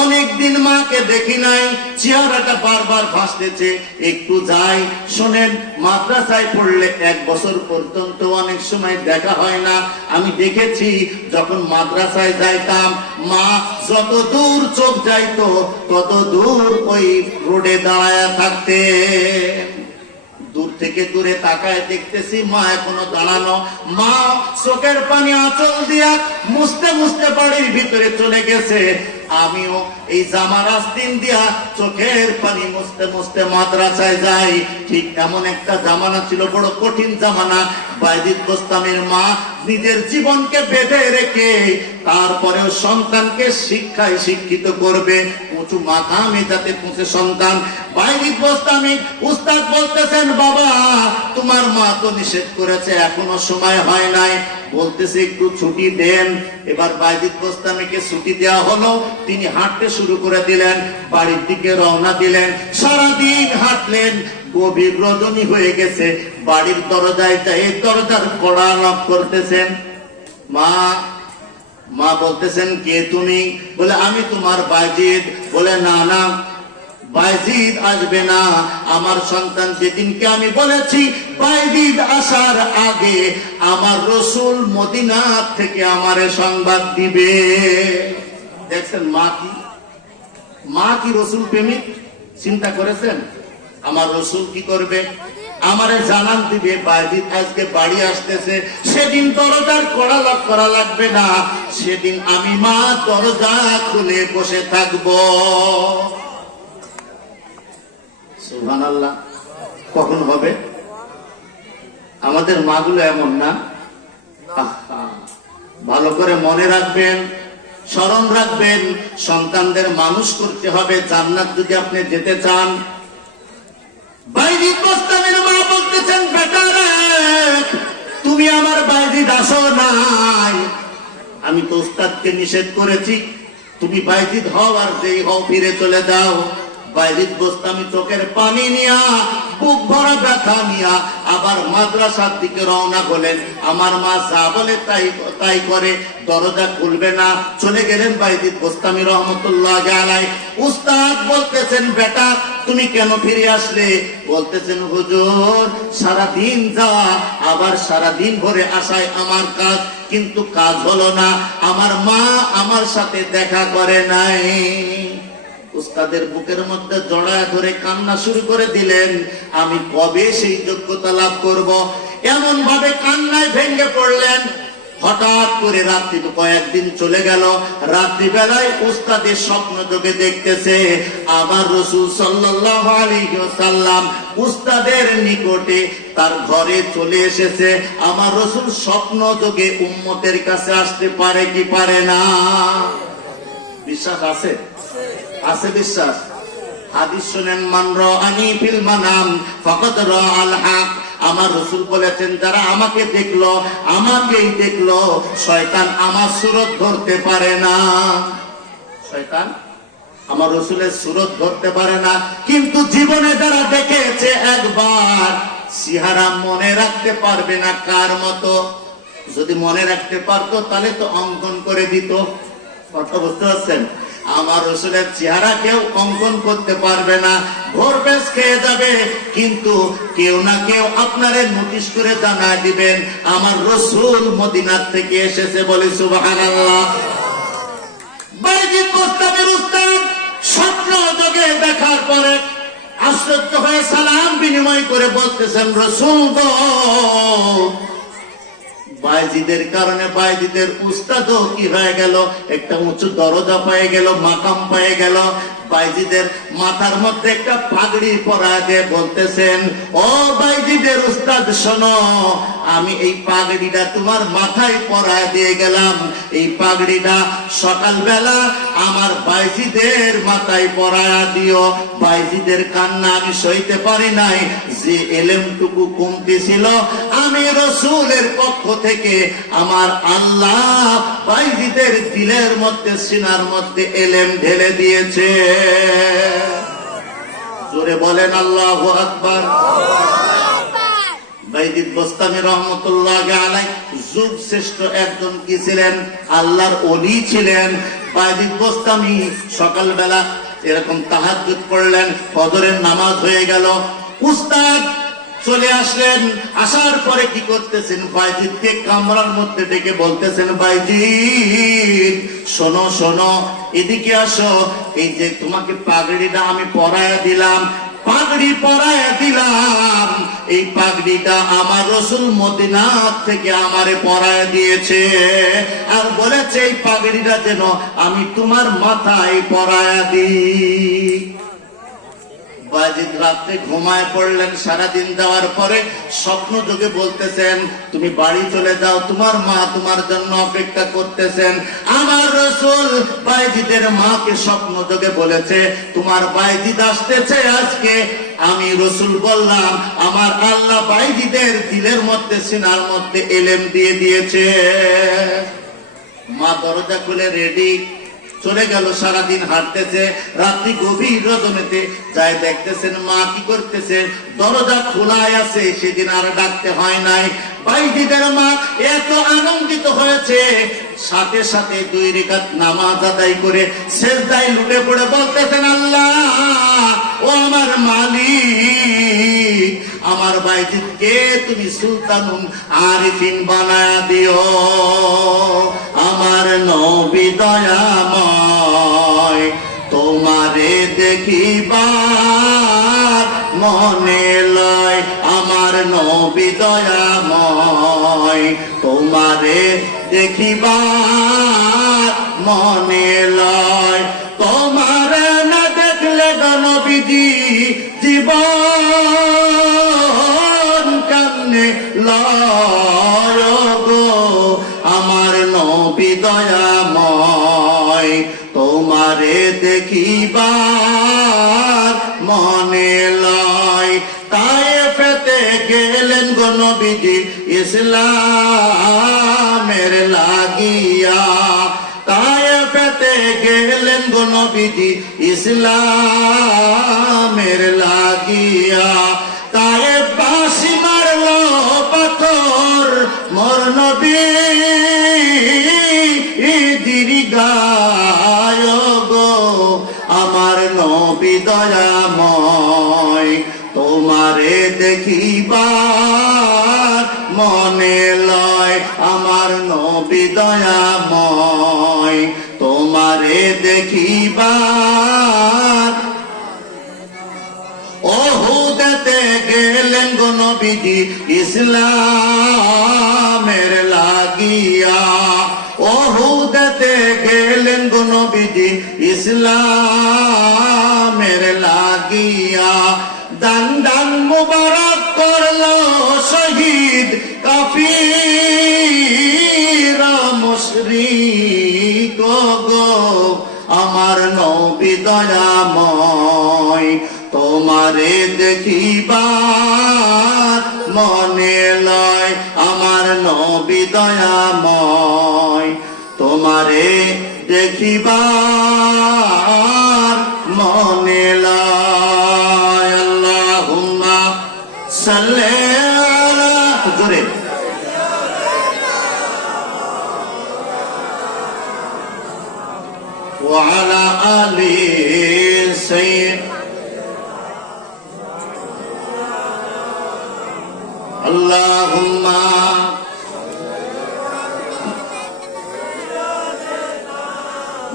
অনেকদিন মাকে দেখি নাই, চেহারাটা বারবার ভাসতেছে, একটু যাই। শোনেন, মাদ্রাসায় পড়লে 1 বছর পর্যন্ত অনেক সময় দেখা হয় না। আমি দেখেছি যখন মাদ্রাসায় যাইতাম, মা যত দূর চোখ যাইতো তত দূর ওই রোডে দাঁড়ায় থাকতে। দূর থেকে দূরে তাকায় দেখতেছি মা এখনো দাঁড়ানো। মা চোখের পানি আঁচল দিয়া মুছতে মুছতে বাড়ির ভিতরে চলে গেছে। আমিও এই জামার আস্তিন দিয়া চোখের পানি মুছতে মুছতে মাদ্রাসায় যায়। ঠিক এমন একটা জামানা ছিল, বড় কঠিন জামানা। বাইজিদ বোস্তামীর মা নিজের জীবনকে বেঁধে রেখে তারপরেও সন্তানকে শিক্ষায় শিক্ষিত করবে, উঁচু মাকামে যাতে পৌঁছে সন্তান। বাইজিদ বোস্তামী উস্তাদ বলতেছেন, বাবা তোমার মা তো নিষেধ করেছে, এখনো সময় হয় নাই, বলতেছে একটু ছুটি দেন। এবার বাইজিদ বোস্তামীকে ছুটি দেওয়া হলো, তিনি হাঁটতে শুরু করে দিলেন, বাড়ির দিকে রওনা দিলেন। সারাদিন হাঁটলেন, গভীর রজনী হয়ে গেছে। বাড়ির দরজায় যাই দরজার কড়া নক করতেছেন। মা বলতেছেন, কে তুমি? বলে আমি তোমার বাইজিদ। বলে না না, বাইজিদ আসবে না, আমার সন্তান যেদিনকে আমি বলেছি বাইজিদ আসার আগে আমার রসুল মদিনা থেকে আমারে সংবাদ দিবে। দেখছেন মা কি রসুল প্রেমিক? চিন্তা করেছেন আমার রসুল কি করবে? আমারে জানান দিবে বাইজিদ আজকে বাড়ি আসতেছে। সেদিন দরজার কড়া লক করা লাগবে না, সেদিন আমি মা দরজা খুলে বসে থাকবো। সুবহানাল্লাহ। কখন হবে? আমাদের মাগুলো এমন না। ভালো করে মনে রাখবেন, স্মরণ রাখবেন, সন্তানদের মানুষ করতে হবে জান্নাত যদি আপনি যেতে চান। বাইজিদ বোস্তামীর মা বলতেছেন, বেটা রে তুমি আমার বাইজিদ আসো নাই, আমি তো উস্তাদকে নিষেধ করেছি, তুমি বাইজিদ হও আর যেই হও ফিরে চলে যাও। বাইজিদ বোস্তামী চোখের পানি নিয়া, বুক ভরা ব্যথা নিয়া আবার মাদ্রাসার দিকে রওনা হলেন। আমার মা যা বলে তাই করে, দরজা খুলবে না। চলে গেলেন বাইজিদ বোস্তামী রহমতুল্লাহ আলাইহি। উস্তাদ বলতেছেন, বেটা তুমি কেন ফিরে আসলে? বলতেছেন, হুজুর সারাদিন যাওয়া আবার সারাদিন ভরে আসায় আমার কাজ, কিন্তু কাজ হলো না, আমার মা আমার সাথে দেখা করে নাই। উস্তাদের বুকের মধ্যে জড়ায় ধরে কান্না শুরু করে দিলেন, আমি কবে সেই যোগ্যতা লাভ করব? এমন ভাবে কান্নায় ভেঙে পড়লেন। হঠাৎ করে রাত্রি কয়েকদিন চলে গেল। রাত্রিবেলায় উস্তাদের স্বপ্ন যোগে দেখতেছে আমার রাসূল সাল্লাল্লাহু আলাইহি ওয়াসাল্লাম উস্তাদের নিকটে তার ঘরে চলে এসেছে। আমার রাসূল স্বপ্ন যোগে উম্মতের কাছে আসতে পারে কি পারে না? বিশ্বাস আছে? আছে বিশ্বাস? হাদিস শুনেন, মান রাআনি ফিল মানাম ফাকাদ রাআল হক। আমার রাসূল বলেছেন, যারা আমাকে দেখলো, আমাকেই দেখলো, শয়তান আমার সুরত ধরতে পারে না। শয়তান আমার রাসূলের সুরত ধরতে পারে না, কিন্তু জীবনে যারা দেখেছে একবার, চেহারা মনে রাখতে পারবে না কার মতো। যদি মনে রাখতে পারতো তাহলে তো অঙ্কন করে দিত। কথা বুঝতে পারছেন? আমার রাসূলের চেহারা কেউ অঙ্কন করতে পারবে না, ভোরবেশ খেয়ে যাবে, কিন্তু কেউ না কেউ আপনারে নোটিশ করে জানায় দিবেন আমার রাসূল মদিনা থেকে এসেছে। বলে সুবহানাল্লাহ। বাইজিদ বোস্তামীর উস্তাদ স্বপ্ন যোগে দেখার পরে আশ্চর্য হয়ে সালাম বিনিময় করে বলতেছেন, রাসূল গো, বাইজিদের কারণে বাইজিদের উস্তাদও কি হয়ে গেল, একটা উঁচু দরজা পেয়ে গেল, মাকাম পেয়ে গেল। বাইজিদের মাথার মধ্যে একটা পাগড়ি পরা দিয়ে বলতেছেন, ও বাইজিদের উস্তাদ শোনো, আমি এই পাগড়িটা তোমার মাথায় পরায় দিয়ে গেলাম। এই পাগড়িটা সকালবেলা আমার বাইজিদের মাথায় পরায় দিও। বাইজিদের কান্না আমি সইতে পারি নাই, যে এলেমটুকু কমতি ছিল, আমি রাসূলের পক্ষ থেকে আমার আল্লাহ বাইজিদের দিলের মধ্যে, সিনার মধ্যে এলেম ঢেলে দিয়েছে। জোরে বলেন আল্লাহু আকবার। বাইজিদ বোস্তামী রহমতুল্লাহ আলাইহি যুগ শ্রেষ্ঠ একজন কি ছিলেন? আল্লাহর ওলি ছিলেন। বাইজিদ বোস্তামী সকালবেলা এরকম তাহাজ্জুদ পড়লেন, ফজরের নামাজ হয়ে গেল, উস্তাদ চলে আসলেন। আসার পরে কি করতেছেন? বাইজিদকে কামরার মধ্যে ডেকে বলতেছেন, বাইজিদ শোনো শোনো, এদিকে আসো, এই যে তোমাকে পাগড়িটা আমি পরায়া দিলাম, পাগড়ি পরায়া দিলাম, এই পাগড়িটা আমার রাসূল মদিনা থেকে আমারে পরায় দিয়েছে আর বলেছে এই পাগড়িটা যেন আমি তোমার মাথায় পরায় দিই। বাজিদ রাতে ঘুমায় পড়লেন। সারাদিন যাওয়ার পরে স্বপ্ন যোগে বলতেছেন তুমি বাড়ি চলে যাও, তোমার মা তোমার জন্য অপেক্ষা করতেছেন। আমার রাসূল বাইজিদের মাকে স্বপ্ন যোগে বলেছে তোমার বাইজিদ আসতেছে আজকে। আমি রাসূল বললাম আমার আল্লাহ বাইজিদের দিলের মধ্যে সিনার মধ্যে এলেম দিয়ে দিয়েছে। মা দরজা খুলে রেডি চলে গেল। সারাদিন হাঁটতেছে, রাত্রি গভীর রজনীতে যাই দেখতেছেন মা কি করতেছে, দরজা খোলাই আছে। সেদিন আর ডাকতে হয় নাই। বাইজিদের মা এত আনন্দিত হয়েছে, সাথে সাথে 2 রাকাত নামাজ আদায় করে সিজদায় লুটে পড়ে বলতেছেন আল্লাহ ও আমার মালিক, আমার বাইজিদকে তুমি সুলতানুল আরিফিন বানায়া দিও। আমার নবী দয়াময় তোমারে দেখিবার মনে লয়। আমার নবী দয়াময় তোমারে দেখিবার মনে লয়। তোমারে না দেখলে নবীজি জীবন কেমনে লয় গো। আমার নবী দয়াময় তোমারে দেখিবার মনে লয়। তায়েফেতে গেলেন গো নবীজি ইসলামের লাগিয়া। তায়েফেতে গেলেন গো নবীজি ইসলামের লাগিয়া। তায়েফ বাসি মারলো পাথর মোর নবী গায় গো। আমার নবী দয়াময় তোমারে দেখিবার মনে লয়। আমার নবী দয়াময় তোমারে দেখিবার। ওহুদেতে গেলেন গো নবীজি ইসলামের লাগিয়া। ওহুদেতে গেলেন গো নবীজি ইসলামের লাগিয়া। দান দান মুবারক করলো শহীদ কাফির মুশরিক গো। আমার নবী দয়াময় তোমারে দেখিবার মনে লয়। আমার নবী দয়াময় তোমারে দেখিবার মনে লয়। আল্লাহুম্মা সাল্লি আলা জোরে ওয়া আলা আলি সাইয়্যিদ আল্লাহুম্মা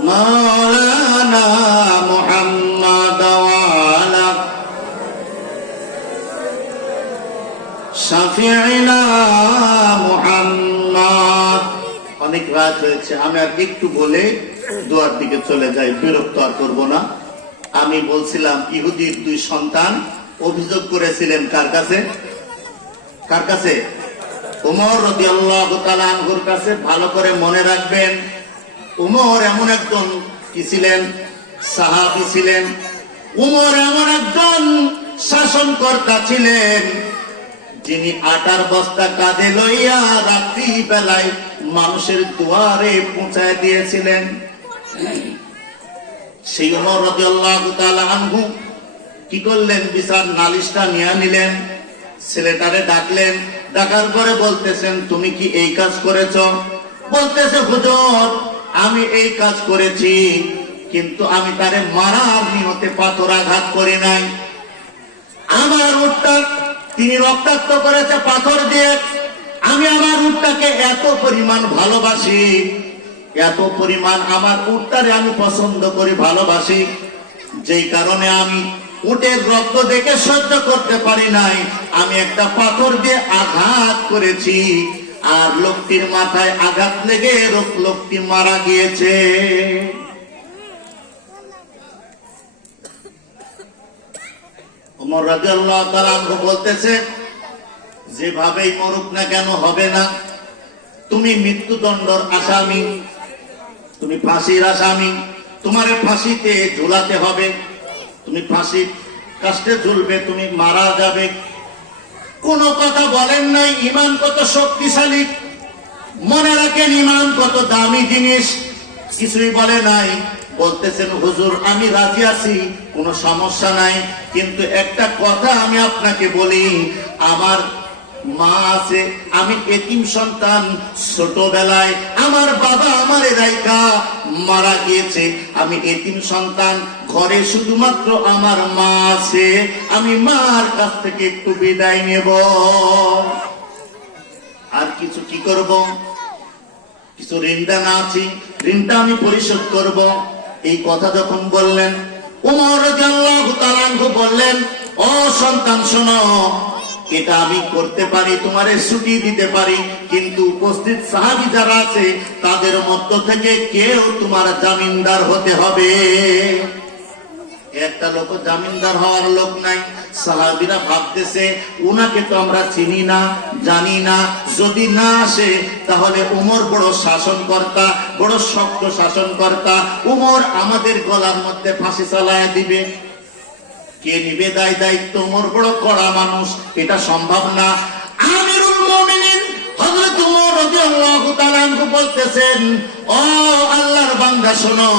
মাওলানা মুহাম্মদ ওয়া আলা শাফিঈনা মুহাম্মদ। অনেক রাত হয়েছে, আমি আর একটু বলে দোয়ার দিকে চলে যাই, বিরক্ত আর করবো না। আমি বলছিলাম ইহুদির 2 সন্তান অভিযোগ করেছিলেন কার কাছে? কার কাছে? ওমর রাদিয়াল্লাহু তাআলা আনহুর কাছে। ভালো করে মনে রাখবেন, ওমর এমন একজন কি ছিলেন? সাহাবী ছিলেন। ওমর এমন একজন শাসনকর্তা ছিলেন যিনি আটার বস্তা কাঁধে লইয়া রাত্রি বেলায় মানুষের দুয়ারে পৌঁছায় দিয়েছিলেন। সেই ওমর রাদিয়াল্লাহু তাআলা আনহু কি করলেন? বিচার নালিশটা নিয়ে নিলেন। ছেলেটারে ডাকলেন, ডাকার পরে বলতেছেন তুমি কি এই কাজ করেছ? বলতেছে হুজুর আমি এই কাজ করেছি, কিন্তু আমি তারে মারার নিয়তে পাথর আঘাত করি নাই। আমার উটটা তিনি রক্তাক্ত করেছে পাথর দিয়ে। আমি আমার উটটাকে এত পরিমাণ ভালোবাসি, এত পরিমাণ আমার উটটারে আমি পছন্দ করি, ভালোবাসি, যেই কারণে আমি উটের রক্ত দেখে সহ্য করতে পারি নাই, আমি একটা পাথর দিয়ে আঘাত করেছি, আর লোকটির মাথায় আঘাত লেগে লোকটি মারা গিয়েছে। ওমর রাদিয়াল্লাহু তাআলা আনহু বলতেছে, যেভাবেই মরুক না কেন হবে না, তুমি মৃত্যুদণ্ডর আসামি, তুমি ফাঁসির আসামি, তোমারে ফাঁসিতে ঝুলাতে হবে, তুমি ফাঁসির কাস্টে ঝুলবে, তুমি মারা যাবে। কোনো কথা বলেন নাই। ঈমান কত শক্তিশালী, মনে রাখেন ঈমান কত দামি জিনিস, কিছুই বলে নাই। বলতেছেন, হুজুর আমি রাজি আছি, কোনো সমস্যা নাই, কিন্তু একটা কথা আমি আপনাকে বলি, আমার মা আছে, আমি এতিম সন্তান, ছোটবেলায় আমার বাবা আমারে রাইখা মারা গিয়েছে, আমি এতিম সন্তান, ঘরে শুধুমাত্র আমার মা আছে, আমি মার কাছ থেকে একটু বিদায় নেব, আর কিছু কি করব, কিছু ঋণদান আছে, ঋণটা আমি পরিশোধ করব। এই কথা যখন বললেন, ওমর রাদিয়াল্লাহু তাআলা আনহু বললেন, ও সন্তান শোনো, এটা আমি করতে পারি, তোমারে ছুটি দিতে পারি, কিন্তু উপস্থিত সাহাবী যারা আছে তাদের মধ্য থেকে কেউ তোমার জামিনদার হতে হবে। একটা লোক জামিনদার হওয়ার লোক নাই। সাহাবীরা ভাবতেছে, উনাকে তো আমরা চিনি না, জানি না, যদি না আসে তাহলে উমর বড় শাসনকর্তা, বড় শক্ত শাসনকর্তা, উমর আমাদের গলার মধ্যে ফাঁসি চালায় দিবে, কে নিবে দায়িত্ব, উমর বড় কড়া মানুষ, এটা সম্ভব না। আমিরুল মুমিনিন হযরত উমর রাদিয়াল্লাহু তাআলা আনহু বলতেছেন, ও আল্লাহর বান্দা শোনো,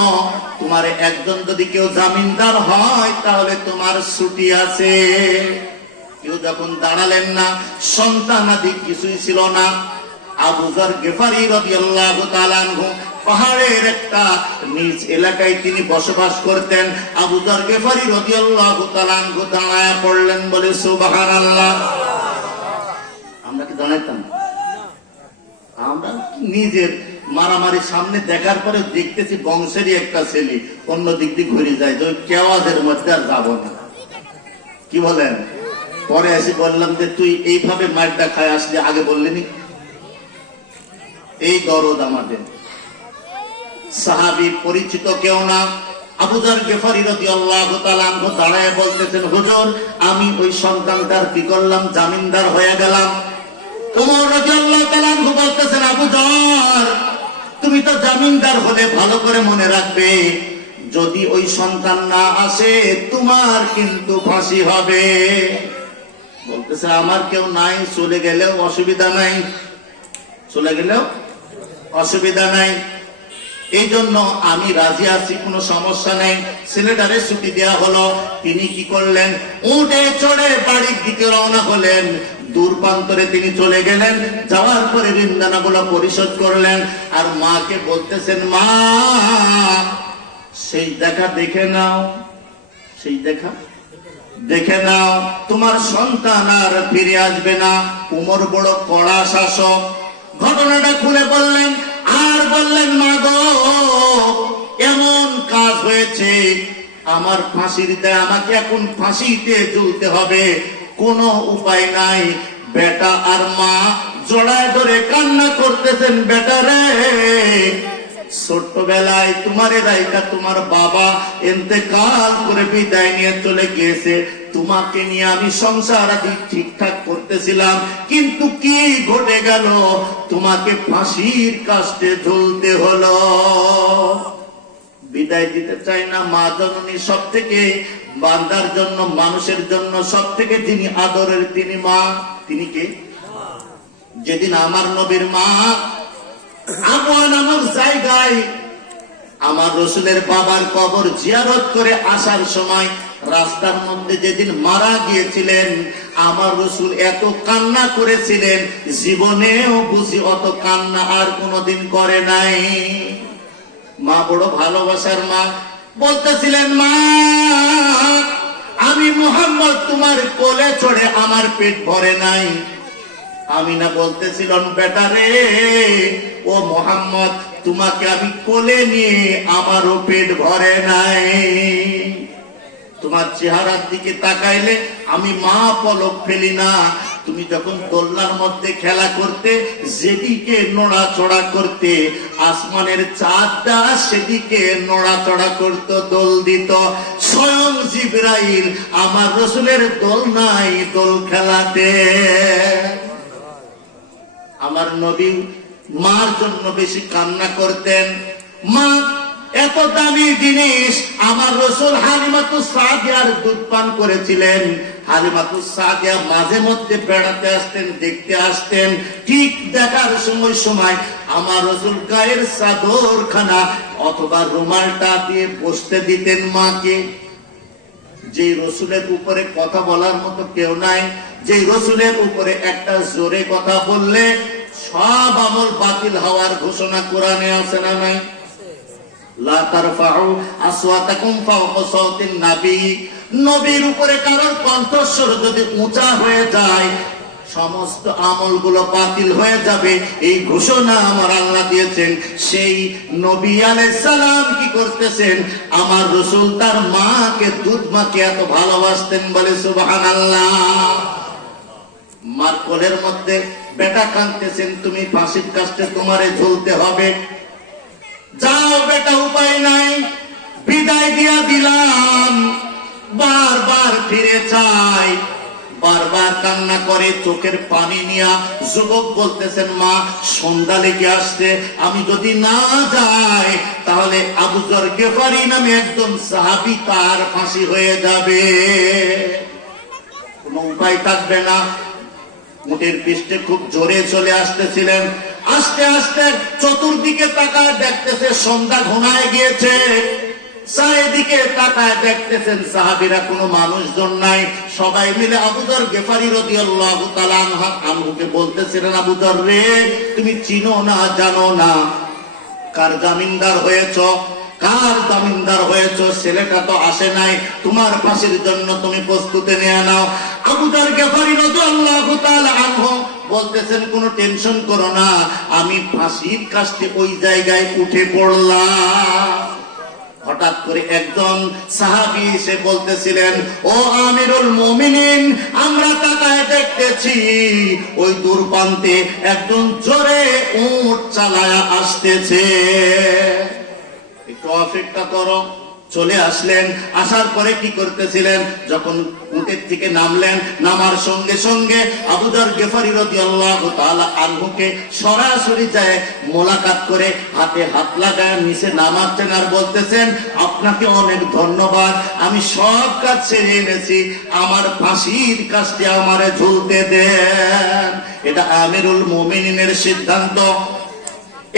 তোমার একজন যদি কেউ জামিনদার হয় তাহলে তোমার ছুটি আছে। কেউ যখন দাঁড়ালেন না, সন্তানাদি কিছুই ছিল না, আবু যর গিফারী রাদিয়াল্লাহু তাআলা আনহু পাহাড়ের একটা নিজ এলাকায় তিনি বসবাস করতেন। আবু যর গিফারী রাদিয়াল্লাহু তাআলা আনহু দাঁড়ায় পড়লেন, বলে সুবহানাল্লাহ। আমরা কি দাঁড়াইতাম? আমরা নিজের মারামারি সামনে দেখার পরে দেখতেছি বংশেরই একটা ছেলে অন্য দিক দিয়ে ঘুরে যায়, যে কেওয়াজের মধ্যে আর যাবো না, কি বলেন? পরে এসে বললাম যে তুই এইভাবে মারটা খায় আসলে আগে বললেনি। এই দরদ আমাদের। সাহাবী পরিচিত কেউ না, আবু যর গিফারী রাদিয়াল্লাহু তাআলা আনহু দাঁড়ায় বলতেছেন, হুজুর আমি ওই সন্তানটার কি করলাম, জামিনদার হয়ে গেলাম। ওমর রাদিয়াল্লাহু তাআলা আনহু বলতেছেন, আবু যর তুমি তো জামিনদার হলে ভালো করে মনে রাখবে, যদি ওই সন্তান না আসে তোমার কিন্তু ফাঁসি হবে। বলতেছে, আমার কেউ নাই, চলে গেলেও অসুবিধা নাই, চলে গেলেও অসুবিধা নাই, এই জন্য আমি রাজি আছি, কোনো সমস্যা নেই। ছেলেটারে ছুটি দেওয়া হলো। তিনি কি করলেন, উঠে চড়ে বাড়ির দিকে রওনা হলেন। দূর প্রান্তরে তিনি চলে গেলেন, যাওয়ার পরে ঋণদানাগুলো পরিশোধ করলেন, আর মাকে বলতেছেন, মা সেই দেখা দেখে নাও, সেই দেখা দেখে নাও, তোমার সন্তান আর ফিরে আসবে না। উমর বড় কড়া শাসক। ঘটনাটা খুলে বললেন, আর বললেন, মা গো এমন কাজ হয়েছে, আমার ফাঁসির দেয়, আমাকে এখন ফাঁসিতে ঝুলতে হবে, কোনো উপায় নাই। বেটা আর মা জড়ায় ধরে কান্না করতেছেন, বেটা রে ছোট্টবেলায় তোমার রাইকা তোমার বাবা ইন্তেকাল করে বিদায় নিয়ে চলে গিয়েছে, তোমাকে নিয়ে আমি সংসার আদি ঠিকঠাক করতেছিলাম, কিন্তু কি ঘটে গেল, তোমাকে ফাঁসির কাস্টে ঝুলতে হলো। বিদায় দিতে চাই না। মা জননী সব থেকে বান্দার জন্য, মানুষের জন্য সব থেকে যিনি আদরের, তিনি মা। তিনি কে? যেদিন আমার নবীর মা আবওয়া নামক জায়গায় আমার রসুলের বাবার কবর জিয়ারত করে আসার সময় রাস্তার মধ্যে যেদিন মারা গিয়েছিলেন, আমার রসুল এত কান্না করেছিলেন, জীবনেও বুঝি অত কান্না আর কোনোদিন করে নাই। মা বড় ভালোবাসার মা। বলতেছিলেন, মা আমি মুহাম্মদ তোমার কোলে চড়ে আমার পেট ভরে নাই। আমিনা বলতেছিলেন, বেটা রে ও মুহাম্মদ তোমাকে আমি কোলে নিয়ে আমারও পেট ভরে নাই। তোমার চেহারার দিকে তাকাইলে আমি মা পলক ফেলি না। তুমি যখন দোলনার মধ্যে খেলা করতে, যেদিকে নড়াচড়া করতে, আসমানের চাঁদটা সেদিকে নড়াচড়া করত, দোল দিত। স্বয়ং জিবরাইল আমার রসুলের দোলনায় দোল খেলাতে। আমার নবী মার জন্য বেশি কান্না করতেন। মা এত দামি জিনিস, আমার রসুল হালিমাতুস সাদিয়ার দুধ পান করেছিলেন। হালিমাতুস সাদিয়া মাঝে মধ্যে বেড়াতে আসতেন, দেখতে আসতেন। ঠিক দেখার সময় আমার রসুল গায়ের চাদরখানা অথবা রুমালটা দিয়ে বসতে দিতেন মাকে। যে রসুলের উপরে কথা বলার মতো কেউ নাই, যে রসুলের উপরে একটা জোরে কথা বললে সব আমল বাতিল হওয়ার ঘোষণা কোরআনে আছে না নাই? লা তারফাউ আসওয়াতাকুম ফাওকা সাওতিন নবী। নবীর উপরে কারোর কণ্ঠস্বর যদি উঁচা হয়ে যায়, সমস্ত আমলগুলো বাতিল হয়ে যাবে, এই ঘোষণা আমার আল্লাহ দিয়েছেন। সেই নবী আলাইহিস সালাম কি করতেছেন? আমার রাসূল তার মাকে দুধ মাকে এত ভালোবাসতেন, বলে সুবহানাল্লাহ। মার কোলের মধ্যে বেটা কাঁদতেছেন, তুমি ফাঁসির কাস্টে তোমারে ঝুলতে হবে, যাও বেটা, উপায় নাই, বিদায় দিয়া দিলাম। বারবার ফিরে চাই, বারবার কান্না করে, চোখের পানি নিয়া যুবক বলতেছেন, মা সন্ধ্যা লেগে আসছে, আমি যদি না যাই তাহলে আবু যর গেফারি নামে একজন সাহাবী, তার ফাঁসি হয়ে যাবে, কোনো উপায় থাকবে না। উটের পৃষ্ঠে খুব জোরে চলে আসতেছিলেন। আস্তে আস্তে চতুর্দিকে তাকায় দেখতেছে সন্ধ্যা ঘনায় গিয়েছে। চারিদিকে তাকায় দেখতেছেন সাহাবীরা কোনো মানুষজন নাই। সবাই মিলে আবু যর গেফারি রাদিয়াল্লাহু তাআলা আনহুকে বলতেছিলেন, আবু যর রে, তুমি চিনো না, জানো না, কার জামিনদার হয়েছ, কার জামিনদার হয়েছ? ছেলেটা তো আসে নাই, তোমার ফাঁসির জন্য তুমি প্রস্তুতি নিয়ে নাও। আবু যর গেফারি রাদিয়াল্লাহু তাআলা আনহু বলতেছেন, কোনো টেনশন করো না, আমি ফাঁসির কাস্টে ওই জায়গায় উঠে পড়লাম। হঠাৎ করে একজন সাহাবী এসে বলতেছিলেন, ও আমিরুল মুমিনিন, আমরা তাকায় দেখতেছি ওই দূর প্রান্তে একজন জোরে উট চালায়া আসতেছে, একটু অপেক্ষা করো। চলে আসলেন। আসার পরে কি করতেছিলেন? যখন উটের থেকে নামলেন, নামার সঙ্গে সঙ্গে আবু যর গেফারি রাদিয়াল্লাহু তাআলা আনহুকে সরাসরি যায় মোলাকাত করে হাতে হাত লাগায় নিচে নামাচ্ছেন আর বলতেছেন, আপনাকে অনেক ধন্যবাদ, আমি সব কাজ ছেড়ে এনেছি, আমার ফাঁসির কাজটি আমারে ঝুলতে দেন। এটা আমিরুল মুমিনিনের সিদ্ধান্ত,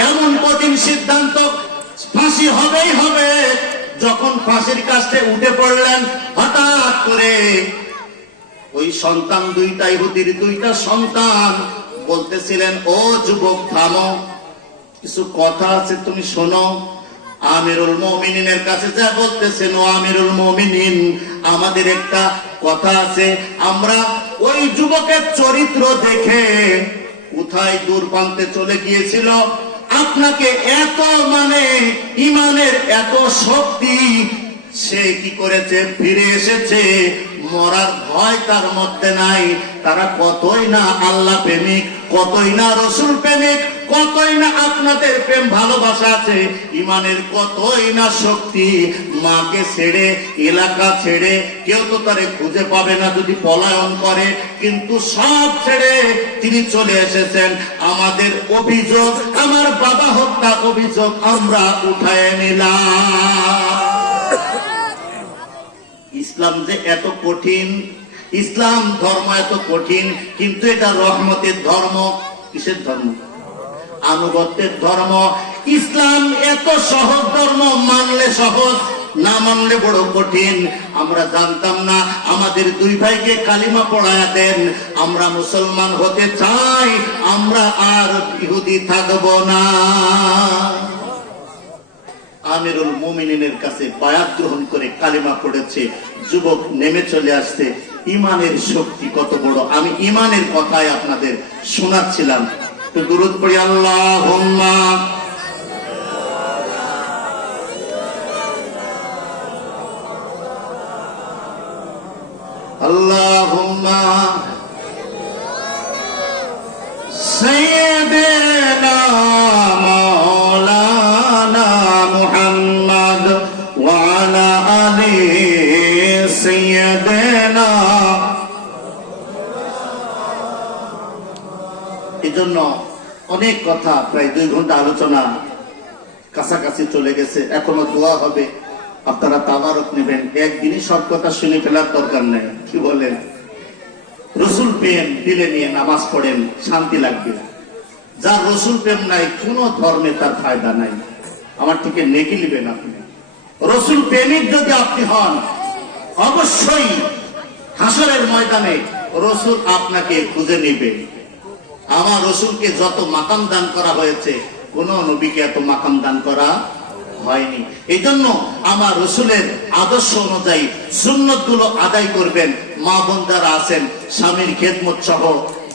এমন কঠিন সিদ্ধান্ত, ফাঁসি হবেই হবে। যখন ফাঁসির কাছে উঠে পড়লেন, হঠাৎ করে ওই সন্তান দুইটা, ইহুদির দুইটা সন্তান বলতেছিলেন, ও যুবক থামো, কিছু কথা আছে, তুমি শোনো। আমিরুল মুমিনিনের কাছে যা বলতেছেন, ও আমিরুল মুমিনিন, আমাদের একটা কথা আছে, আমরা ওই যুবকের চরিত্র দেখে কোথায় দূর প্রান্তে চলে গিয়েছিল, আপনাকে এত ইমানের এত শক্তি, সে কি করেছে, ফিরে এসেছে, মরার ভয় তার মধ্যে নাই। তারা কতই না আল্লাহ প্রেমিক, কতই না রসুল প্রেমিক, কতই না আপনাদের প্রেম ভালোবাসা আছে, ইমানের কতই না শক্তি। মাকে ছেড়ে, এলাকা ছেড়ে, কেউ তো তারে খুঁজে পাবে না যদি পলায়ন করে, কিন্তু সব ছেড়ে তিনি চলে এসেছেন। আমাদের অভিযোগ, আমার বাবা হত্যা অভিযোগ আমরা উঠায় নিলাম। ইসলাম যে এত কঠিন, ইসলাম ধর্ম এত কঠিন, কিন্তু এটা রহমতের ধর্ম। কিসের ধর্ম? আনুগত্যের ধর্ম। ইসলাম এত সহজ ধর্ম, মানলে সহজ, না মানলে বড় কঠিন। আমরা জানতাম না, আমাদের দুই ভাইকে কালিমা পড়ায়া দেন, আমরা মুসলমান হতে চাই, আমরা আর ইহুদি থাকব না। আমিরুল মুমিনিনের কাছে বায়াত গ্রহণ করে কালিমা পড়েছে, যুবক নেমে চলে আসছে। ইমানের শক্তি কত বড়, আমি ইমানের কথাই আপনাদের শোনাচ্ছিলাম। তো দুরূদ পড়ি, আল্লাহুম্মা আল্লাহুম্মা সাইয়্যিদিনা মাওলানা মুহাম্মদ ওয়া আলা আলি সাইয়্যিদিনা। এজন্য অনেক কথা, প্রায় 2 ঘন্টা আলোচনা কাছাকাছি চলে গেছে, এখনো দোয়া হবে, আপনারা তাবারক নেবেন। একদিনই সব কথা শুনে ফেলার দরকার নেই, কি বলেন? রসুল প্রেম দিলে নিয়ে নামাজ পড়েন, শান্তি লাগবে। যার রসুল প্রেম নাই, কোন ধর্মে তার ফায়দা নাই। আমার থেকে নেকি নেবেন আপনি। রসুল প্রেমিক যদি আপনি হন, অবশ্যই হাসরের ময়দানে রসুল আপনাকে খুঁজে নেবে। আমার রসুলকে যত মাকাম দান করা হয়েছে, কোন নবীকে এত মাকাম দান করা হয়নি। এই জন্য আমার রসুলের আদর্শ অনুযায়ী সুন্নতগুলো আদায় করবেন। মা বোন যারা আছেন, স্বামীর খেদমত সহ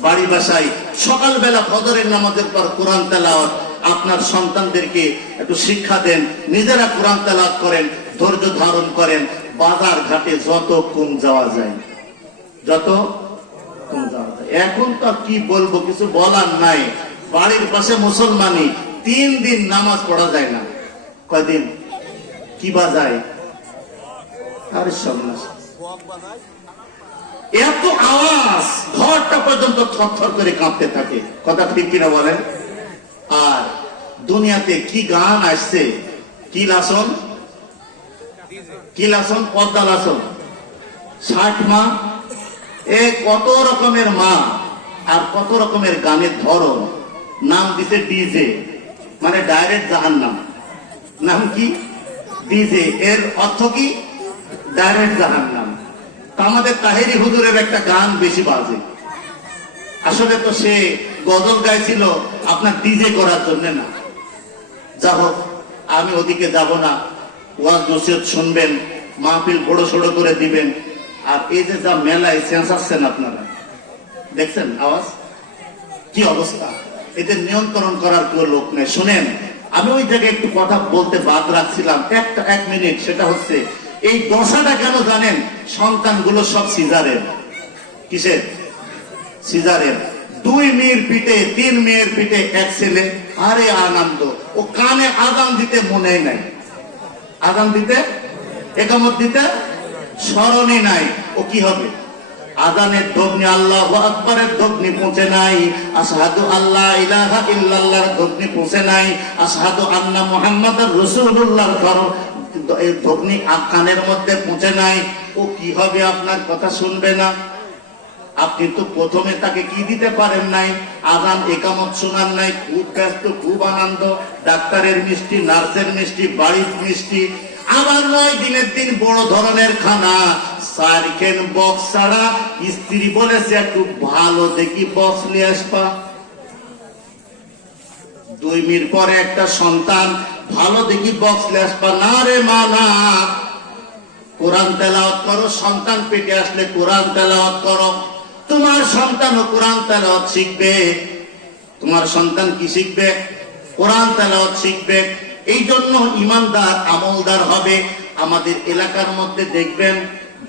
বাড়ি বাসায় সকালবেলা ফজরের নামাজের পর কোরআন তেলাওয়াত, আপনার সন্তানদেরকে একটু শিক্ষা দেন, নিজেরা কোরআন তেলাওয়াত করেন, ধৈর্য ধারণ করেন। বাজার ঘাটে যত কম যাওয়া যায়, যত কম যাওয়া যায়। এখন তো কি বলবো, কিছু বলার নাই। বাড়ির পাশে মুসলমানি 3 দিন নামাজ পড়া যায় না। কয়দিন? কি বাজায়? আরে সর্বনাশ, এত আওয়াজ, ঘরটা পর্যন্ত থরথর করে কাঁপতে থাকে। কথা ঠিক কিনা বলেন? আর দুনিয়াতে কি গান আসছে, কি লাসন, কি লাসন, পদ্মা লাসন, 60 মা, কত রকমের মা, আর কত রকমের গানের ধরন। নাম দিতে ডিজে, মানে ডাইরেক্ট জাহান্নাম। নাম কি? ডিজে। এর অর্থ কি? ডাইরেক্ট জাহান্নাম। আমাদের তাহেরি হুজুরের একটা গান বেশি বাজে। আসলে তো সে গজল গাইছিল আপনার ডিজে করার জন্য না। যা হোক, আমি ওদিকে যাব না। ওয়াজ নসিহত শুনবেন, মাহফিল বড় সড়ো করে দিবেন। আর এই যে যা মেলায় চেঁচাচ্ছেন আপনারা, দেখছেন আওয়াজ কি অবস্থা? এদের নিয়ন্ত্রণ করার কেউ লোক নেই। শুনেন, আমি ওই জায়গায় একটু কথা বলতে বাদ রাখছিলাম, 1 মিনিট। সেটা হচ্ছে, এই দশাটা কেন জানেন? সন্তানগুলো সব সিজারের। কিসের? সিজারের। 2 মেয়ের পিঠে, 3 মেয়ের পিঠে 1 ছেলে। আরে আনন্দ! ও কানে আজান দিতে মনে নাই, আজান দিতে, একামত দিতে স্মরণে নাই। ও কি হবে? আজানের ধ্বনি, আল্লাহু আকবারের ধ্বনি পৌঁছে নাই, আশহাদু আল্লা ইলাহা ইল্লাল্লাহর ধ্বনি পৌঁছে নাই, আশহাদু আন্না মুহাম্মাদুর রাসূলুল্লাহর ধ্বনি কানের মধ্যে পৌঁছে নাই। ও কি হবে? আপনার কথা শুনবে না। আপনি তো প্রথমে তাকে কি দিতে পারেন নাই? আজান একামত শোনার নাই। খুব ব্যস্ত, খুব আনন্দ, ডাক্তারের মিষ্টি, নার্সের মিষ্টি, বাড়ির মিষ্টি। আবার 9 দিনের দিন বড় ধরনের খানা, সারকেন বক্স ছাড়া। স্ত্রী বলেছে একটু ভালো দেখি বক্স নিয়ে আসবা। 2 মিনিট পরে একটা সন্তান, ভালো দেখি বক্স নিয়ে আসবা। না রে মা, না, কোরআন তেলাওয়াত করো। সন্তান পেটে আসলে কোরআন তেলাওয়াত করো। তোমার সন্তানও কোরআন তেলাওয়াত শিখবে। তোমার সন্তান কি শিখবে? কোরআন তেলাওয়াত শিখবে। এই জন্য ইমানদার, আমলদার হবে। আমাদের এলাকার মধ্যে দেখবেন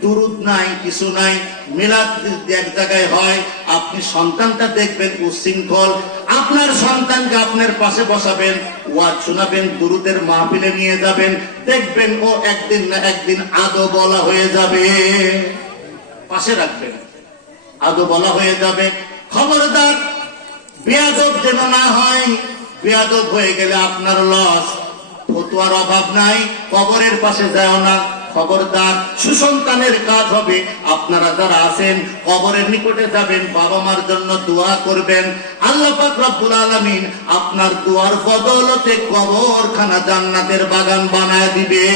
দুরুদ নাই, কিছু নাই। মিলাদ 1 জায়গায় হয়, আপনি সন্তানটা দেখবেন উচ্ছৃঙ্খল। আপনার সন্তানকে আপনার পাশে বসাবেন, ওয়াজ শোনাবেন, দুরুদের মাহফিলে নিয়ে যাবেন, দেখবেন ও একদিন না একদিন আদো বলা হয়ে যাবে। পাশে রাখবেন, আদো বলা হয়ে যাবে। খবরদার, বেয়াদব যেন না হয়। বেয়াদব হয়ে গেলে আপনার লস। ফতোয়ার অভাব নাই, কবরের পাশে যায় না। খবরদার, সুসন্তানের কাজ হবে। আপনারা যারা আছেন, কবরের নিকটে যাবেন, বাবা মার জন্য দোয়া করবেন। আল্লাহ পাক রব্বুল আলামিন আপনার দোয়ার বদৌলতে কবরখানা জান্নাতের বাগান বানায় দিবে।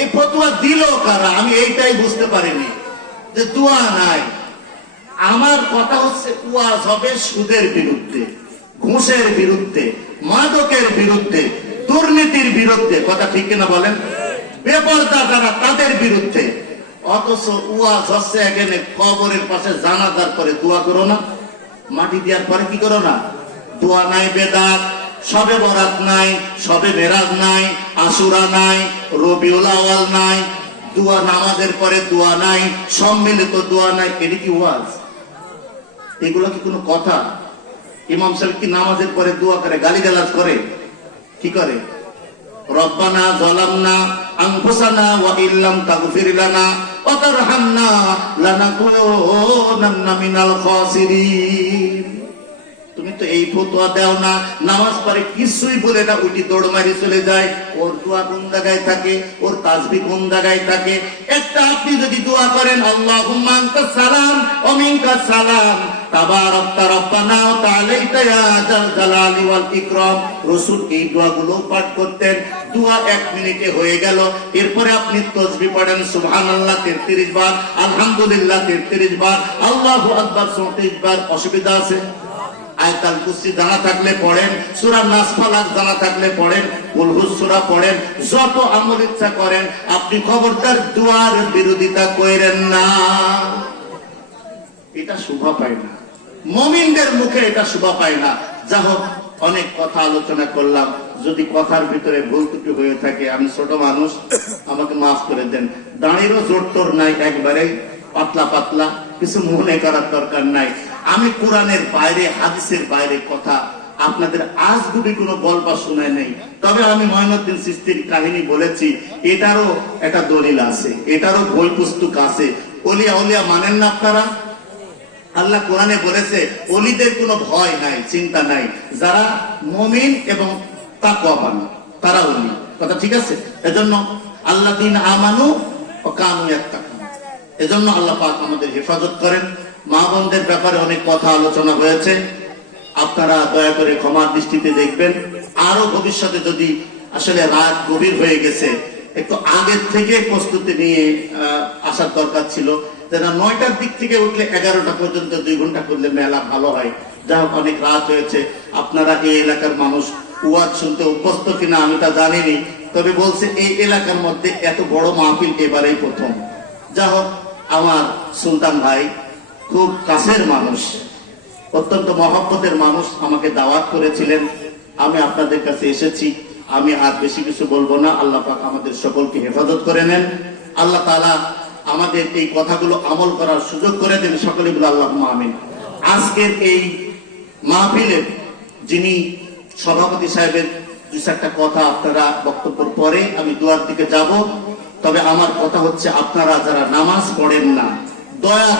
এই ফতোয়া দিল কারা? আমি এইটাই বুঝতে পারিনি, যে দোয়া নাই। আমার কথা হচ্ছে, ওয়াজ হবে সুদের বিরুদ্ধে, ঘুষের বিরুদ্ধে, মাদকের বিরুদ্ধে, দুর্নীতির বিরুদ্ধে। কথা ঠিক কিনা বলেন? বেপরদা যারা, তাদের বিরুদ্ধে। অথচ ওয়াজ হচ্ছে এখানে কবরের পাশে জানাজার পরে দোয়া করো না, মাটি দেওয়ার পরে কি করো না? দোয়া নাই, বেদাত। সবে বরাত নাই, সবে মেরাজ নাই, আশুরা নাই, রবিউল আওয়াল নাই, দোয়া নামাজের পরে দোয়া নাই, সম্মিলিত দোয়া নাই, এটা কি ওয়াজ? এগুলো কি কোনো কথা? ইমাম সাহেব কি নামাজের পরে দোয়া করে, গালিগালাজ করে? কি করে? রব্বানা যালামনা আনফুসানা ওয়া ইল্লাম তাগফির লানা ওয়া তারহামনা লানাকুনান্না মিনাল খাসিরিন। তুমি তো এই ফতোয়া দাও না, নামাজ পড়ে কিছুই বলে না, উঠি দৌড় মারি চলে যায়। ওর দোয়া কোন জায়গায় থাকে, ওর তাসবিহ কোন জায়গায় থাকে? একটা আপনি যদি দোয়া করেন আল্লাহুম্মা আনতাস সালাম ওয়া মিনকাস সালাম তাবারাকতা রব্বানা ওয়া তাআলাইতা ইয়া যাল জালালি ওয়াল ইকরাম, রাসূল এই দোয়াগুলো পাঠ করতেন। দোয়া 1 মিনিটে হয়ে গেল। এরপরে আপনি তাসবিহ পড়েন সুবহানাল্লাহ 33 বার, আলহামদুলিল্লাহ 33 বার, আল্লাহু আকবার 34 বার। অসুবিধা আছে? আয়াতুল কুরসি জানা থাকলে পড়েন, সূরা নাস ফালাক জানা থাকলে পড়েন, কুল হুজ সূরা পড়েন, যত আমল ইচ্ছা করেন। আপনি খবরদার দুয়ার বিরোধিতা কইরেন না, এটা শোভা পায় না, মুমিনদের মুখে এটা শোভা পায় না। যা হোক, অনেক কথা আলোচনা করলাম, যদি কথার ভিতরে ভুল ত্রুটি হয়ে থাকে আমি ছোট মানুষ, আমাকে মাফ করে দেন। দাঁড়িয়েও জোর তোর নাই, একবারে পাতলা পাতলা, কিছু মনে করার দরকার নাই। আমি কোরআনের বাইরে, হাদিসের বাইরে কথা আপনাদের আজগুবি কোনো গল্প শোনায় নেই। তবে আমি মঈনুদ্দিন চিশতির কাহিনী বলেছি, এটারও একটা দলিল আছে, এটারও বই পুস্তক আছে। ওলিয়া ওলিয়া মানেন না আপনারা? আল্লাহ কোরআনে বলেছে ওলিদের কোনো ভয় নাই, চিন্তা নাই, যারা মুমিন এবং তাকওয়াবান তারা ওলি। কথা ঠিক আছে? এজন্য আল্লাযীনা আমানু ওয়া কানু ইয়াত্তাকুন, এজন্য আল্লাহ পাক আমাদের হেফাজত করেন। মা বোনদের ব্যাপারে অনেক কথা আলোচনা হয়েছে, আপনারা দয়া করে ক্ষমার দৃষ্টিতে দেখবেন। আরো ভবিষ্যতে যদি আসলে রাত গভীর হয়ে গেছে, একটু আগের থেকে প্রস্তুতি নিয়ে আসার দরকার ছিল, যেন 9টার দিক থেকে উঠলে 11টা পর্যন্ত 2 ঘন্টা করলে মেলা ভালো হয়। যা হোক, অনেক রাত হয়েছে। আপনারা এই এলাকার মানুষ, ওয়াজ শুনতে অভ্যস্ত কিনা আমি তা জানিনি, তবে বলছে এই এলাকার মধ্যে এত বড় মাহফিল এবারেই প্রথম। যা হোক, আমার সুলতান ভাই খুব কাছের মানুষ, অত্যন্ত মহব্বতের মানুষ, আমাকে দাওয়াত করেছিলেন, আমি আপনাদের কাছে এসেছি। আমি আর বেশি কিছু বলবো না। আল্লাহ পাক আমাদের সকলকে হেফাজত করে নেন। আল্লাহ তাআলা আমাদের এই কথাগুলো আমল করার সুযোগ করে দেন। সকলে বলে আল্লাহুম্মা আমিন। আজকের এই মাহফিলের যিনি সভাপতি সাহেবের 2-4টা কথা আপনারা বক্তব্যের পরে আমি দুয়ার দিকে যাব। তবে আমার কথা হচ্ছে, আপনারা যারা নামাজ পড়েন না, দয়া